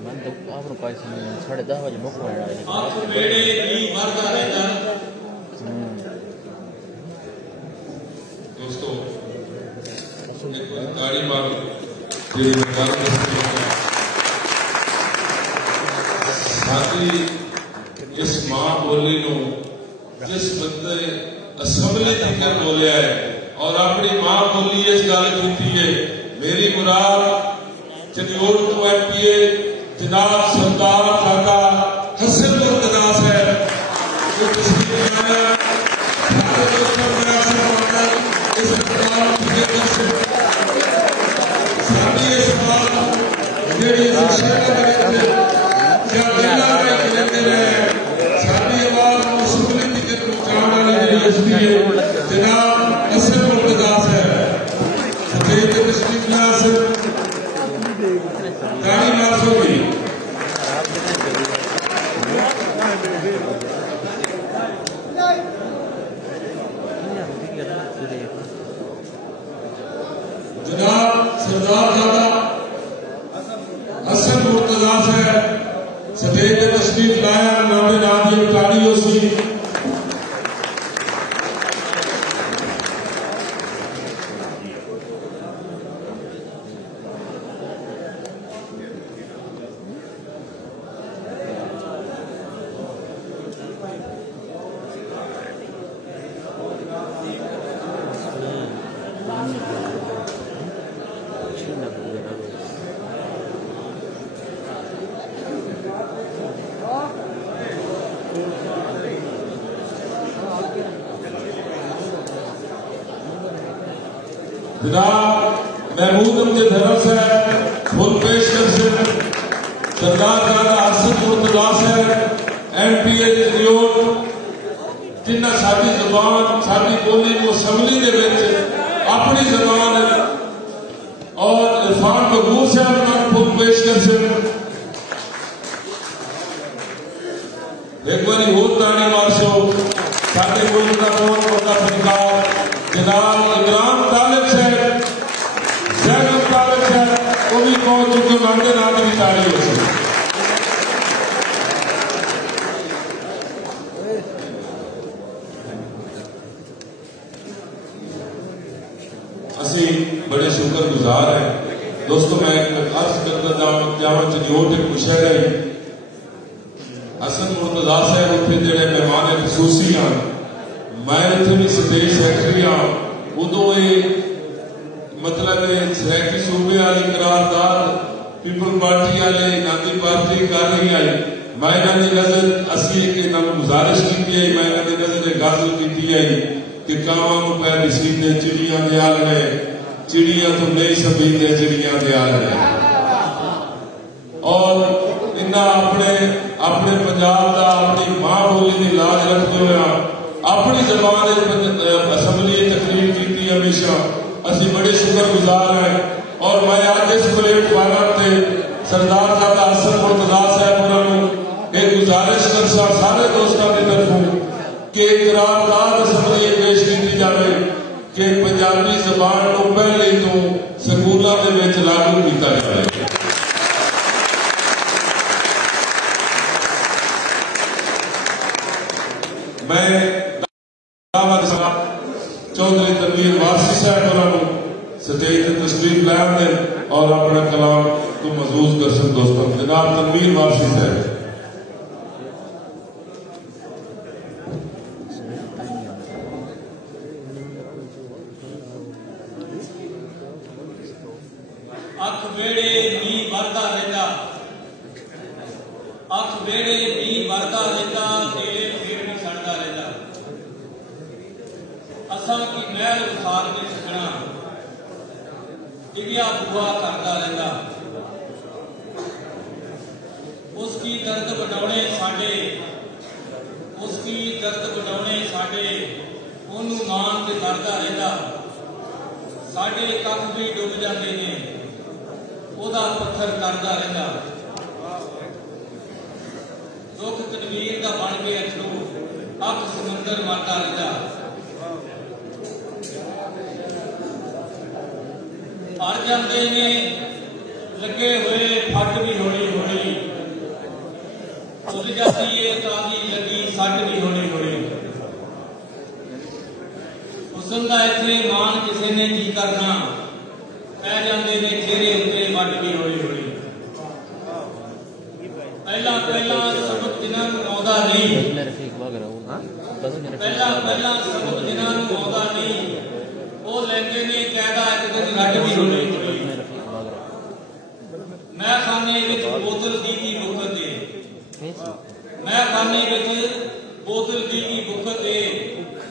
मैं तो आपको पैसे 10:30 बजे मुक दोस्तों गाड़ी मारो इस मां बोली जिस बंदे असम्बली तक बोलिया है और अपनी मां बोली इस गल की है मेरी मुराद चंदियोड़ तो MPA जनाब सरदार दादा हसन मुर्तदास है जो जनाब हसन मुर्तदास है गाड़ी मार्च होगी जनाब सरदार दादा हसन मुर्तदास है स्टेज पे तशरीफ लाया नामे नाम की ताड़ी हो सी जनाब महमूद अमजद धरम साहब फुल पेश कर सरदार दादा हसन मुर्तदास है MPA चंदियोड़ जिन्हें साडी जबान साडी बोली को असम्बली के अपनी जबान और इरफान कपूर साहब का फुल पेश कर एक बार होर ताड़ी मारशो साडे मुल्क का बहुत बड़ा फनकार जनाब इमरान तालिब साहब जैनब तालिब साहब वो भी पहुंच चुके मंगे नाम की ताड़ी हो सी असी बड़े शुक्रगुजार हैं दोस्तों। मैं अर्ज करता जावा चंदियोड़ के पूछा गई हसन मुर्तदास साहब उत्थे जेडे मेहमान खसूसी हैं मैं इतने भी स्टेज सैकटरी हाँ उदो मतलब सैकटरी सूबे वाली करारदाद पीपल पार्टी वाले गांधी पार्टी कर रही आई मैं इन्होंने नजर असी गुजारिश की है मैं इन्होंने नजर गल की है कि कावां को पैर सीधे चिड़िया दयाल है चिड़िया तो नहीं सबीते चिड़िया दयाल है और इन्हें अपने अपने पंजाब का अपनी मां बोली की लाज रखते हुए अपनी जबान असम्बली तकरीर की हमेशा असी बड़े शुक्रगुजार हैं और मैं आज इस प्लेटफार्म से सरदार दादा हसन मुर्तदास साहब उन्होंने एक गुजारिश कर सारे दोस्तों की तरफों कि करारदाद असम्बली पेश की जाए कि पंजाबी जबान को पहले तो स्कूलों के लागू किया जाए। मैं चौधरी तनवीर वारसी साहब उन्होंने स्टेज पर तशरीफ लाए और अपना कलाम को महसूस कर सकते दोस्तों। जनाब तनवीर वारसी साहब अख वेड़े नी वरदा लेंदा अख वेड़े नी वरदा लेंदा तेरे फिर भी सड़दा लेंदा असा की महल उखाड़ के सकना दिव्या बुआ करता रहता उसकी दर्द बटाने साडे उसकी दर्द बटाने साडे ओनू मान ते करता रहता साडे कख भी डुब जाते ने ओदा पत्थर करता रहता दुख तनवीर का बन के अथरू अख समुंदर मारता रहता अड़ जाते ने लगे हुए फट भी हौली हौली उड़ जाती है ताजी लगी सट भी हौली हौली हुसन का इतने मान किसी ने की करना पै जाते ने चेहरे उत्ते वट भी हौली हौली पहला पहला सबक जिन्होंने आउंदा नहीं पहला सबक जिन्होंने आउंदा नहीं वो लेंदे ने कहदा एक दिन रट भी हौली हौली मैं खाने विच बोतल दी की बुखत दे मैं खाने विच बोतल दी की बुखत दे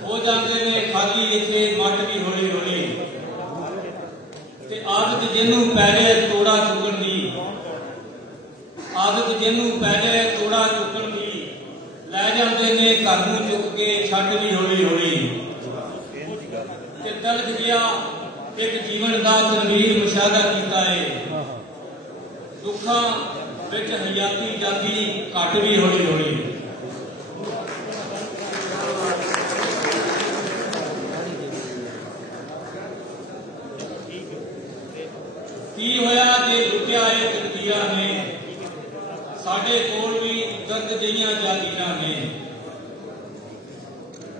हो जाते ने खाली इतने मट भी हौली हौली ते आदत जिन्हों पहले तोड़ा चुकन दी आदत जिन्हों पहले तोड़ा चुकन दी लै जाते ने घर नूं चुक के छड्ड भी हौली हौली ते तलक गया एक जीवन का तनवीर मुशाहदा किया है दुखा विच हयाती जाती घट भी हौली हौली की होया कि लुटिया है तकदीरां ने साडे कोल भी दर्द दियां जागीरां ने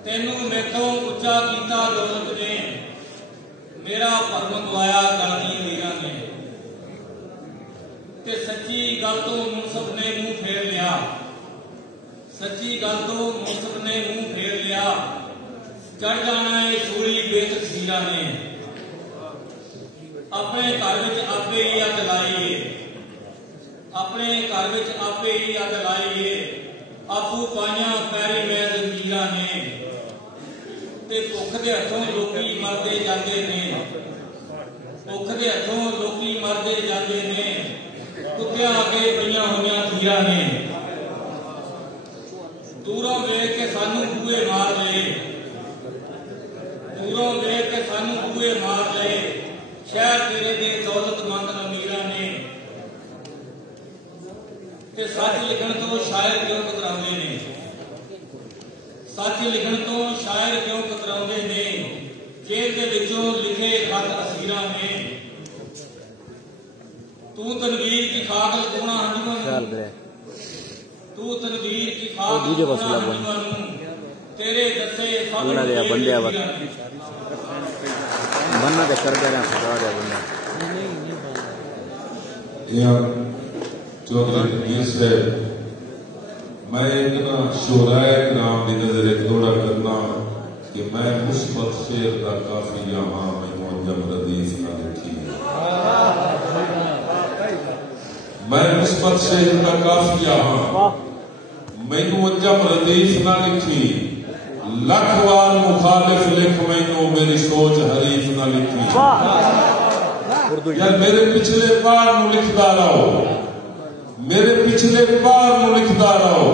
तेनू मैथों उच्चा कीता दौलत ने मेरा भरम गवाया गानी वीरां ने ते सच्ची गल तो मुनसफ ने मुंह फेर लिया सच्ची गल तो मुनसफ ने मुंह फेर लिया चढ़ जाना है सूली बेतकसीरां ने अपने घर विच आपे ही अग लाइए अपने घर विच आपे ही अग लाइए आपू पाइया पैरी मैं जंजीरां ने ते भुख दे हथों लोकी मरदे जाते ने भुख दे हथों लोकी मरदे जाते ने कुत्तियां अगे पईयां होईयां खीरां ने दूरों वेख के सानू बूहे मार गए दूरों वेख के सानू बूहे मार गए शहर तेरे दे दौलतमंद अमीरां ने ते सच लिखण तो शायर क्यों कतराउंदे ने सच लिखण तो शायर क्यों कतराउंदे ने जेल दे विचों लिखे खत असीरां ने तू तनवीर की खाक लगोना हंजुआं तू तनवीर की खाक लगोना हंजुआं तेरे दसे फल बंदे बनना तो कर दे रहे हैं बंदा यार चौधरी मीर से मैं इतना शोराए नाम की नजर दौड़ा करना कि मैं मुस्बत शेर का काफी यहाँ मैं जब रदीफ ना लिखी मैं मुस्बत शेर का काफी यहाँ मैनू जब रदीफ ना लिखी लख वार मुखालिफ लिख मैनू मेरी सोच हरीफ ना लिखी यार मेरे पिछले पार नू लिखदा रहो मेरे पिछले पार नू लिखदा रहो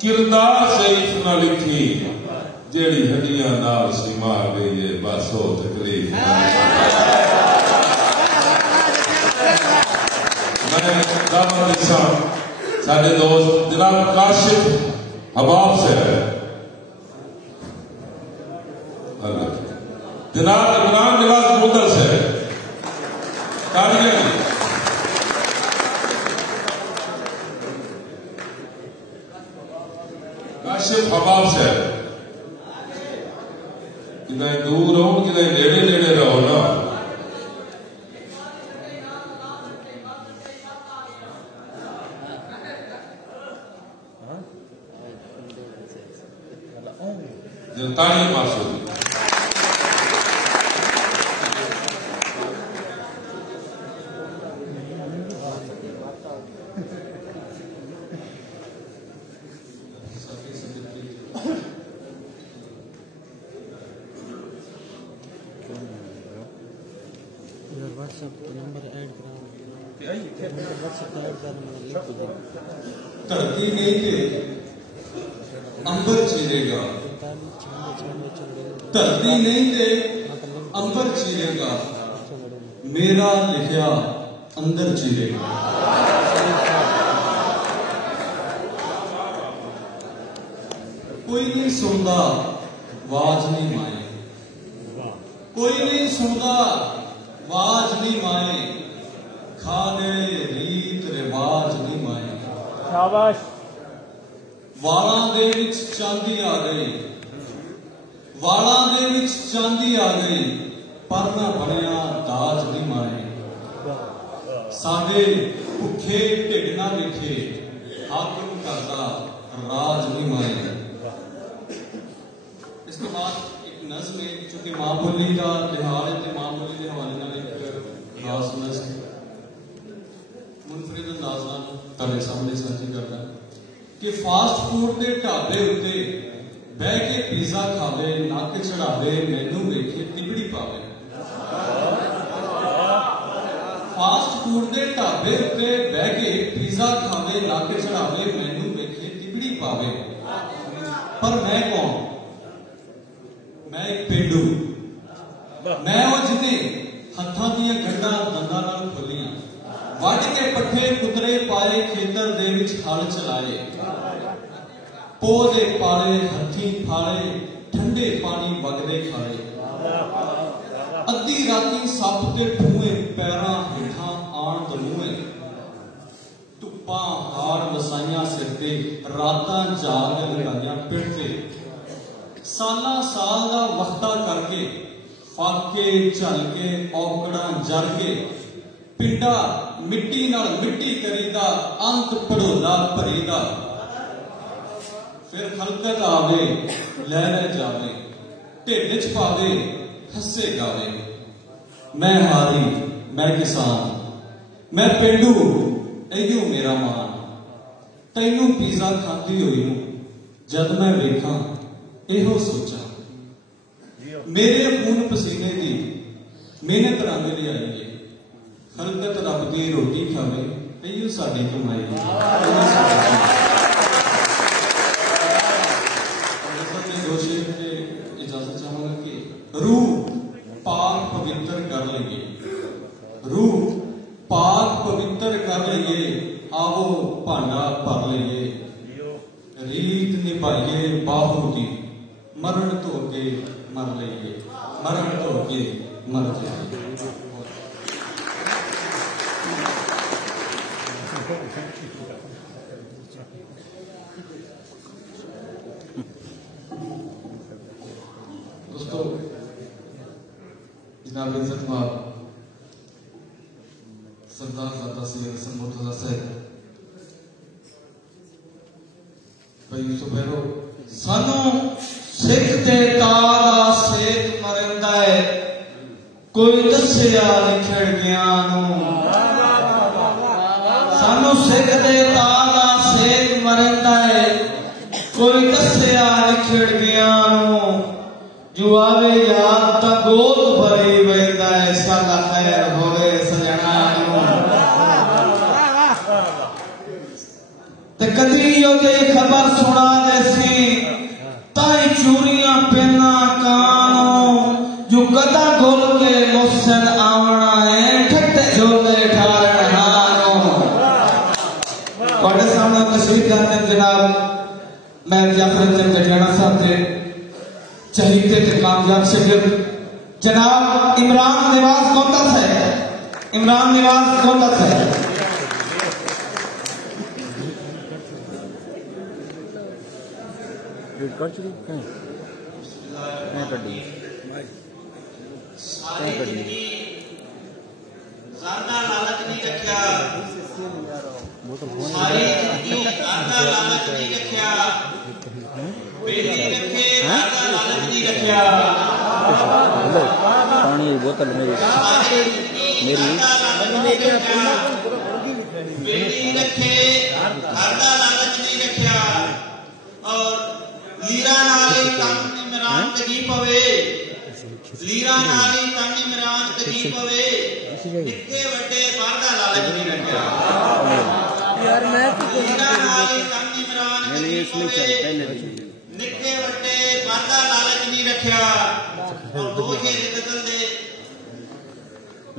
किरदार शरीफ ना लिखी जेड़ी हड्डियां नाल सिमा गई है बस हो तकलीफ मैं दावा दिशा साडे दोस्त जनाब काशिफ हबाब से है जनाब इमरान निवाज मुदल से तालियां काशिफ हबाब से कितना दूर रहो कितना नेड़े नेड़े रहो ना जनतानी मासूम धरती नहीं थे अंबर चीरेगा धरती नहीं थे अंबर चीरेगा मेरा लिखा अंदर चीरेगा कोई नहीं सुनता आवाज नहीं माए कोई नहीं सुनता वाज नहीं माए खा गए रीत रिवाज नहीं माए शाबाश वालां दे विच चांदी आ गई वालां दे विच चांदी आ गई पर ना बनया दाज नहीं माए साडे भुखे ढिड ना वेखे हाकिम करदा राज नहीं माए। इसके बाद एक नज़्म है चूंकि मां बोली का तिहाड़ है मां बोली के हवाले नाल एक खास नज़्म मुनफरिद अंदाज नाल तुहाडे सामने साझी करदा कि फास्ट फूड के ढाबे उत्ते बह के पिज़्ज़ा खावे नक चढ़ावे मैनू वेखे तिबड़ी पावे। फास्ट फूड के ढाबे उत्ते बह के पिज़्ज़ा खावे नक चढ़ावे मैनू वेखे तिबड़ी पावे। पर मैं कौन? मैं एक पेंडू मैं वो जिन्हें हत्थां दियां गंढां दंदां नाल खोलियां वढ के पट्ठे कुतरे पाए खेतर दे विच हल चलाए पो दे पाले हत्थी फाड़े ठंडे पानी वगदे खाए अद्धी राती सप के ठूए पैरां हेठां आण दमूए धुप्पां हार वसाइयां सिर ते रातां जाग लगाइयां पिठ ते साला साल का वक्ता करके फाके झल के औकड़ा जल के पिंडा मिट्टी नाल मिट्टी करीदा अंत पड़ोला भरीदा फिर खलकत आवे लै लै जावे ढिड च पावे हस्से गावे। मैं हारी मैं किसान मैं पेंडू इहो मेरा मान तैनू पिज़्ज़ा खाती हुई हूं जद मैं वेखा एहो सोचा मेरे खून पसीने की मेहनत रंग लियाई है खलकत रब की रोटी खावे इहो साडी कमाई इजाजत चाहूंगा कि रूह पाक पवित्र कर लईए रूह पाक पवित्र कर लईए आओ भांडा भर लईए रीत निभाइए बाहू की मरण तो अगे मर लईए मरण तो अगे मर जाइए। दोस्तों जनाब इज्जत माब सरदार दादा सैयद हसन मुर्तजा साहब भाई यूसुफ भैरो सानू सिख ते तारा सेक मरिंदा है कोई दस्सिया लिखड़ ज्ञान सानू सिख ते तारा सेक मरिंदा है कोई दस्सिया लिखड़ ज्ञान जो आवे याद ता गोद भरी वेंदा है सादा खैर होवे सजना ते कदी यो ते खबर सुना देसी ताई चूरियां पेना कानो जो गदा गोल के मुसन आवना है ठट्टे झोले ठारण हानो। बड़े सामने तशरीफ करते जनाब मैं जाफर चंद गजाना साहब के चहीते ते कामयाब शागिर्द जनाब इमरान निवास कोतक है इमरान निवास कोतक है। लालच नहीं रखा सारी जिंदगी लालच नहीं रखा बेटी रखे लालच नहीं रखा पानी की बोतल मेरी बेटी रखे लालच नहीं रखा और लीरा नाली तंग इमरान तगी पवे लीरा नाली तंग इमरान तगी पवे निक्के वड्डे बारदा लालच नहीं रखा यार मैं लीरा नाली तंग इमरान तगी पवे निक्के वड्डे बारदा लालच नहीं रखा और दो ये बदल दे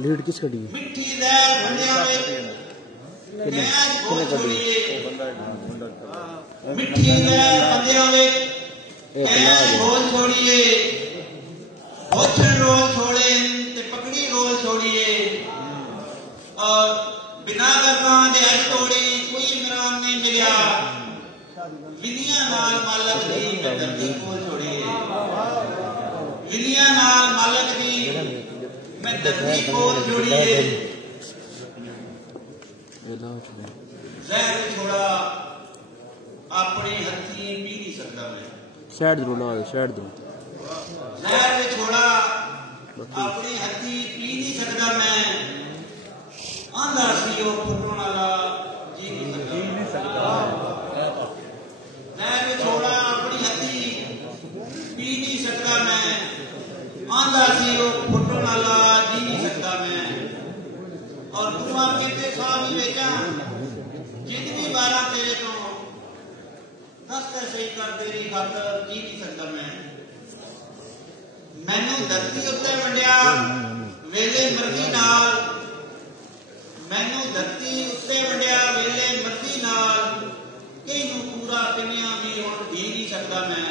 लीड किस कड़ी मिट्टी दाल बंदियां में गैस को छोड़िए मिट्टी दाल बंदियां में गैस को छोड़िए ओछन रोल छोड़े ते पकड़ी रोल छोड़िए और बिना गल्लां दे अज तोड़ी कोई इमरान नहीं मिलिया विलियां नाल मालक दी मैं धरती कोल छोड़ी विलियां नाल मालक दी मैं धरती कोल जोड़ी जहर छोड़ा अपने हथी पी नहीं सकता मैं साइड दो ना साइड दो जहर छोड़ा अपने हथी पी नहीं सकता मैं आंधा सी वो फुटण वाला जी नहीं सकता जहर छोड़ा अपनी हथी पी नहीं सकता मैं आंधा सी वो फुटण वाला जी नहीं सकता मैं और तू आके ते साहब बेचा जितनी बारा तेरे तो दस सही कर तेरी खातर जी नहीं सकता मैं मैनू धरती उत्ते वंडिया वेले मर्जी नाल मैनू धरती उत्ते वंडिया वेले मर्जी नाल कई नू पूरा पिनिया भी हुण जी नहीं सकता मैं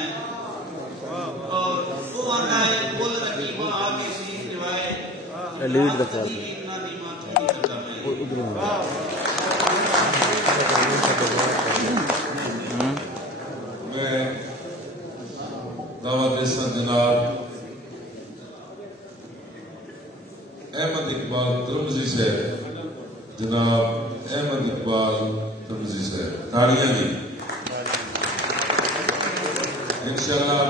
और वो आंदा है बोल रखी वो आके सीख दिवाए लीड दिखा मैं दावा देसा जनाब अहमद इकबाल तुर्मजी से जनाब अहमद इकबाल तुर्मजी से तालियां दी इंशाल्लाह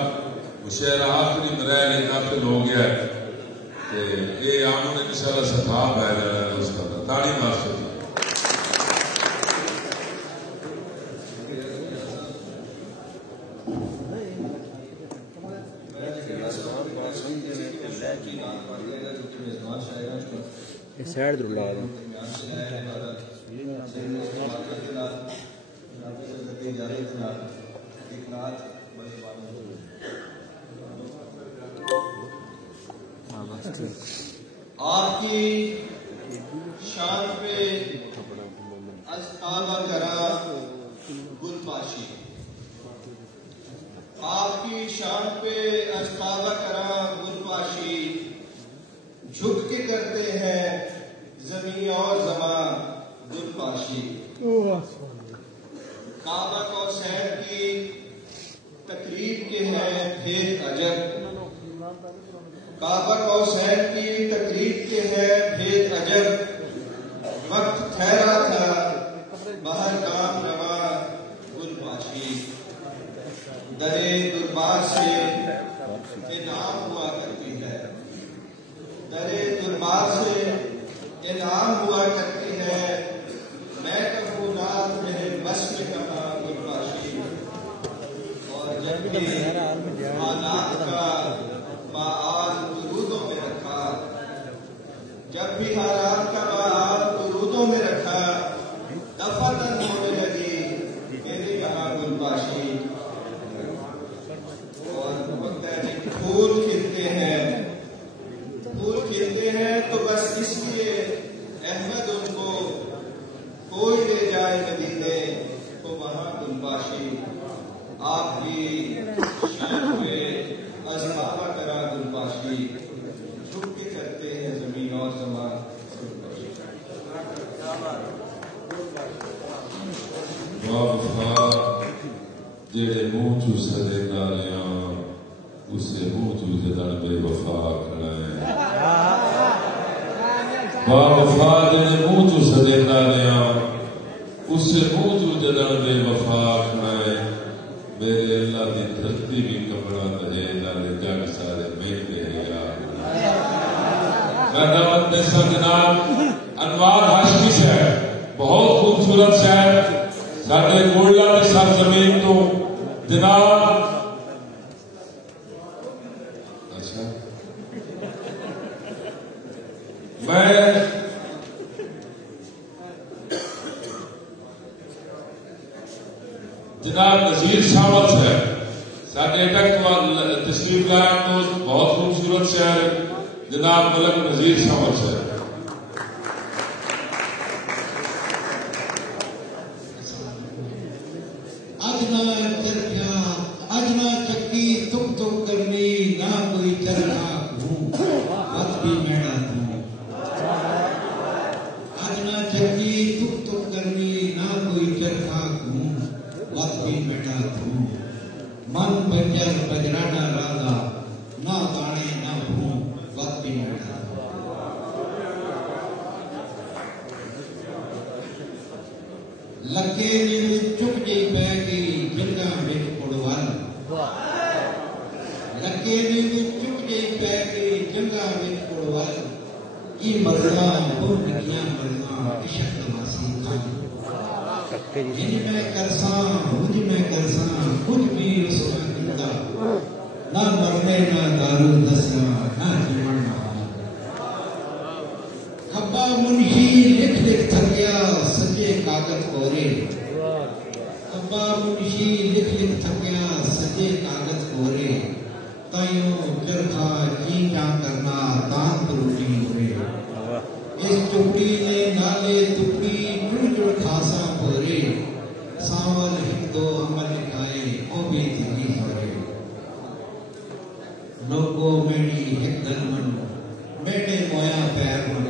मुशेर आखिरी मरहल दाखिल हो गया ये आमन इंशाल्लाह सफाब है उसका ताली मार सकती साइड दो ला दो आपकी शान पे अस्तावा करा गुलपाशी आपकी शान पे अस्तावा करा गुलपाशी झुक के करते हैं जमीन और जमान गुलपाशी काबा कौसैन की तकरीब के हैं भेद अजब काबा कौसैन की तकरीब के हैं भेद अजब वक्त ठहरा था बाहर काम रवा गुलपाशी दरे दुर्बार से इनाम हुआ करती है दरे दुर्बार से इनाम हुआ करती है मैं कहूँ नाथ में बस में कहा गुलपाशी और जब भी हालात का बाआल दुरूदों में रखा जब भी हालात का बाआल दुरूदों में रखा दफातन होने लगी मेरी कहा गुलपाशी और फूल खिलते हैं तो बस इसलिए अहमद उनको कोई ले जाए मदीने तो वहां गुलपाशी आपकी शान पे अस्तावा करा गुलपाशी झुक के करते हैं जमीन और जमान जेड़े मुंह चू सदे नालिया उसे मुंह चू जदन बेवफा खड़ा है वफा जेड़े मुंह चू सदे नालिया उसे मुंह चू जदन बेवफा खड़ा है मेरे अल्लाह की धरती भी कपड़ा दे नाले जग सारे मेरे यार मैं दावत देसा जनाब अनवार हाशमी शहर बहुत खूबसूरत शहर साडे कोयला की सरजमीन तो जनाब अच्छा मैं जनाब नजीर शामत है साडे तक तशरीफ लाया तो बहुत खूबसूरत शहर जनाब मलक नजीर शामत है अजना चक्की तुक तुक करनी ना कोई चरखा हूँ मत भी मेरा तू मन बचर बजराना राधा ना गाने ना भू वक्त मिलता लगे नी चुप जी पैगी जंगा विच पुड़वाल लगे नी चुप जी पैगी जंगा विच पुड़वाल की मरना बहुत निकियां मरना इश्क वासी खान जिन मैं करसा मुझ में करसा कुछ भी उसमें किंदा ना मरने ना दारू दसना ना जीवन खब्बा मुंशी लिख लिख थकिया सजे कागज कोरे खब्बा मुंशी लिख लिख थकिया सजे कागज कोरे ताइयों चरखा जी जा करना दान त्रुटि होरे इस चुपड़ी ने नाले टुकड़ी जुड़ जुड़ खासा पोरे सावल हिक दो अमल लिखाए ओ भी दिली होरे लोगो मेरी हिक धनमन मेरे मोया पैर मन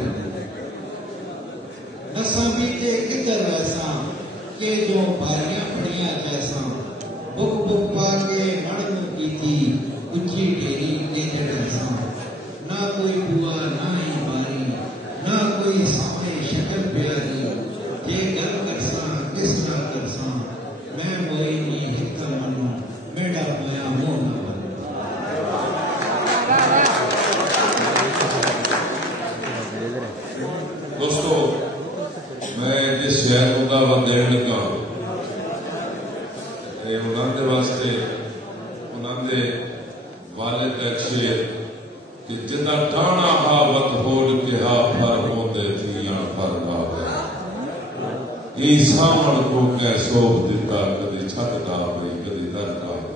नसा बीते किधर वैसा के जो बारियां पड़ियां जैसा बुक बुक पाके मड़न की थी ऊंची ढेरी के जैसा ना कोई बुआ ना ही मारी ना कोई सामने शक्ल प्यारी ये गल करसा किस ना करसा मैं मोई नी हिक्का मनो मेरा मोया मोह ना दोस्तों मैं जिस शहर का देन लगा उन्होंने वास्ते उन्होंने वालिद का शेर कि जिदा टाणा हा वत होड़ के हा फर होंदे थियां फर लावे ई सामण को कै सोप दिता कदी छत डावे कदी दर डावे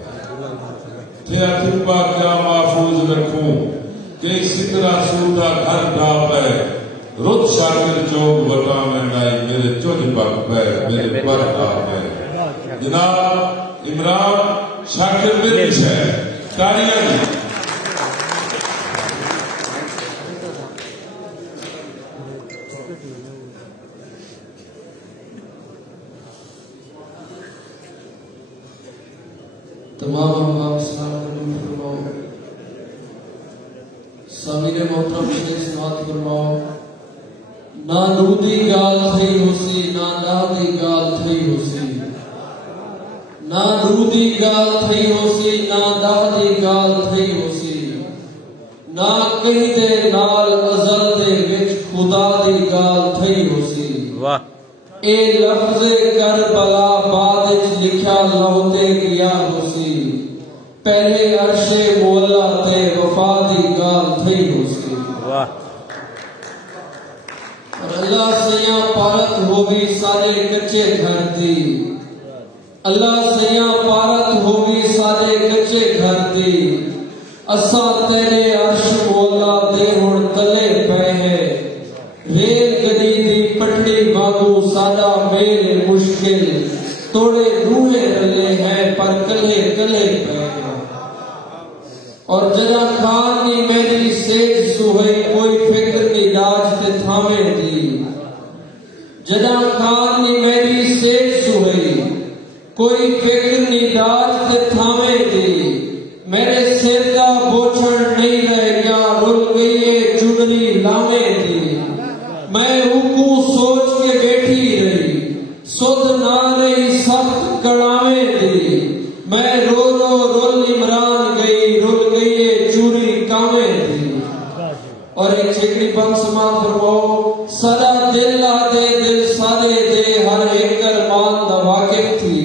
थे अथुपा क्या महफूज रखूं के सिकरा सूदा घर डावे रुत शाकिर चौक वटा में लाई मेरे चुज पक पे मेरे पर डावे जनाब इमरान शाकिर बिरश है तालियां दी तमाम अहबाब फरमाओ सामीर मोहतरम शेख समात फरमाओ ना दूधी गाल थई होसी ना दादी गाल थई होसी ना दूधी गाल थई होसी ना दादी गाल थई होसी ना कहीं दे नाल अज़ल दे विच खुदा दी गाल थई होसी वाह ए लफ्ज़े करबला बाद विच लिखा लौटे गया होसी पहले अरशे मौला ते वफा दी गाल थई होसी वाह और अल्लाह सैया पारत हो भी सारे कच्चे घर दी अल्लाह सैया पारत हो भी सारे कच्चे घर दी असा तेरे अर्श मौला दे हुण तले पे है रेल गड्डी दी पटड़ी वांगू सादा मेल मुश्किल तोड़े रूहे रले हैं पर कले कले पे है और जरा खान नी मेरी सेज सुहई कोई फिक्र नी राज ते थामे दी जरा खान नी मेरी सेज सुहई कोई फिक्र नी राज ते थामे दी मेरे सिर का बोझण नहीं रह गया रुल गई ये चुनरी लामे दी मैं ऊकू सोच के बैठी रही सुध ना रही सख्त कड़ावे दी मैं रो रो रुल इमरान गई रुल गई ये चूरी कामे दी और एक छिकड़ी पंख समात फरमाओ सदा दिल आदे दिल सादे दे हर एक अरमान दा वाकिफ थी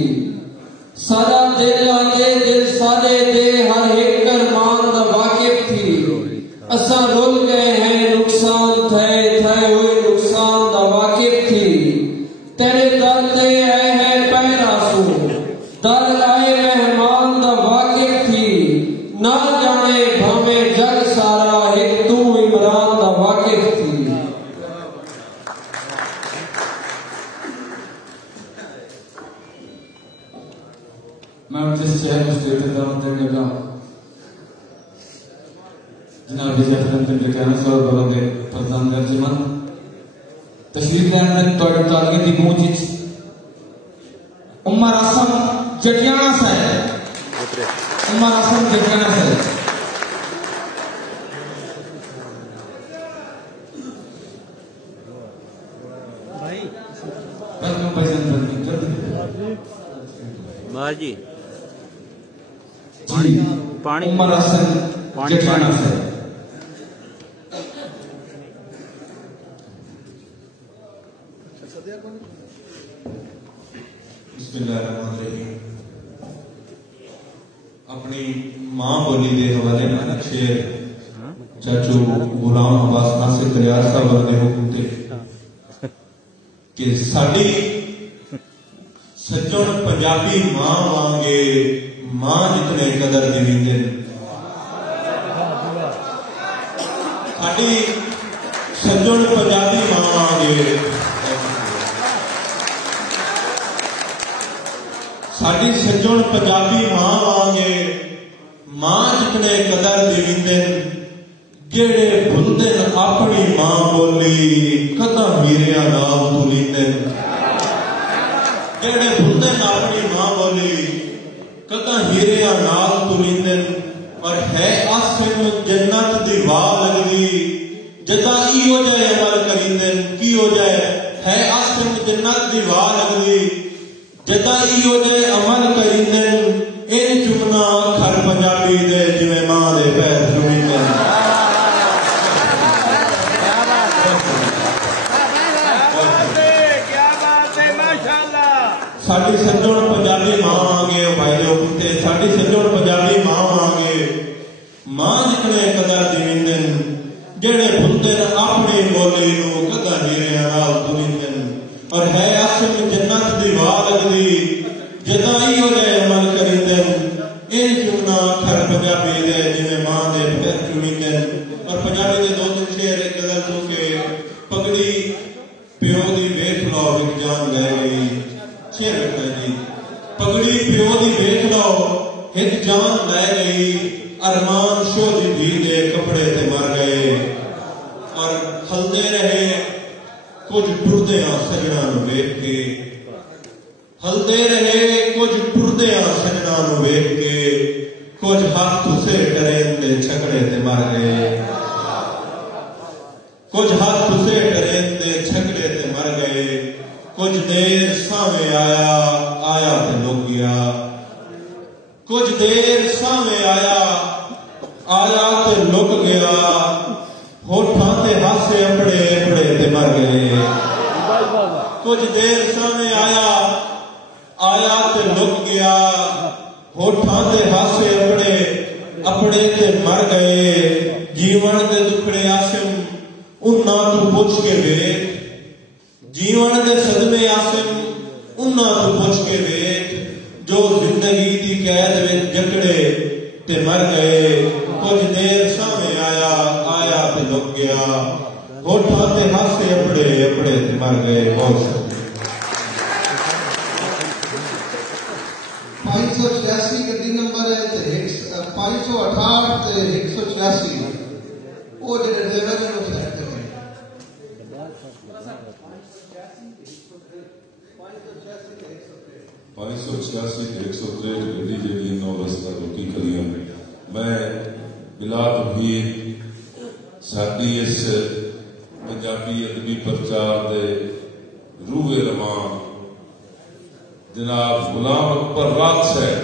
सदा दिल आदे दिल सादे दे हर एक अरमान दा वाकिफ थी असा रुल गए हैं नुकसान थे हुए नुकसान दा वाकिफ थी तेरे दर ते आए हैं पैरा सू दर आए मेहमान दा वाकिफ थी ना जाने भावे जग सारा एक तू इमरान दा वाकिफ थी मैं जिस शहर में स्टेट दावत देने लगा जनाब जफर के साहब बरोगे प्रधान दर्जमान तस्वीर लैन तोड़ तारगे दी गूंज उमर आसम जटियाना साहब उमर हसन के कहना से बाजी पानी उमर हसन पानी कहना से अपनी मां बोली के हवाले में शेर चाचू गुलाम अब्बास नासिर दरियार साहब वर्गे हुक्म कि साड़ी सच्चों पंजाबी मां वांगे मां जितने कदर दिवींदे साड़ी सच्चों पंजाबी मां वांगे साड़ी सज्जण पंजाबी मां वांगे मां जितने कदर दिविंदे जेड़े भुलदे अपनी मां बोली कदा मीरिया नाम तुलींदे जेड़े भुलदे अपनी मां बोली कदा हीरिया नाम तुलींदे और है आसन जन्नत दी वाह लगदी जदा इहो जाए अमल करींदे की हो जाए है आसन जन्नत दी वाह लगदी जदा इहो जे अमल करींदे इन चुमना खर पंजाबी दे जिवें मां दे पैर चुमींदे साडी सज्जण पंजाबी मां आगे भाई जो पुते साडी सज्जण पंजाबी मां आगे मां जितने कदर दिविंदे जेड़े भुलदे अपनी बोली नू कदा हीरिया नाल तुलींदे और है आसिम जन्नत दी वाह लगदी जदा इहो जे अमल करींदे इन चुमना खर पंजाबी दे जिवें मां दे पैर चुमींदे और पंजाबी दे दो तीन शेर एक गदल तू के पगड़ी प्यो दी वेख लो विक जान ले गई शेर रखना जी पगड़ी प्यो दी वेख लो एक जान ले गई अरमान शो दी धी दे कपड़े ते मर गए और हलदे रहे कुछ टुरदे सजना वेख के हलदे रहे कुछ टुरदे सजना वेख के कुछ हाथ तुसे टरेंदे छकड़े ते मर गए कुछ हाथ तुसे टरेंदे छकड़े ते मर गए कुछ देर सामे आया आया ते लुक गया कुछ देर सामे आया आया ते लुक गया होठां ते हासे अपड़े अपड़े ते मर गए कुछ देर सामे आया आया ते लुक गया होठां ते हासे अपड़े अपड़े ते मर गए जीवन दे दुखड़े आसिम उन्ना तू पुछ के वेख जीवन दे सदमे आसिम उन्ना तू पुछ के वेख जो जिंदगी दी कैद विच जकड़े ते मर गए कुछ देर सामे आया आया ते लुक गया होठां ते हासे अपड़े अपड़े ते मर गए बहुत 586 गड्डी नंबर है ते 568 ते 186 वो जेडे ड्राइवर ने उस साइड ते 586 163 गड्डी जी नौ रस्ता रोकी करी मैं बिलाल भीर साडी इस पंजाबी अदबी प्रचार दे रूहे रवां जनाब गुलाम अकबर राज साहब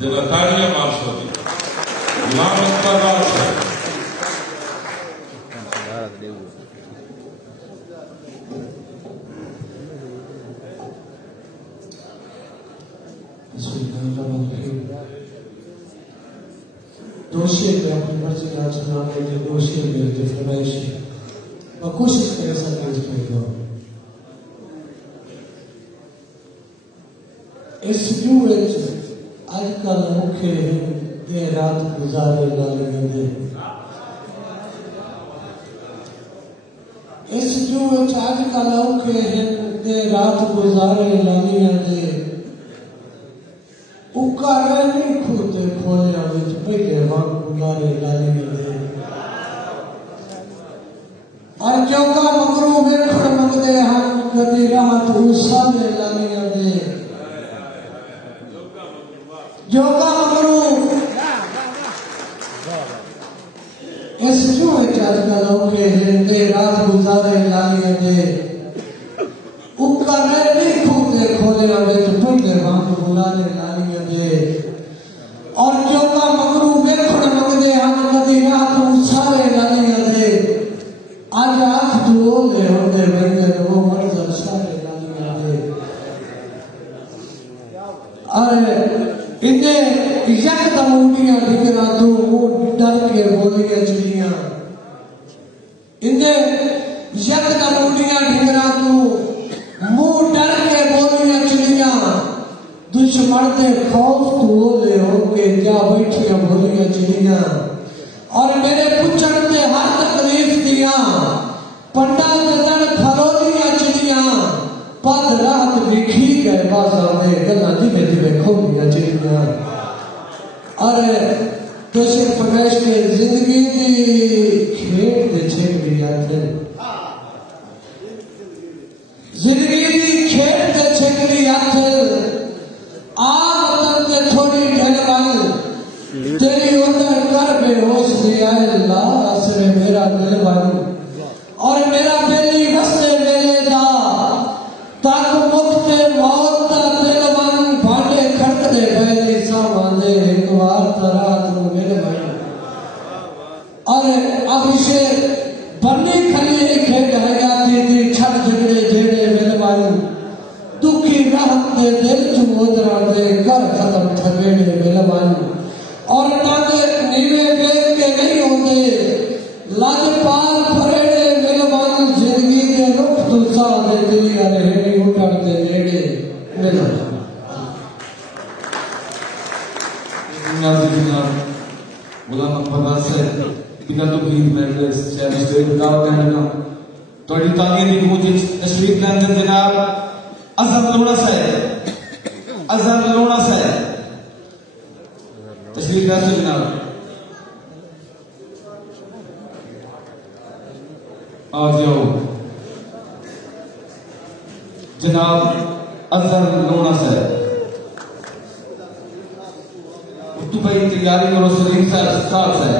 जरा तालियां मारशो जी गुलाम अकबर राज साहब दोषी में अपनी मर्जी का चुनाव के लिए दोषी में जो फरमाइश है और कोशिश कर सकते इसमें तो इस न्यू एज आजकल मुख्य देर रात गुजारे लगे इस न्यू एज आजकल मुख्य देर रात गुजारे लगे उकारे नहीं खुदे खोले विच पहले वक्त गुजारे लगे और जो का मगरू वेखण मंगदे हम कदी रात उसाले लगे जो का टोलियां विच पुंदे वांग बुलारे लालियां दे और चौका मगरू वेखण मंगदे हन कदी रात नूं सारे लालियां दे अज आख दुओले होंदे वेंदे वो मंजर सारे लालियां दे अरे इन्ने यकदम उठियां दिखना तू मुंह डर के बोलियां चिड़ियां इन्ने यकदम उठियां दिखना तू मुंह डर के बोलियां चिड़ियां दुश्मन के खौफ तू ले हो के जा बैठियां बोलियां चिड़ियां और मेरे पुछण ते हर तकलीफ दिया पंडा जदन फरोलियां चिड़ियां पद रात विखी गए बाजार में गला धीमे धीमे खोलियां चिड़ियां अरे तो सिर्फ फरमाइश के जिंदगी की खेत दे छेड़ी जाते जिंदगी की खेत दे छेड़ी जाते आग तक थोड़ी ढलवाई तेरी उधर कर बेहोश दिया अल्लाह असरे मेरा दिलवाई और मेरा बेली वस्ते मेले दा तक मुक्ते मौत दा दिलवाई भांडे खड़कदे बैली सामाने एक बार तरात नूं मेरे भाई और अभिषेक बन्नी खली लिखे गहगा दी छट झगड़े जेड़े मिलवाई दुखी राहत के दिल चुमोदरा दे कर खत्म ठगेड़े मिलवाई और ताके नीवे वेद के नहीं होते लाजपाल फरेड़े मिलवाई जिंदगी के रुख तुलसा दे दिली रहेड़ी उठड़ दे नेड़े मिलवाई गुलाम अकबर से बिना तो भी मेडलिस्ट चैरिटी स्टेट का कहना तोड़ी तालीम की गूंज तशरीफ लाने जनाब अजहर लोड़ा से तशरीफ लाते जनाब आ जाओ जनाब अजहर लोड़ा से तू भाई तैयारी करो सलीम साहब से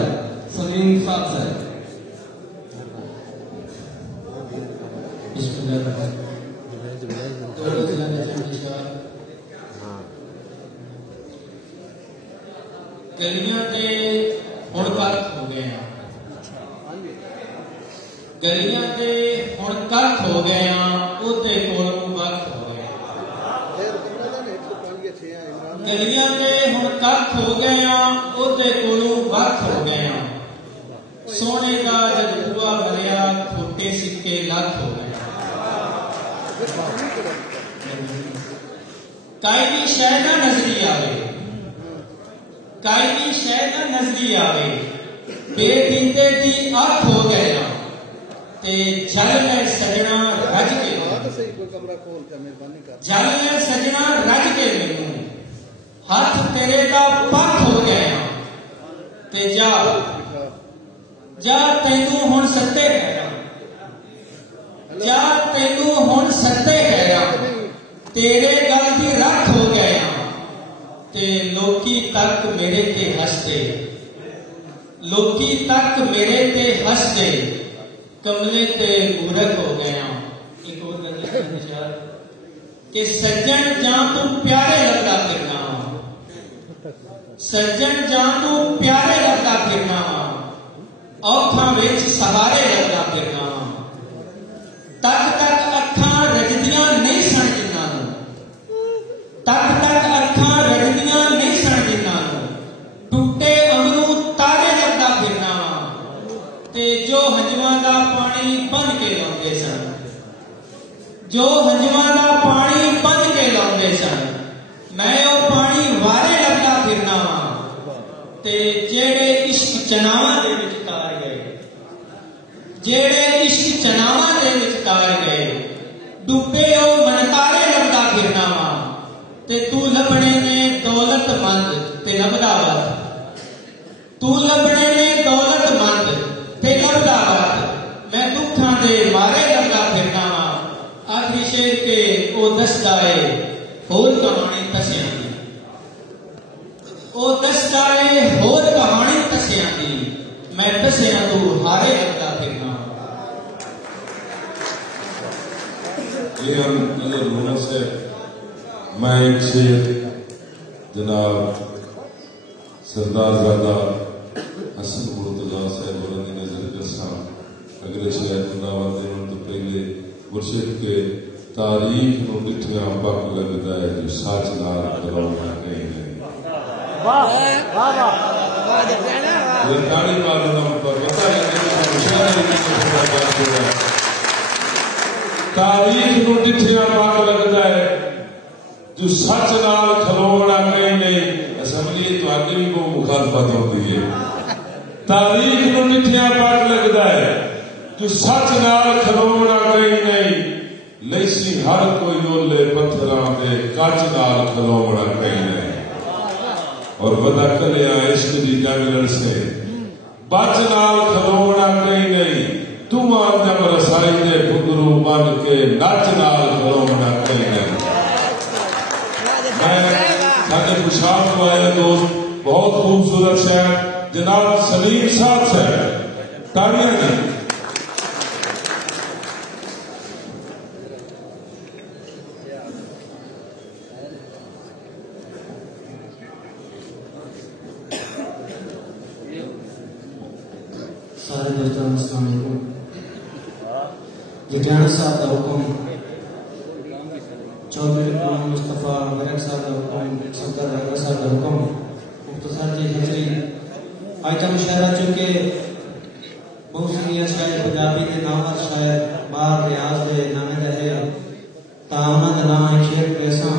गलियां ते हुण कख हो गए हैं गलियां ते हुण कख हो गए हैं ओते कोलों वक्त हो गए गलियां ते हुण कख हो गए हैं ओते कोलों वक्त हो गए हैं सोने का जब हुआ मरिया खोटे सिक्के लख हो गए काई शह ना नजरी आवे काई शह ना नजरी आवे बेदीदे दी अख हो गए ते जल में सजना रज के जल में सजना रज के मैनू हाथ तेरे का पख हो गए ते जा जा तैनू हुण सत्ते कहना जा तैनू हुण सत्ते कहना तेरे गल दी रख हो गया ते लोकी तक मेरे ते हसते लोकी तक मेरे ते हसते कमले ते मूर्ख हो गया एक और कि सज्जन जां तू प्यारे लगदा फिरना सज्जन जां तू प्यारे लगदा फिरना औखां विच सहारे लगदा फिरना तक तक अखां रजदियां नहीं सन जिन्हां नूं तक तक अखां रजदियां नहीं सन जिन्हां नूं टूटे अमरू तारे लगदा फिरना ते जो हंजवां दा पानी बन के लाउंदे सन जो हंजवां दा पानी बन के लाउंदे सन मैं ओ पानी वारे लगदा फिरना ते जेड़े इश्क चनावां दे विच तार गए जेड़े इश्क चनावां दे विच तार गए डुबे ओ मनतारे लगदा फिरना ते तू लबने ने दौलतमंद ते लबदा वत तू लबने ने दौलतमंद ते लबदा वत मैं दुखां दे मारे लगदा फिरना आखिरी शेर के ओ दसदा है होर कहानी तसियां दी ओ दसदा है होर कहानी तसियां दी मैं तसियां तू हारे लगदा फिरना ये हम अजहर लोड़ा से मैं एक शेर जनाब सरदारजादा हसन मुर्तजा साहब की नजर करसा अगले शेर खुदावंद तो पहले मुर्शिद के तारीख को डिठिया पक लगता है जो सच नाल करौना नहीं है ताड़ी मालूम पर पता है तारीख को डिठिया पक लगता है जो सच नाल खलोना कहीं नहीं। असम्बली तो आगे भी बहुत मुखालफत होती है। तारीख को डिठिया पक लगता है जो सच नाल खलोना कहीं नहीं। लैसी हर कोई ओले पत्थरां दे कच नाल खलोना कहीं नहीं। और बदा कलिया इश्क दी जंग लड़से बच नाल खलोना कहीं नहीं। तुम जब रसाई दे घुंघरू बन के नच नाल खलोना कहीं नहीं। साढ़े पुशाब को आए दोस्त बहुत खूबसूरत शहर जनाब सलीम साहब शहर ताड़ियां नहीं। सारे दोस्तों अस्सलाम वालेकुम। जिज्ञाना साहब का हुक्म, चौधरी मुस्तफा मेरठ साहब का हुक्म, सरदार रंगा साहब का हुक्म, मुख्तसर जी हजरी आइटम शायरा चुके बहुत सारी शायर पंजाबी के नाम शायर बाहर रियाज के नामे रहे तामद नाम शेर पैसा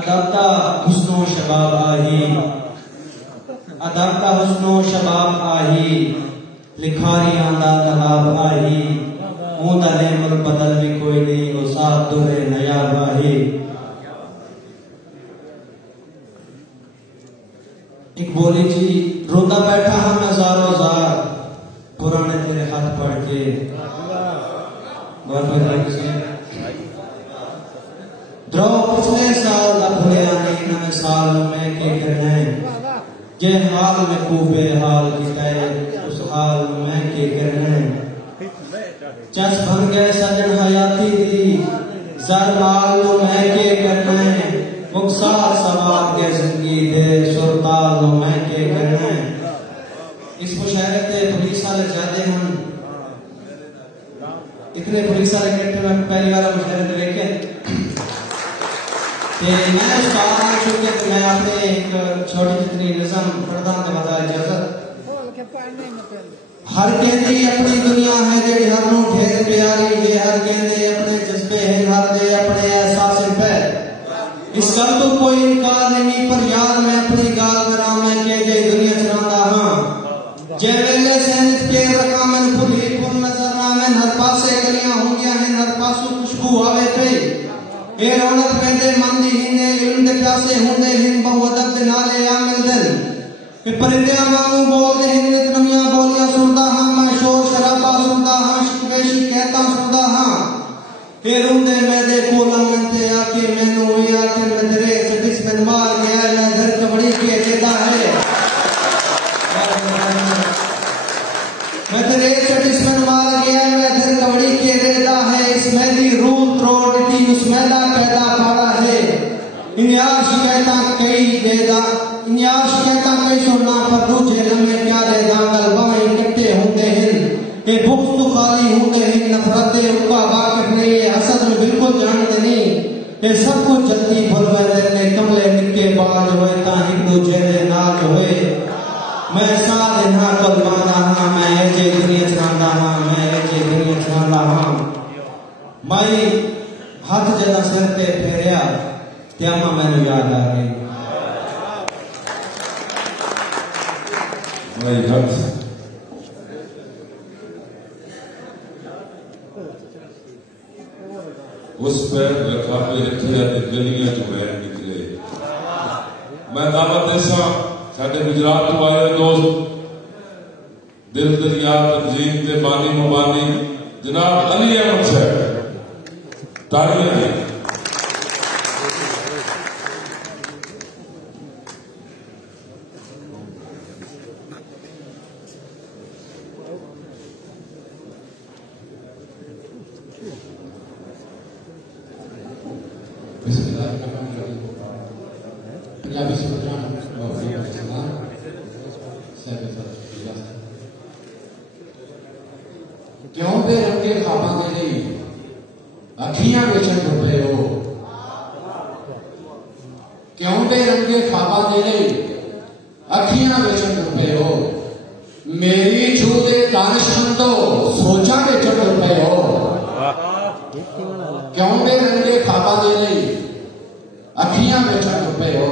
अदाता हुस्नो शबाब आही अदाता हुस्नो शबाब आही लिखारी आंदा तलाब आही ऊंदा नेमत बदल में कोई नहीं वो साथ दुरे नया बाही। एक बोली जी रोता बैठा हम हजारों जार पुराने तेरे हाथ पढ़ के द्रो पिछले साल दा भुलिया नहीं नवे साल में के करना है जे हाल में खूबे हाल किता है उस हाल में के करना है। चस भर गए सजन हयाती दी जर माल लो मैं के करना है मुक्सार सवार के जिंदगी दे सुरताल लो मैं के करना है। इस मुशायरे ते पुलिस वाले जाते हैं इतने पुलिस वाले कैरेक्टर में पहली बार मुशायरे देखे मैं उस्ताद चुके मैं अपने एक छोटी जितनी नज़म पढ़ता हूँ बता इजाजत। हर कहते अपनी दुनिया है जे हर नू ढेर प्यारी है हर कहते अपने जज्बे है हर दे अपने एहसास पे इस गल तो कोई इनकार नहीं पर यार मैं अपनी गाल करा मैं के जे दुनिया चलांदा हां जे वेले से के रखा मैं खुद ही खुद नजर ना मैं हर पासे गलियां होंगियां हैं हर पासों खुशबू आवे पे ए रौनक कहते मन दी हिंदे इल्म दे प्यासे होंदे हिन बहु अदब दे नाले आमिल दिन कि परिंदे वांगू बोलदे हिन नमियां बोलियां सुनदा हां मैं शोर शराबा सुनदा हां शिकवेशी कहता सुनदा हां फिर उंदे मेरे कोलम ते आके मैनू या के नजरे से बिस्मिल मार गया मैं घर कबड़ी के देता है मैं तेरे से बिस्मिल मार गया मैं घर कबड़ी के देता है इसमें दी रूह त्रोड़ दी उसमें ला पैदा पाड़ा है इन्यार शिकायता कई देदा इन्यार शिकायता कई सुनना पर दूजे लम्हे क्या देदा गलबाएं इकट्ठे होंगे हैं ये बुक्स तो खाली होंगे हैं नफरतें उनका वाकिफ नहीं है हसद में बिल्कुल जानते नहीं ये सब कुछ जल्दी भूल गए ने कमले निक्के बाज होए ता एक दूजे दे नाज होए मैं साथ ना कल मांदा हां मैं ऐसे दुनिया चलांदा हां मैं ऐसे दुनिया चलांदा हां माई हाथ जदा सिर ते फेरिया त्यामा मैनू याद आ गई माई हाथ उस पर रखा पे रखिया गलियां जो बैठ निकले। मैं दावत देसा साडे गुजरात तो आए दोस्त दिल दरिया तंजीम के बानी मुबानी जनाब अली अहमद साहब तालियां पंजाबी समझना क्यों बेरंगे ख्वाबां दे लई अखियां बेचण रुपए हो क्यों बेरंगे ख्वाबां दे लई अखियां बेचण रुपए हो मेरी छू दे दानिशमंदो सोचा बेचण रुपए हो क्यों बेरंगे ख्वाबां दे लई अखियां बेचण रुपए हो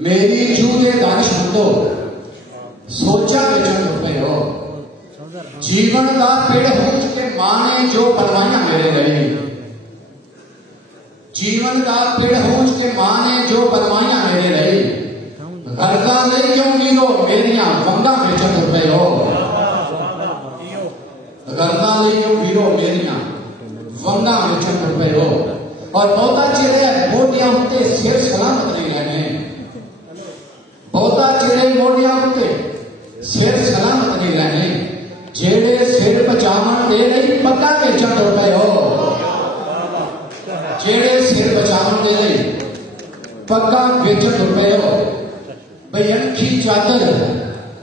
मेरी छू दे दानिशमंदो सोचा बेचण रुपए हो जीवन का पेड़ हुज के मां ने जो बनवाइया मेरे लिए जीवन का पेड़ हुज के मां ने जो बनवाइया मेरे लिए गर्दा ले क्यों वीरो मेरिया वंगा बेचन रुपए हो गर्दा ले क्यों वीरो मेरिया वंगा बेचन रुपए हो और बहुता चेहरे मोटिया उत्ते सिर सलामत नहीं रहने बहुता चेहरे मोटिया उत्ते सिर सलामत नहीं रहने जेड़े सिर बचावन दे नहीं पक्का बेचन रुपए हो जेड़े सिर बचावन दे नहीं पक्का बेचन रुपए हो भाई अनखी चादर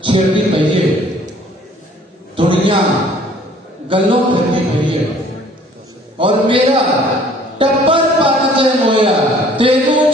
छेड़नी पई दुनिया गलों फिरनी पई और मेरा टब्बर पाते मोया तेनू